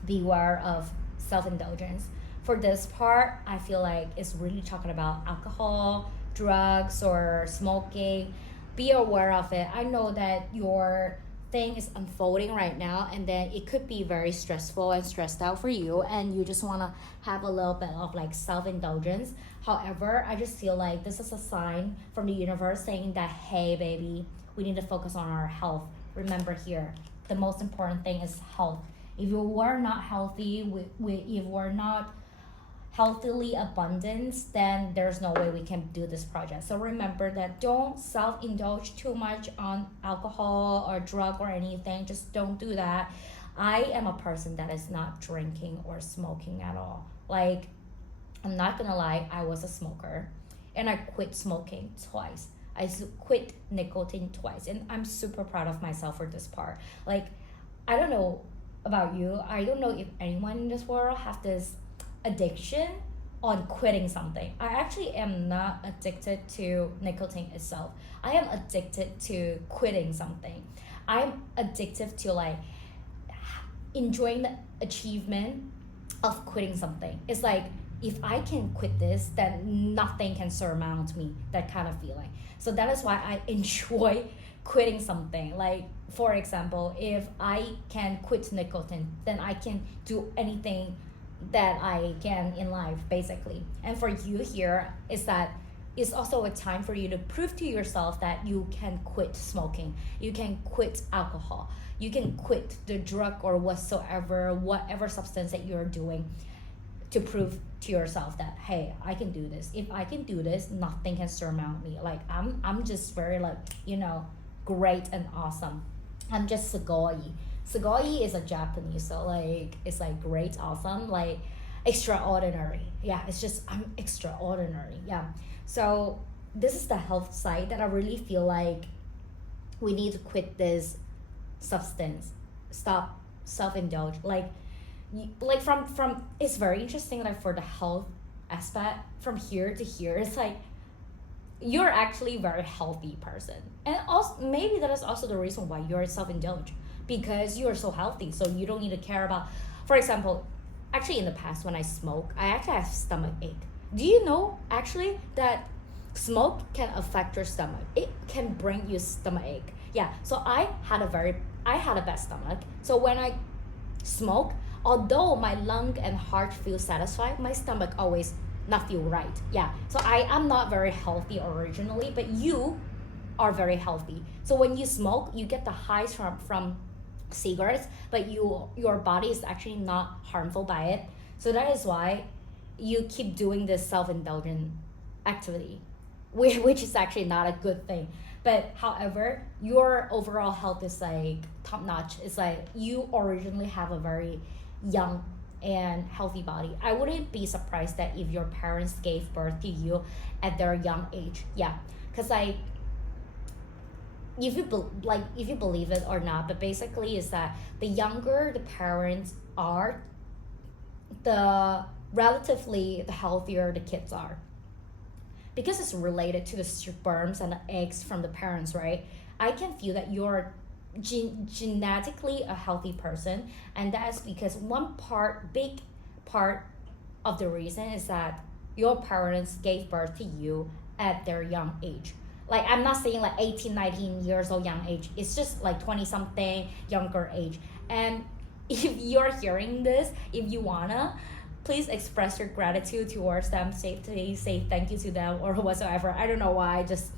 beware of self-indulgence. For this part, I feel like it's really talking about alcohol, drugs, or smoking. Be aware of it. I know that your thing is unfolding right now, and then it could be very stressful and stressed out for you, and you just want to have a little bit of like self-indulgence. However, I just feel like this is a sign from the universe saying that, hey baby, we need to focus on our health. Remember here, the most important thing is health. If you were not healthy, if we're not healthily abundant, then there's no way we can do this project. So remember that don't self-indulge too much on alcohol or drug or anything. Just don't do that. I am a person that is not drinking or smoking at all. Like, I'm not gonna lie, I was a smoker and I quit smoking twice. I quit nicotine twice, and I'm super proud of myself for this part. Like, I don't know about you, I don't know if anyone in this world have this addiction on quitting something. I actually am not addicted to nicotine itself. I am addicted to quitting something. I'm addicted to like enjoying the achievement of quitting something. It's like, if I can quit this, then nothing can surmount me, that kind of feeling. So that is why I enjoy quitting something. Like, for example, if I can quit nicotine, then I can do anything that I can in life, basically. And for you here is that it's also a time for you to prove to yourself that you can quit smoking, you can quit alcohol, you can quit the drug or whatever substance that you're doing, to prove to yourself that, hey, I can do this. If I can do this, nothing can surmount me. Like, I'm just very like, great and awesome. I'm just sugoi. Sugoi is a Japanese, so like it's like great, awesome, like extraordinary. Yeah, it's just I'm extraordinary. Yeah. So this is the health side that I really feel like we need to quit this substance. Stop self-indulge. Like from it's very interesting, like for the health aspect, from here to here, it's like you're actually a very healthy person. And also maybe that is also the reason why you're self-indulged, because you are so healthy, so you don't need to care about, for example, actually in the past when I smoke, I actually have stomach ache. Do you know actually that smoke can affect your stomach? It can bring you stomach ache. Yeah, so I had a bad stomach. So when I smoke, although my lung and heart feel satisfied, my stomach always not feel right. Yeah, so I am not very healthy originally, but you are very healthy. So when you smoke, you get the highs from cigarettes, but your body is actually not harmful by it. So that is why you keep doing this self-indulgent activity, which is actually not a good thing. But however, your overall health is like top notch. It's like you originally have a very young and healthy body. I wouldn't be surprised that if your parents gave birth to you at their young age. Yeah, because like if you believe it or not, but basically is that the younger the parents are, the relatively the healthier the kids are, because it's related to the sperms and the eggs from the parents, right? I can feel that you're genetically a healthy person, and that's because big part of the reason is that your parents gave birth to you at their young age. Like, I'm not saying like 18, 19 years old young age, it's just like 20 something younger age. And if you're hearing this, if you wanna, please express your gratitude towards them, say thank you to them or whatsoever. I don't know why I just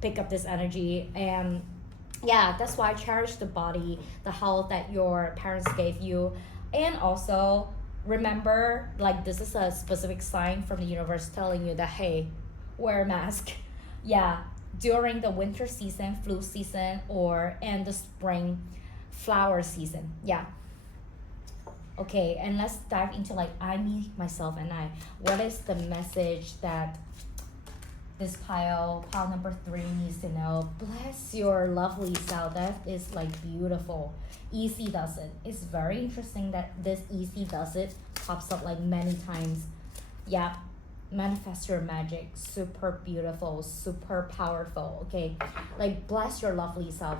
pick up this energy. And yeah, that's why I cherish the body, the health that your parents gave you. And also remember, like, this is a specific sign from the universe telling you that, hey, wear a mask. Yeah, during the winter season, flu season, and the spring flower season. Yeah. Okay, and let's dive into like I, me, myself, and I. What is the message that this pile number 3 needs to know? Bless your lovely self. That is like beautiful. Easy does it. It's very interesting that this easy does it pops up like many times. Yeah. Manifest your magic. Super beautiful, super powerful. Okay, like bless your lovely self.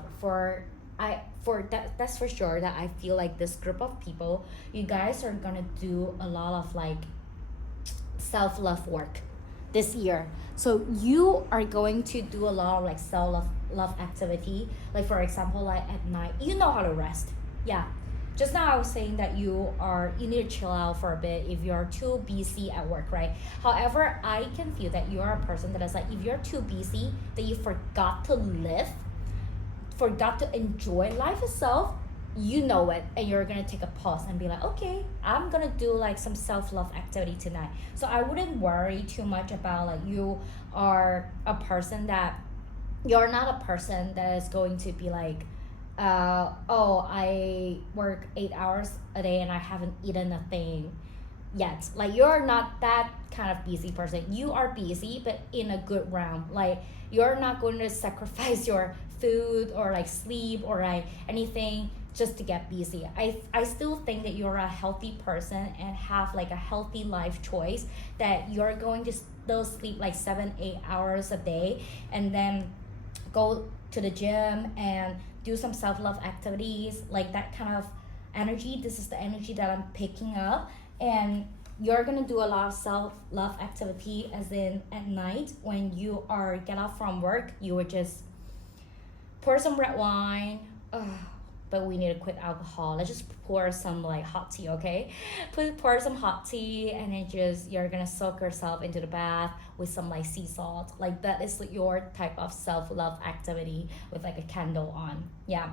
That's for sure that I feel like this group of people, you guys are gonna do a lot of like self-love work this year. So you are going to do a lot of like self-love activity. Like for example, like at night, you know how to rest. Yeah. Just now I was saying that you need to chill out for a bit if you're too busy at work, right? However, I can feel that you are a person that is like, if you're too busy, that you forgot to live, forgot to enjoy life itself, you know it, and you're gonna take a pause and be like, okay, I'm gonna do like some self-love activity tonight. So I wouldn't worry too much about like you are a person that, you're not a person that is going to be like, I work 8 hours a day and I haven't eaten a thing yet. Like, you're not that kind of busy person. You are busy, but in a good realm. Like, you're not going to sacrifice your food or like sleep or like anything just to get busy. I still think that you're a healthy person and have like a healthy life choice, that you're going to still sleep like 7-8 hours a day and then go to the gym and do some self-love activities, like that kind of energy. This is the energy that I'm picking up. And you're gonna do a lot of self-love activity, as in at night when you are get off from work, you would just pour some red wine. But we need to quit alcohol. Let's just pour some like hot tea, okay? Pour some hot tea, and then you're gonna soak yourself into the bath with some like sea salt. Like, that is your type of self-love activity with like a candle on. Yeah,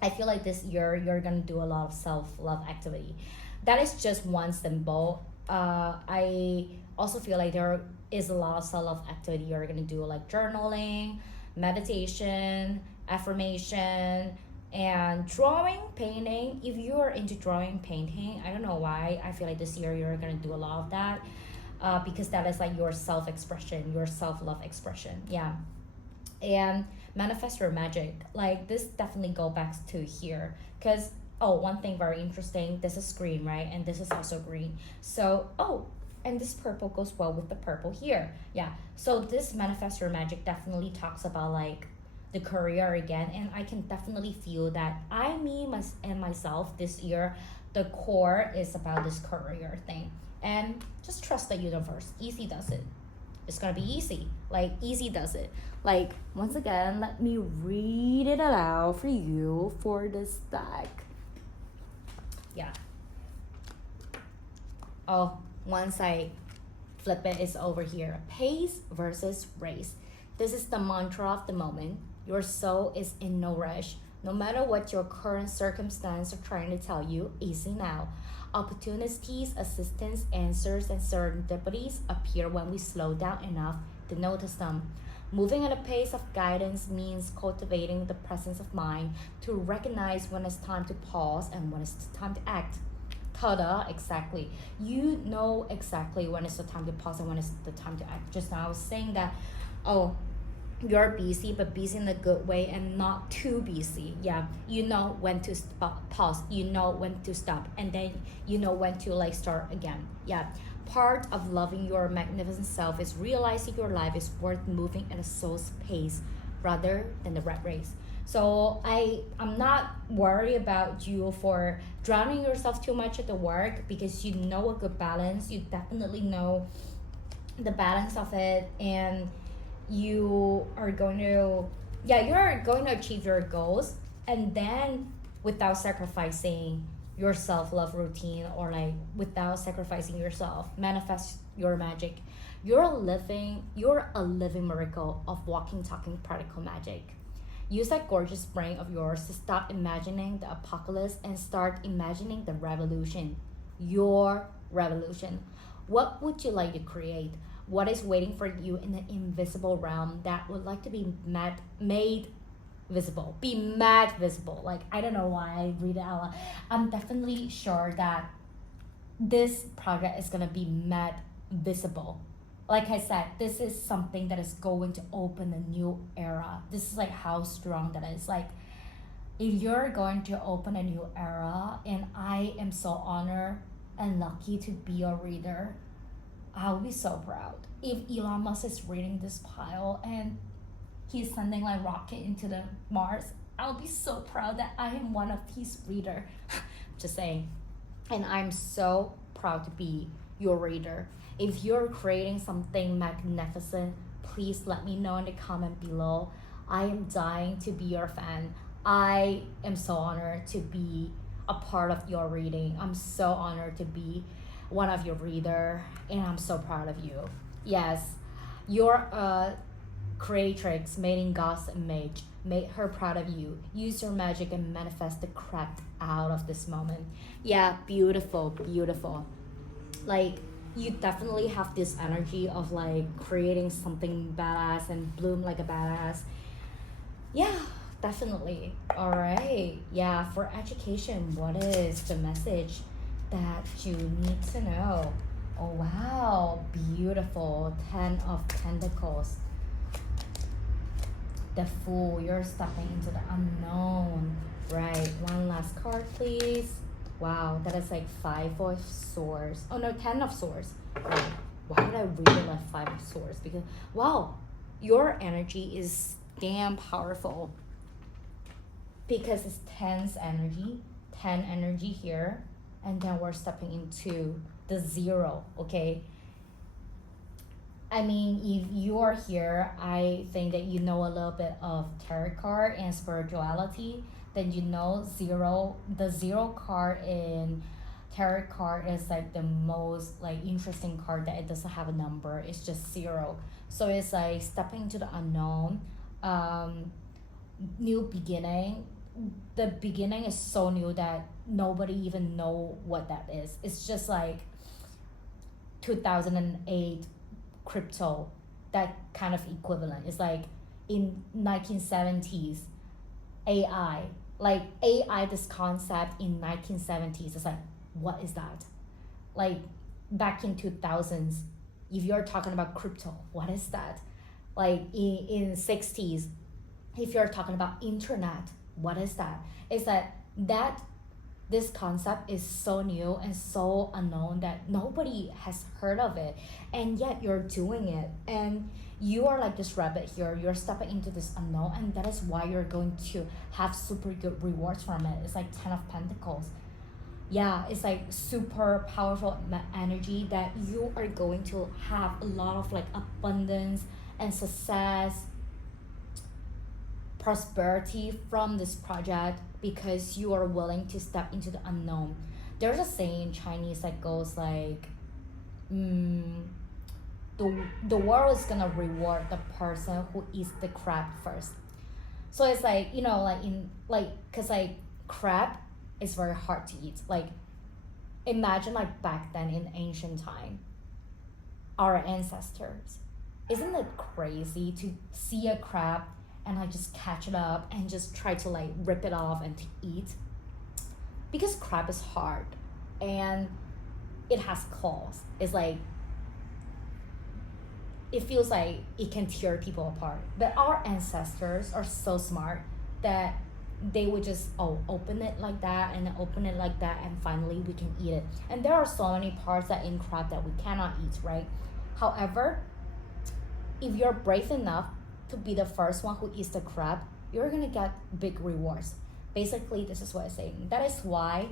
I feel like this year you're gonna do a lot of self-love activity. That is just one symbol. I also feel like there is a lot of self-love activity you're gonna do, like journaling, meditation, affirmation, and drawing, painting. If you're into drawing, painting, I don't know why, I feel like this year you're gonna do a lot of that, because that is like your self-expression, your self-love expression. Yeah. And manifest your magic. Like, this definitely go back to here, because one thing very interesting, this is green, right? And this is also green. So and this purple goes well with the purple here. Yeah, so this manifest your magic definitely talks about like the career again, and I can definitely feel that and myself this year, the core is about this career thing. And just trust the universe. Easy does it. It's gonna be easy. Like, easy does it. Like, once again, let me read it aloud for you for this deck. Yeah. Once I flip it, it's over here. Pace versus race. This is the mantra of the moment. Your soul is in no rush. No matter what your current circumstance are trying to tell you, easy now. Opportunities, assistance, answers, and serendipities appear when we slow down enough to notice them. Moving at a pace of guidance means cultivating the presence of mind to recognize when it's time to pause and when it's time to act. Ta-da, exactly. You know exactly when it's the time to pause and when it's the time to act. Just now I was saying that, oh, you're busy, but busy in a good way and not too busy. Yeah, you know when to pause, you know when to stop, and then you know when to like start again. Yeah, part of loving your magnificent self is realizing your life is worth moving at a soul's pace rather than the rat race. So I'm not worried about you for drowning yourself too much at the work, because you know a good balance. You definitely know the balance of it, and you are going to, yeah, you're going to achieve your goals, and then without sacrificing your self-love routine, or like without sacrificing yourself, manifest your magic. You're a living miracle of walking, talking, practical magic. Use that gorgeous brain of yours to stop imagining the apocalypse and start imagining the revolution. Your revolution. What would you like to create? What is waiting for you in the invisible realm that would like to be made visible? Be mad visible. Like, I don't know why I read it out loud. I'm definitely sure that this project is gonna be mad visible. Like I said, this is something that is going to open a new era. This is like how strong that is. Like, if you're going to open a new era, and I am so honored and lucky to be your reader, I'll be so proud. If Elon Musk is reading this pile and he's sending like rocket into the Mars, I'll be so proud that I am one of his reader. Just saying. And I'm so proud to be your reader. If you're creating something magnificent, please let me know in the comment below. I am dying to be your fan. I am so honored to be a part of your reading. I'm so honored to be one of your reader, and I'm so proud of you. Yes, you're a creatrix made in God's image. Make her proud of you. Use your magic and manifest the crap out of this moment. Yeah, beautiful, beautiful. Like, you definitely have this energy of like creating something badass and bloom like a badass. Yeah, definitely. All right. Yeah, for education, what is the message that you need to know? Oh wow, beautiful. 10 of Pentacles. The Fool, you're stepping into the unknown. Right, one last card please. Wow, that is like 5 of Swords. Oh no, 10 of Swords. Right. Why did I read it like 5 of Swords? Because, wow, your energy is damn powerful. Because it's 10's energy, 10 energy here, and then we're stepping into the 0, okay? I mean, if you are here, I think that you know a little bit of tarot card and spirituality. Then you know the 0 card in tarot card is like the most like interesting card, that it doesn't have a number. It's just 0. So it's like stepping into the unknown, new beginning. The beginning is so new that nobody even know what that is. It's just like 2008 crypto, that kind of equivalent. It's like in 1970s AI, like AI, this concept in 1970s. It's like, what is that? Like back in 2000s, if you're talking about crypto, what is that? Like in 60s, if you're talking about internet, what is that? It's that this concept is so new and so unknown that nobody has heard of it, and yet you're doing it, and you are like this rabbit here. You're stepping into this unknown, and that is why you're going to have super good rewards from it. It's like 10 of Pentacles. Yeah, it's like super powerful energy that you are going to have a lot of like abundance and success, prosperity from this project, because you are willing to step into the unknown. There's a saying in Chinese that goes like, the world is gonna reward the person who eats the crab first. So it's like, you know, like in like, cause like crab is very hard to eat. Like, imagine like back then in ancient time, our ancestors. Isn't it crazy to see a crab and like just catch it up and just try to like rip it off and to eat? Because crab is hard. and it has claws. It's like, it feels like it can tear people apart. But our ancestors are so smart that they would just open it like that and open it like that, and finally we can eat it. And there are so many parts that in crab that we cannot eat, right? However, if you're brave enough to be the first one who eats the crab, you're gonna get big rewards. Basically, this is what I'm saying. That is why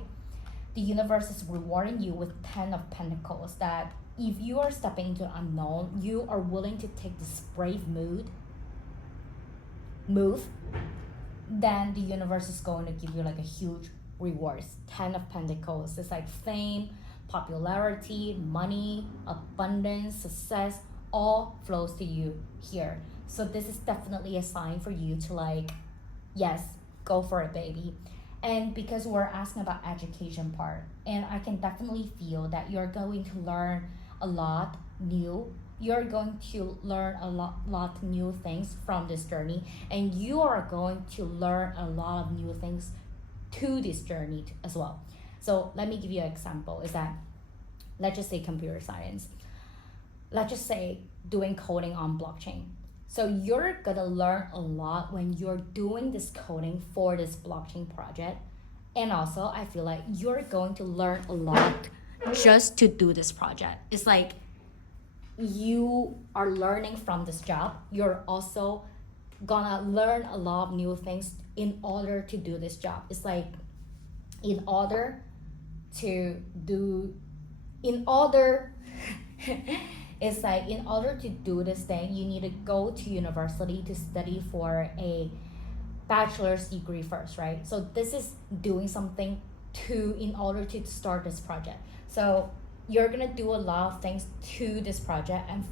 the universe is rewarding you with 10 of Pentacles, that if you are stepping into unknown, you are willing to take this brave move, then the universe is going to give you like a huge rewards. 10 of Pentacles. It's like fame, popularity, money, abundance, success, all flows to you here. So this is definitely a sign for you to like, yes, go for it, baby. And because we're asking about education part, and I can definitely feel that you're going to learn a lot new. You're going to learn a lot new things from this journey, and you are going to learn a lot of new things to this journey as well. So let me give you an example. Is that, let's just say computer science. Let's just say doing coding on blockchain. So you're gonna learn a lot when you're doing this coding for this blockchain project. And also, I feel like you're going to learn a lot just to do this project. It's like you are learning from this job. You're also gonna learn a lot of new things in order to do this job. It's like in order it's like in order to do this thing, you need to go to university to study for a bachelor's degree first, right? So this is doing something in order to start this project. So you're gonna do a lot of things to this project and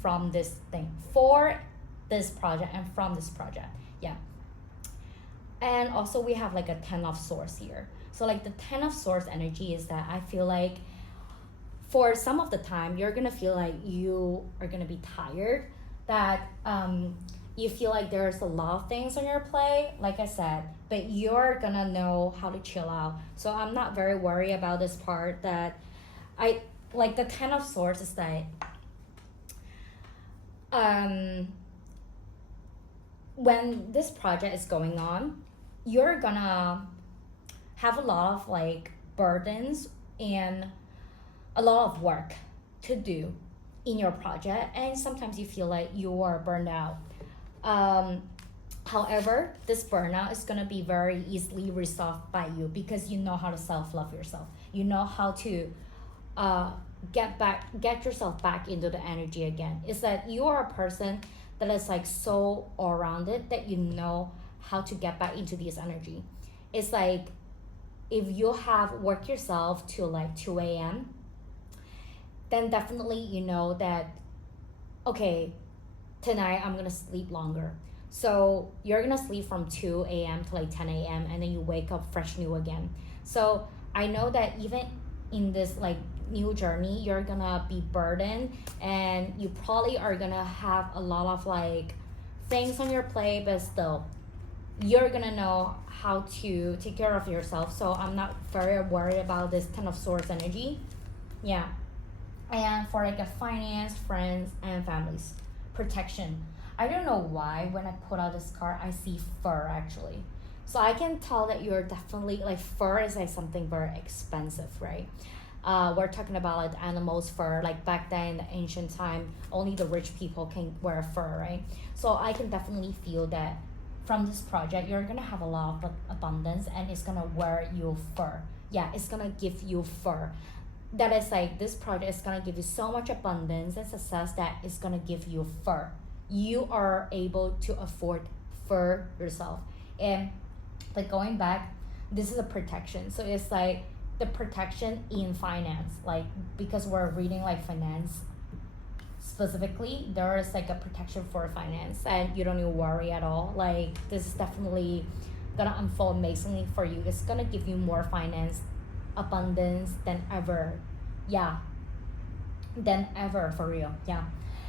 from this thing, for this project and from this project. Yeah. And also we have like a 10 of Swords here. So like the 10 of Swords energy is that I feel like for some of the time, you're gonna feel like you are gonna be tired, that you feel like there's a lot of things on your plate, like I said, but you're gonna know how to chill out. So I'm not very worried about this part. That I like the 10 of Swords is that when this project is going on, you're gonna have a lot of like burdens and a lot of work to do in your project, and sometimes you feel like you are burned out. However, this burnout is gonna be very easily resolved by you because you know how to self-love yourself. You know how to get yourself back into the energy again. It's that you are a person that is like so all-rounded that you know how to get back into this energy. It's like if you have worked yourself till like 2 a.m., then definitely you know that, okay, tonight I'm gonna sleep longer. So you're gonna sleep from 2 a.m. to like 10 a.m. and then you wake up fresh new again. So I know that even in this like new journey, you're gonna be burdened and you probably are gonna have a lot of like things on your plate, but still you're gonna know how to take care of yourself. So I'm not very worried about this 10 of Swords energy. Yeah. And for like a finance, friends, and families, protection. I don't know why when I put out this card, I see fur actually. So I can tell that you're definitely like, fur is like something very expensive, right? We're talking about like animals fur, like back then in the ancient time, only the rich people can wear fur, right? So I can definitely feel that from this project, you're gonna have a lot of abundance and it's gonna wear you fur. Yeah, it's gonna give you fur. That is like, this project is gonna give you so much abundance and success that it's gonna give you fur. You are able to afford fur yourself. And like going back, this is a protection. So it's like the protection in finance, like because we're reading like finance specifically, there is like a protection for finance and you don't need to worry at all. Like this is definitely gonna unfold amazingly for you. It's gonna give you more finance abundance than ever. Yeah, than ever, for real. Yeah.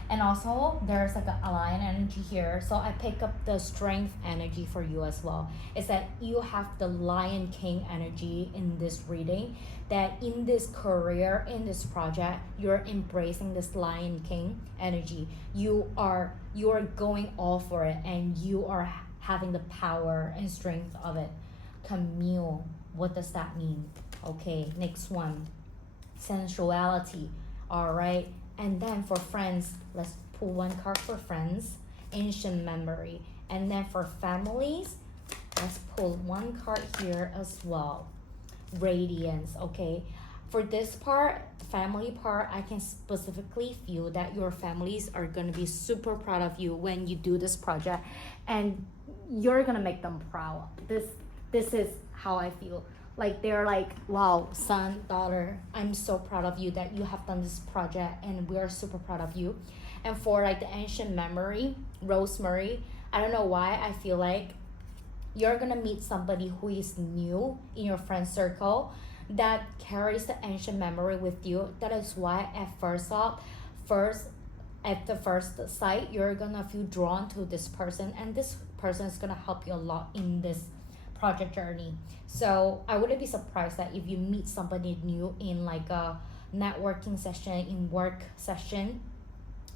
And also there's like a lion energy here, so I pick up the strength energy for you as well. It's that you have the lion king energy in this reading, that in this career, in this project, you're embracing this lion king energy. You are going all for it, and you are having the power and strength of it. Camille, what does that mean? Okay, next one, sensuality. All right, and then for friends, let's pull one card for friends, ancient memory. And then for families, let's pull one card here as well, radiance. Okay, for this part, family part, I can specifically feel that your families are going to be super proud of you when you do this project, and you're going to make them proud. This is how I feel. Like they're like, wow, son, daughter, I'm so proud of you that you have done this project, and we're super proud of you. And for like the ancient memory, rosemary, I don't know why I feel like you're gonna meet somebody who is new in your friend circle that carries the ancient memory with you. That is why at the first sight, you're gonna feel drawn to this person, and this person is gonna help you a lot in this project journey. So I wouldn't be surprised that if you meet somebody new in like a networking session, in work session,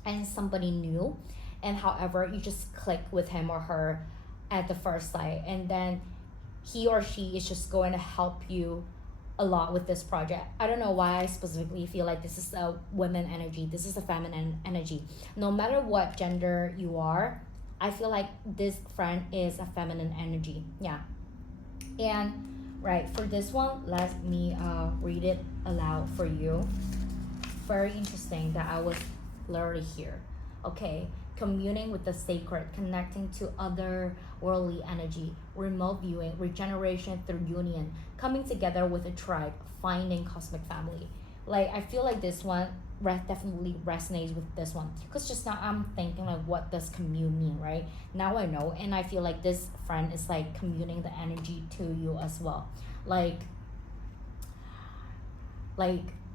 and somebody new, and however you just click with him or her at the first sight, and then he or she is just going to help you a lot with this project. I don't know why I specifically feel like this is a women energy, this is a feminine energy. No matter what gender you are, I feel like this friend is a feminine energy. Yeah. And right, for this one, let me read it aloud for you. Very interesting that I was literally here. Okay, communing with the sacred, connecting to otherworldly energy, remote viewing, regeneration through union, coming together with a tribe, finding cosmic family. Like I feel like this one definitely resonates with this one, because just now I'm thinking like, what does commune mean, right? Now I know, and I feel like this friend is like communing the energy to you as well. Like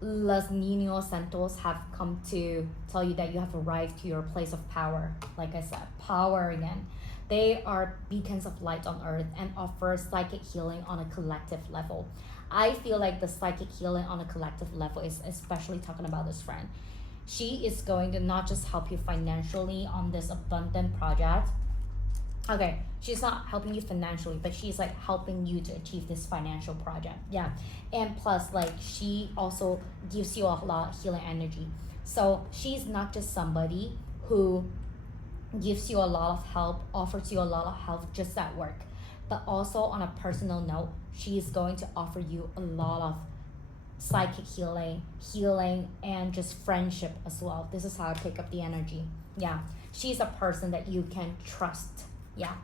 Los Niños Santos have come to tell you that you have arrived to your place of power. Like I said, power again. They are beacons of light on earth and offer psychic healing on a collective level. I feel like the psychic healing on a collective level is especially talking about this friend. She is going to not just help you financially on this abundant project. Okay, she's not helping you financially, but she's like helping you to achieve this financial project. Yeah. And plus, like, she also gives you a lot of healing energy. So she's not just somebody who gives you a lot of help, offers you a lot of help just at work, but also on a personal note, she is going to offer you a lot of psychic healing, and just friendship as well. This is how I pick up the energy. Yeah, she's a person that you can trust. Yeah.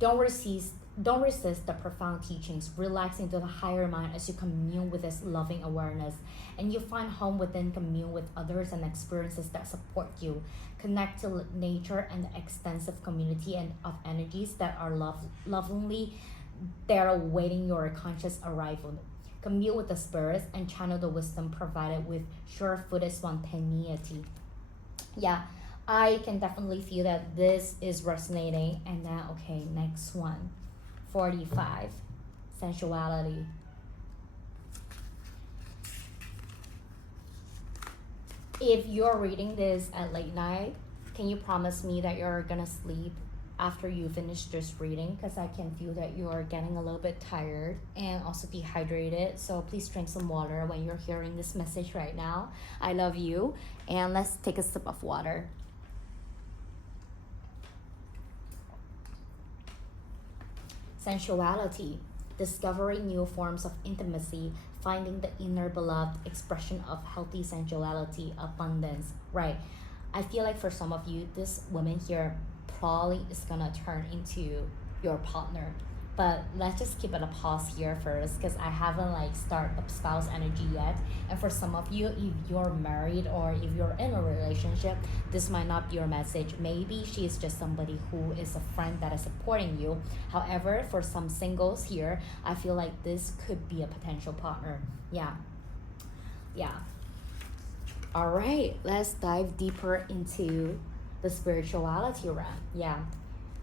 Don't resist the profound teachings. Relax into the higher mind as you commune with this loving awareness, and you find home within, commune with others and experiences that support you. Connect to nature and the extensive community and of energies that are lovingly there awaiting your conscious arrival. Commune with the spirits and channel the wisdom provided with sure-footed spontaneity. Yeah, I can definitely feel that this is resonating. And now, okay, next one. 45, sensuality. If you're reading this at late night, can you promise me that you're gonna sleep after you finish this reading? Because I can feel that you're getting a little bit tired and also dehydrated. So please drink some water when you're hearing this message right now. I love you. And let's take a sip of water. Sensuality, discovering new forms of intimacy, finding the inner beloved, expression of healthy sensuality, abundance. Right. I feel like for some of you, this woman here probably is gonna turn into your partner. But let's just keep it a pause here first, because I haven't like start up spouse energy yet. And for some of you, if you're married or if you're in a relationship, this might not be your message. Maybe she's just somebody who is a friend that is supporting you. However, for some singles here, I feel like this could be a potential partner. Yeah. All right, let's dive deeper into the spirituality realm. Yeah,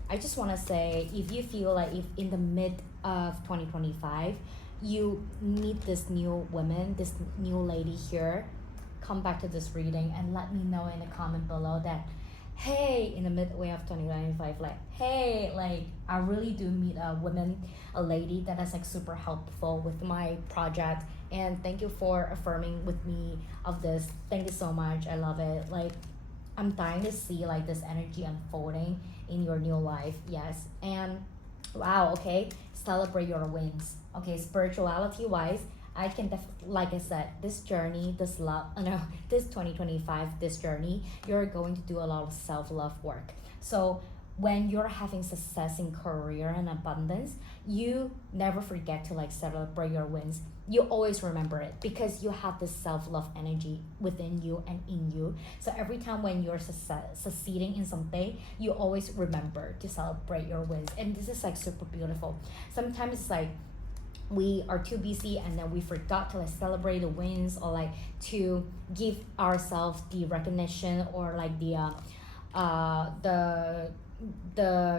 I just want to say, if you feel like if in the mid of 2025 you meet this new woman, this new lady here, come back to this reading and let me know in the comment below that, hey, in the midway of 2025, like, hey, like, I really do meet a woman, a lady that is like super helpful with my project, and thank you for affirming with me of this. Thank you so much, I love it. Like, I'm dying to see like this energy unfolding in your new life. Yes. And wow, okay, celebrate your wins. Okay, spirituality wise, I can like I said, this journey, this love, no, this 2025, this journey, you're going to do a lot of self-love work. So when you're having success in career and abundance, you never forget to like celebrate your wins. You always remember it because you have this self-love energy within you and in you. So every time when you're succeeding in something, you always remember to celebrate your wins. And this is like super beautiful. Sometimes it's like we are too busy and then we forgot to like celebrate the wins, or like to give ourselves the recognition, or like the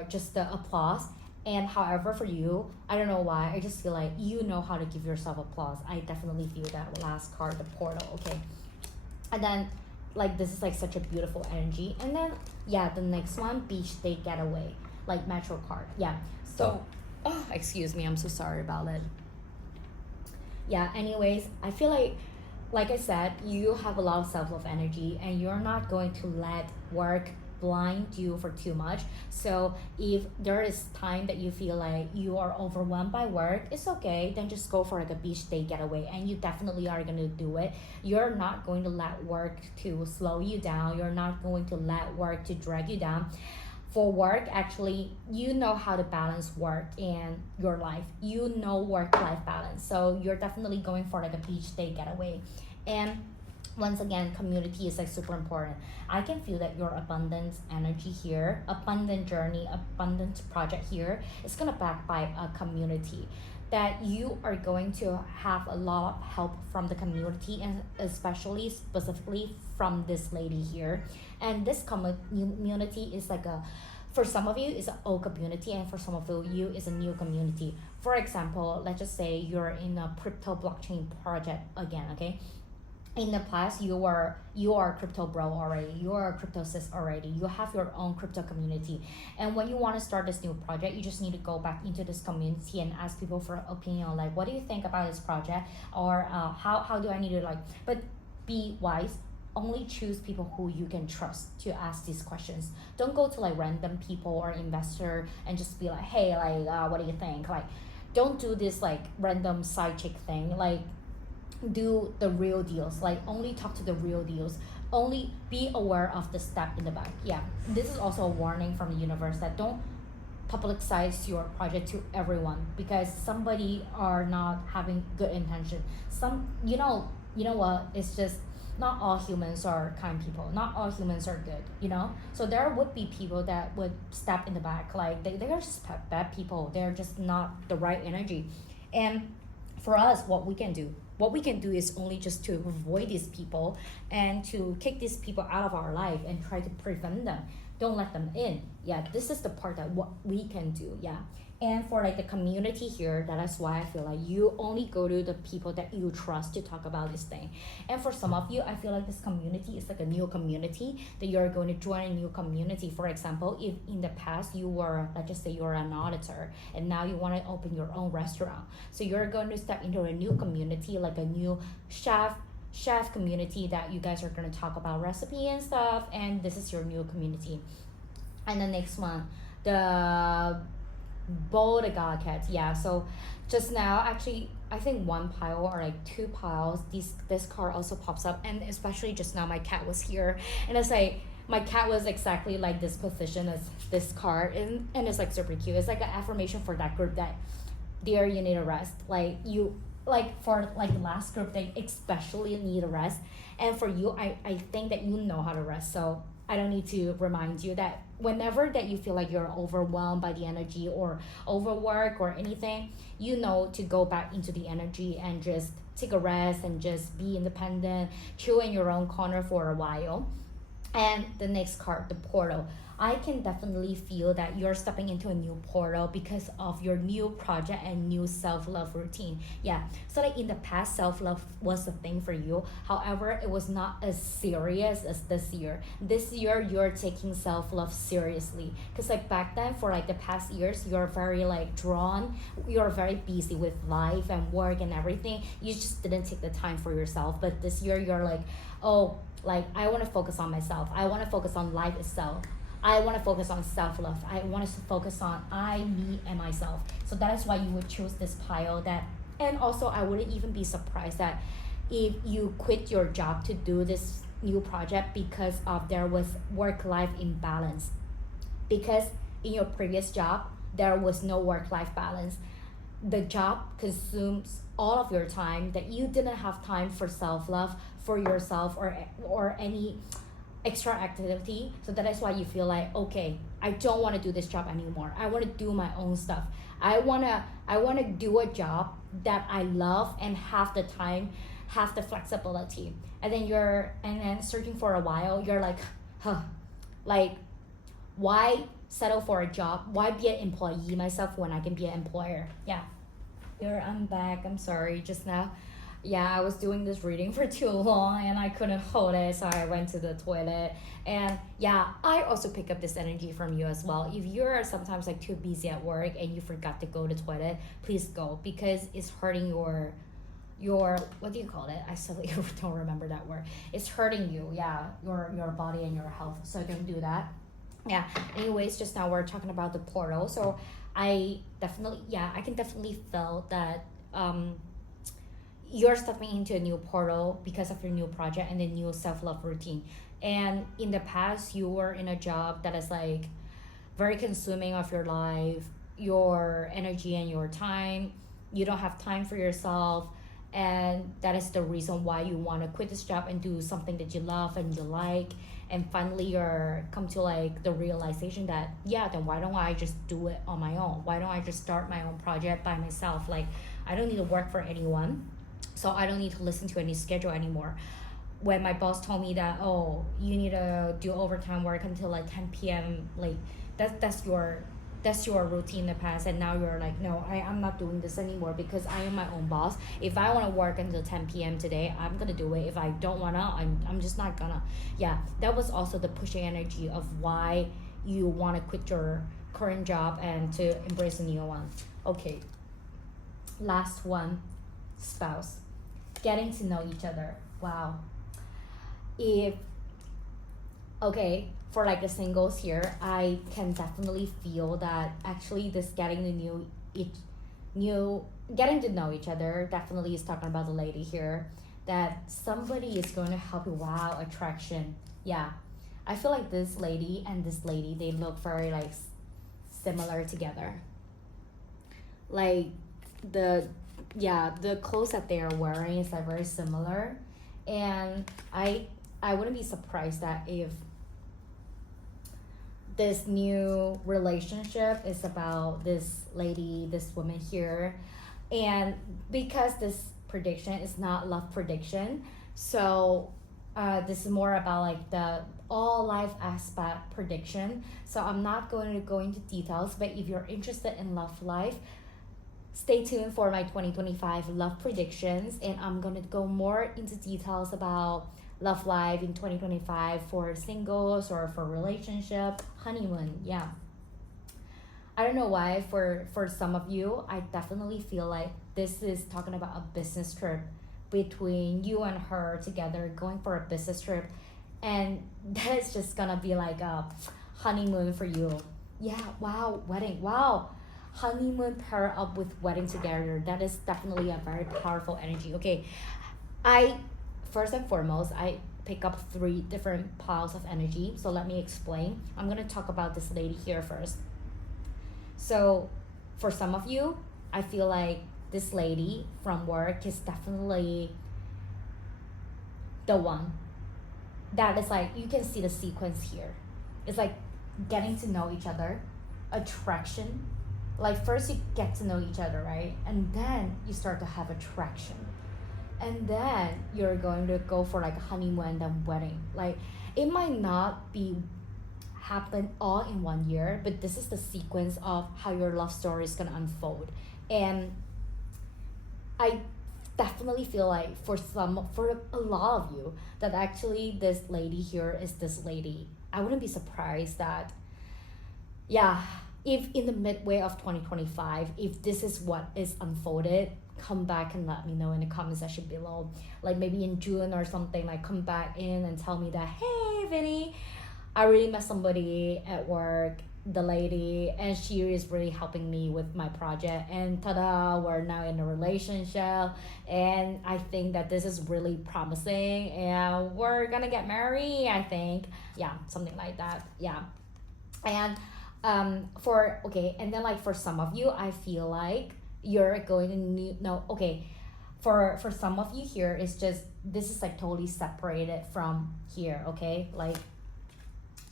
just the applause. And however, for you, I don't know why, I just feel like you know how to give yourself applause. I definitely feel that last card, the portal. Okay, and then like this is like such a beautiful energy. And then yeah, the next one, beach day getaway, like metro card. Yeah, so oh, excuse me, I'm so sorry about it. Yeah, anyways, I feel like I said, you have a lot of self-love energy and you're not going to let work blind you for too much. So if there is time that you feel like you are overwhelmed by work, it's okay, then just go for like a beach day getaway, and you definitely are going to do it. You're not going to let work to slow you down, you're not going to let work to drag you down. For work, actually, you know how to balance work and your life, you know, work-life balance. So you're definitely going for like a beach day getaway. And once again, community is like super important. I can feel that your abundance energy here, abundant journey, abundant project here is gonna back by a community, that you are going to have a lot of help from the community, and especially specifically from this lady here. And this community is like a, for some of you is an old community, and for some of you is a new community. For example, let's just say you're in a crypto blockchain project again. Okay, in the past you are a crypto bro already, you are a crypto sis already, you have your own crypto community, and when you want to start this new project, you just need to go back into this community and ask people for opinion, like, what do you think about this project, or how do I need to like, but be wise, only choose people who you can trust to ask these questions. Don't go to like random people or investor and just be like, hey, like what do you think, like, don't do this like random side chick thing. Like, do the real deals, like only talk to the real deals, only be aware of the step in the back. Yeah, this is also a warning from the universe that don't publicize your project to everyone, because somebody are not having good intention. Some, you know what, it's just not all humans are kind people, not all humans are good, so there would be people that would step in the back, like they are just bad people, they're just not the right energy. And for us, what we can do is only just to avoid these people and to kick these people out of our life and try to prevent them. Don't let them in. Yeah, this is the part that what we can do. Yeah. And for like the community here, that is why I feel like you only go to the people that you trust to talk about this thing. And for some of you, I feel like this community is like a new community, that you're going to join a new community. For example, if in the past you were, let's just say you're an auditor, and now you want to open your own restaurant, so you're going to step into a new community, like a new chef community, that you guys are going to talk about recipe and stuff, and this is your new community. And the next one, the bodega cat. Yeah, so just now, actually, I think one pile or like two piles, this card also pops up, and especially just now my cat was here, and it's like my cat was exactly like this position as this card, and it's like super cute. It's like an affirmation for that group that, dear, you need a rest. Like, you, like for like the last group, they especially need a rest, and for you, I think that you know how to rest. So I don't need to remind you that whenever that you feel like you're overwhelmed by the energy or overwork or anything, you know to go back into the energy and just take a rest and just be independent, chill in your own corner for a while. And the next card, the portal. I can definitely feel that you're stepping into a new portal because of your new project and new self-love routine. Yeah. So like in the past, self-love was a thing for you. However, it was not as serious as this year. This year you're taking self-love seriously. Cause like back then for like the past years, you're very like drawn, you're very busy with life and work and everything. You just didn't take the time for yourself. But this year you're like, oh, like I want to focus on myself. I want to focus on life itself. I want to focus on self-love. I want to focus on I, me, and myself. So that is why you would choose this pile. That, and also I wouldn't even be surprised that if you quit your job to do this new project because of there was work-life imbalance. Because in your previous job, there was no work-life balance. The job consumes all of your time that you didn't have time for self-love, for yourself, or any extra activity. So that is why you feel like, okay, I don't want to do this job anymore. I want to do my own stuff. I want to do a job that I love and have the time, have the flexibility. And then searching for a while, you're like, like why settle for a job? Why be an employee myself when I can be an employer? Yeah. Here I'm back. I'm sorry just now. Yeah, I was doing this reading for too long and I couldn't hold it, so I went to the toilet. And yeah, I also pick up this energy from you as well. If you're sometimes like too busy at work and you forgot to go to the toilet, please go, because it's hurting your what do you call it? I still don't remember that word. It's hurting you, yeah, your body and your health. So don't do that. Yeah. Anyways, just now we're talking about the portal. So I can definitely feel that you're stepping into a new portal because of your new project and the new self-love routine. And in the past, you were in a job that is like very consuming of your life, your energy and your time. You don't have time for yourself. And that is the reason why you want to quit this job and do something that you love and you like. And finally you're come to like the realization that, yeah, then why don't I just do it on my own? Why don't I just start my own project by myself? Like, I don't need to work for anyone. So I don't need to listen to any schedule anymore. When my boss told me that, oh, you need to do overtime work until like 10 p.m. like that's your routine in the past, and now you're like, no, I'm not doing this anymore because I am my own boss. If I want to work until 10 p.m. today, I'm gonna do it. If I don't wanna, I'm just not gonna. Yeah, that was also the pushing energy of why you want to quit your current job and to embrace a new one. Okay, last one, spouse. Getting to know each other. Wow. Okay, for like the singles here, I can definitely feel that actually this getting to know each other definitely is talking about the lady here, that somebody is going to help you. Wow, attraction. Yeah, I feel like this lady and this lady, they look very like similar together. Like the clothes that they are wearing is like very similar. And I wouldn't be surprised that if this new relationship is about this lady, this woman here. And because this prediction is not love prediction, so this is more about like the all life aspect prediction. So I'm not going to go into details, but if you're interested in love life, stay tuned for my 2025 love predictions, and I'm going to go more into details about love life in 2025 for singles or for relationship, honeymoon. Yeah, I don't know why for some of you, I definitely feel like this is talking about a business trip between you and her together, going for a business trip, and that is just gonna be like a honeymoon for you. Yeah, wow, wedding, wow, honeymoon pair up with wedding together. That is definitely a very powerful energy. Okay, first and foremost, I pick up 3 different piles of energy. So let me explain. I'm going to talk about this lady here first. So for some of you, I feel like this lady from work is definitely the one. that is like, you can see the sequence here. It's like getting to know each other, attraction. Like first you get to know each other, right? And then you start to have attraction. And then you're going to go for like a honeymoon and then wedding. Like it might not be happen all in 1 year, but this is the sequence of how your love story is gonna unfold. And I definitely feel like for a lot of you that actually this lady here is this lady. I wouldn't be surprised that, yeah, if in the midway of 2025, if this is what is unfolded, come back and let me know in the comment section below. Like maybe in June or something, like come back in and tell me that, hey Vinnie, I really met somebody at work, the lady, and she is really helping me with my project, and ta-da, we're now in a relationship, and I think that this is really promising and we're gonna get married, I think. Yeah, something like that. Yeah. And and then like for some of you, I feel like you're going to need, no, okay, for some of you here, it's just, this is like totally separated from here, okay? Like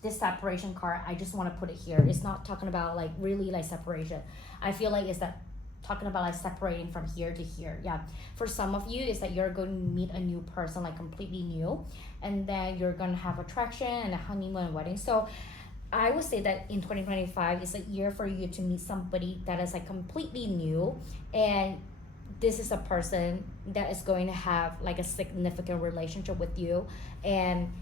this separation card, I just want to put it here. It's not talking about like really like separation. I feel like it's that talking about like separating from here to here. Yeah, for some of you, it's that you're going to meet a new person, like completely new, and then you're gonna have attraction and a honeymoon and wedding. So I would say that in 2025 is a year for you to meet somebody that is like completely new, and this is a person that is going to have like a significant relationship with you, and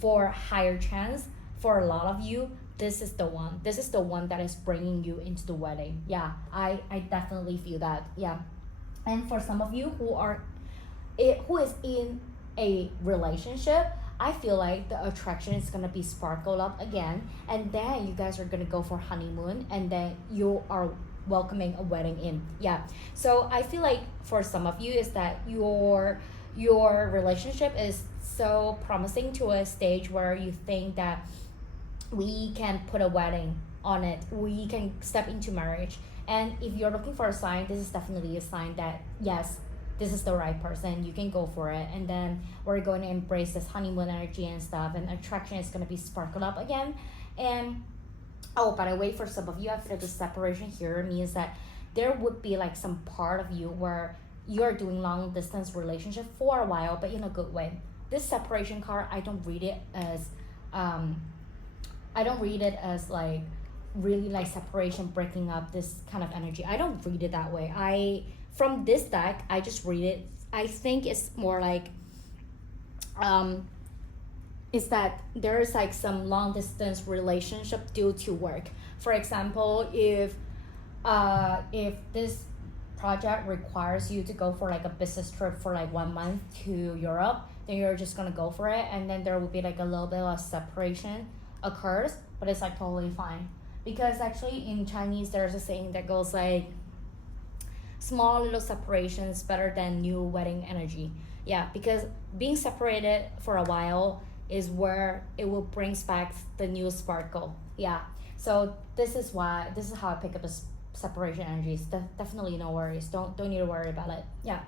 for higher chance, for a lot of you, this is the one. This is the one that is bringing you into the wedding. Yeah, I definitely feel that. Yeah, and for some of you who is in a relationship, I feel like the attraction is gonna be sparkled up again, and then you guys are gonna go for honeymoon, and then you are welcoming a wedding in. Yeah, so I feel like for some of you is that your relationship is so promising to a stage where you think that we can put a wedding on it, we can step into marriage. And if you're looking for a sign, this is definitely a sign that yes, this is the right person, you can go for it. And then we're going to embrace this honeymoon energy and stuff, and attraction is going to be sparkled up again. And oh, by the way, for some of you, I feel the separation here means that there would be like some part of you where you're doing long distance relationship for a while, but in a good way. This separation card, I don't read it as like really like separation, breaking up, this kind of energy. I don't read it that way. From this deck, I just read it. I think it's more like is that there's like some long distance relationship due to work. For example, if this project requires you to go for like a business trip for like 1 month to Europe, then you're just gonna go for it, and then there will be like a little bit of separation occurs, but it's like totally fine. Because actually in Chinese there's a saying that goes like, small little separations better than new wedding energy. Yeah, because being separated for a while is where it will brings back the new sparkle. Yeah, so this is how I pick up the separation energies. Definitely no worries, don't need to worry about it. Yeah,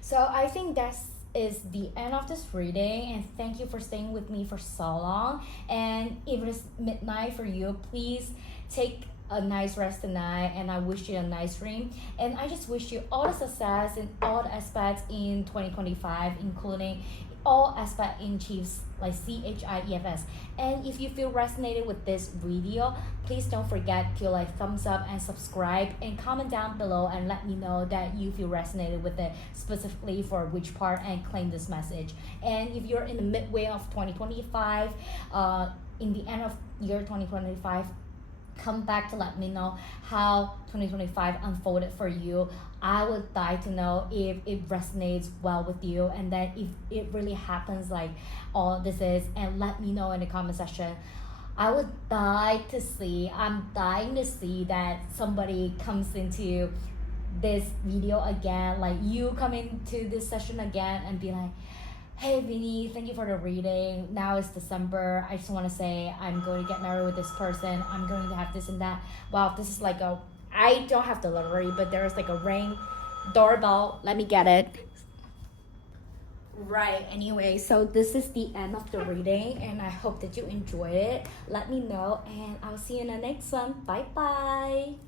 so I think that's is the end of this reading, and thank you for staying with me for so long. And if it is midnight for you, please take a nice rest tonight, and I wish you a nice dream, and I just wish you all the success in all the aspects in 2025, including all aspects in CHIEFS, like CHIEFS. And if you feel resonated with this video, please don't forget to like thumbs up and subscribe, and comment down below and let me know that you feel resonated with it, specifically for which part, and claim this message. And if you're in the midway of 2025, in the end of year 2025, come back to let me know how 2025 unfolded for you. I would like to know if it resonates well with you, and then if it really happens like all this is, and let me know in the comment section. I'm dying to see that somebody comes into this video again, like you come into this session again and be like, hey Vinnie, thank you for the reading. Now it's December. I just want to say I'm going to get married with this person. I'm going to have this and that. Wow, this is like I don't have delivery, but there's like a ring doorbell. Let me get it. Right, anyway, so this is the end of the reading, and I hope that you enjoyed it. Let me know, and I'll see you in the next one. Bye bye.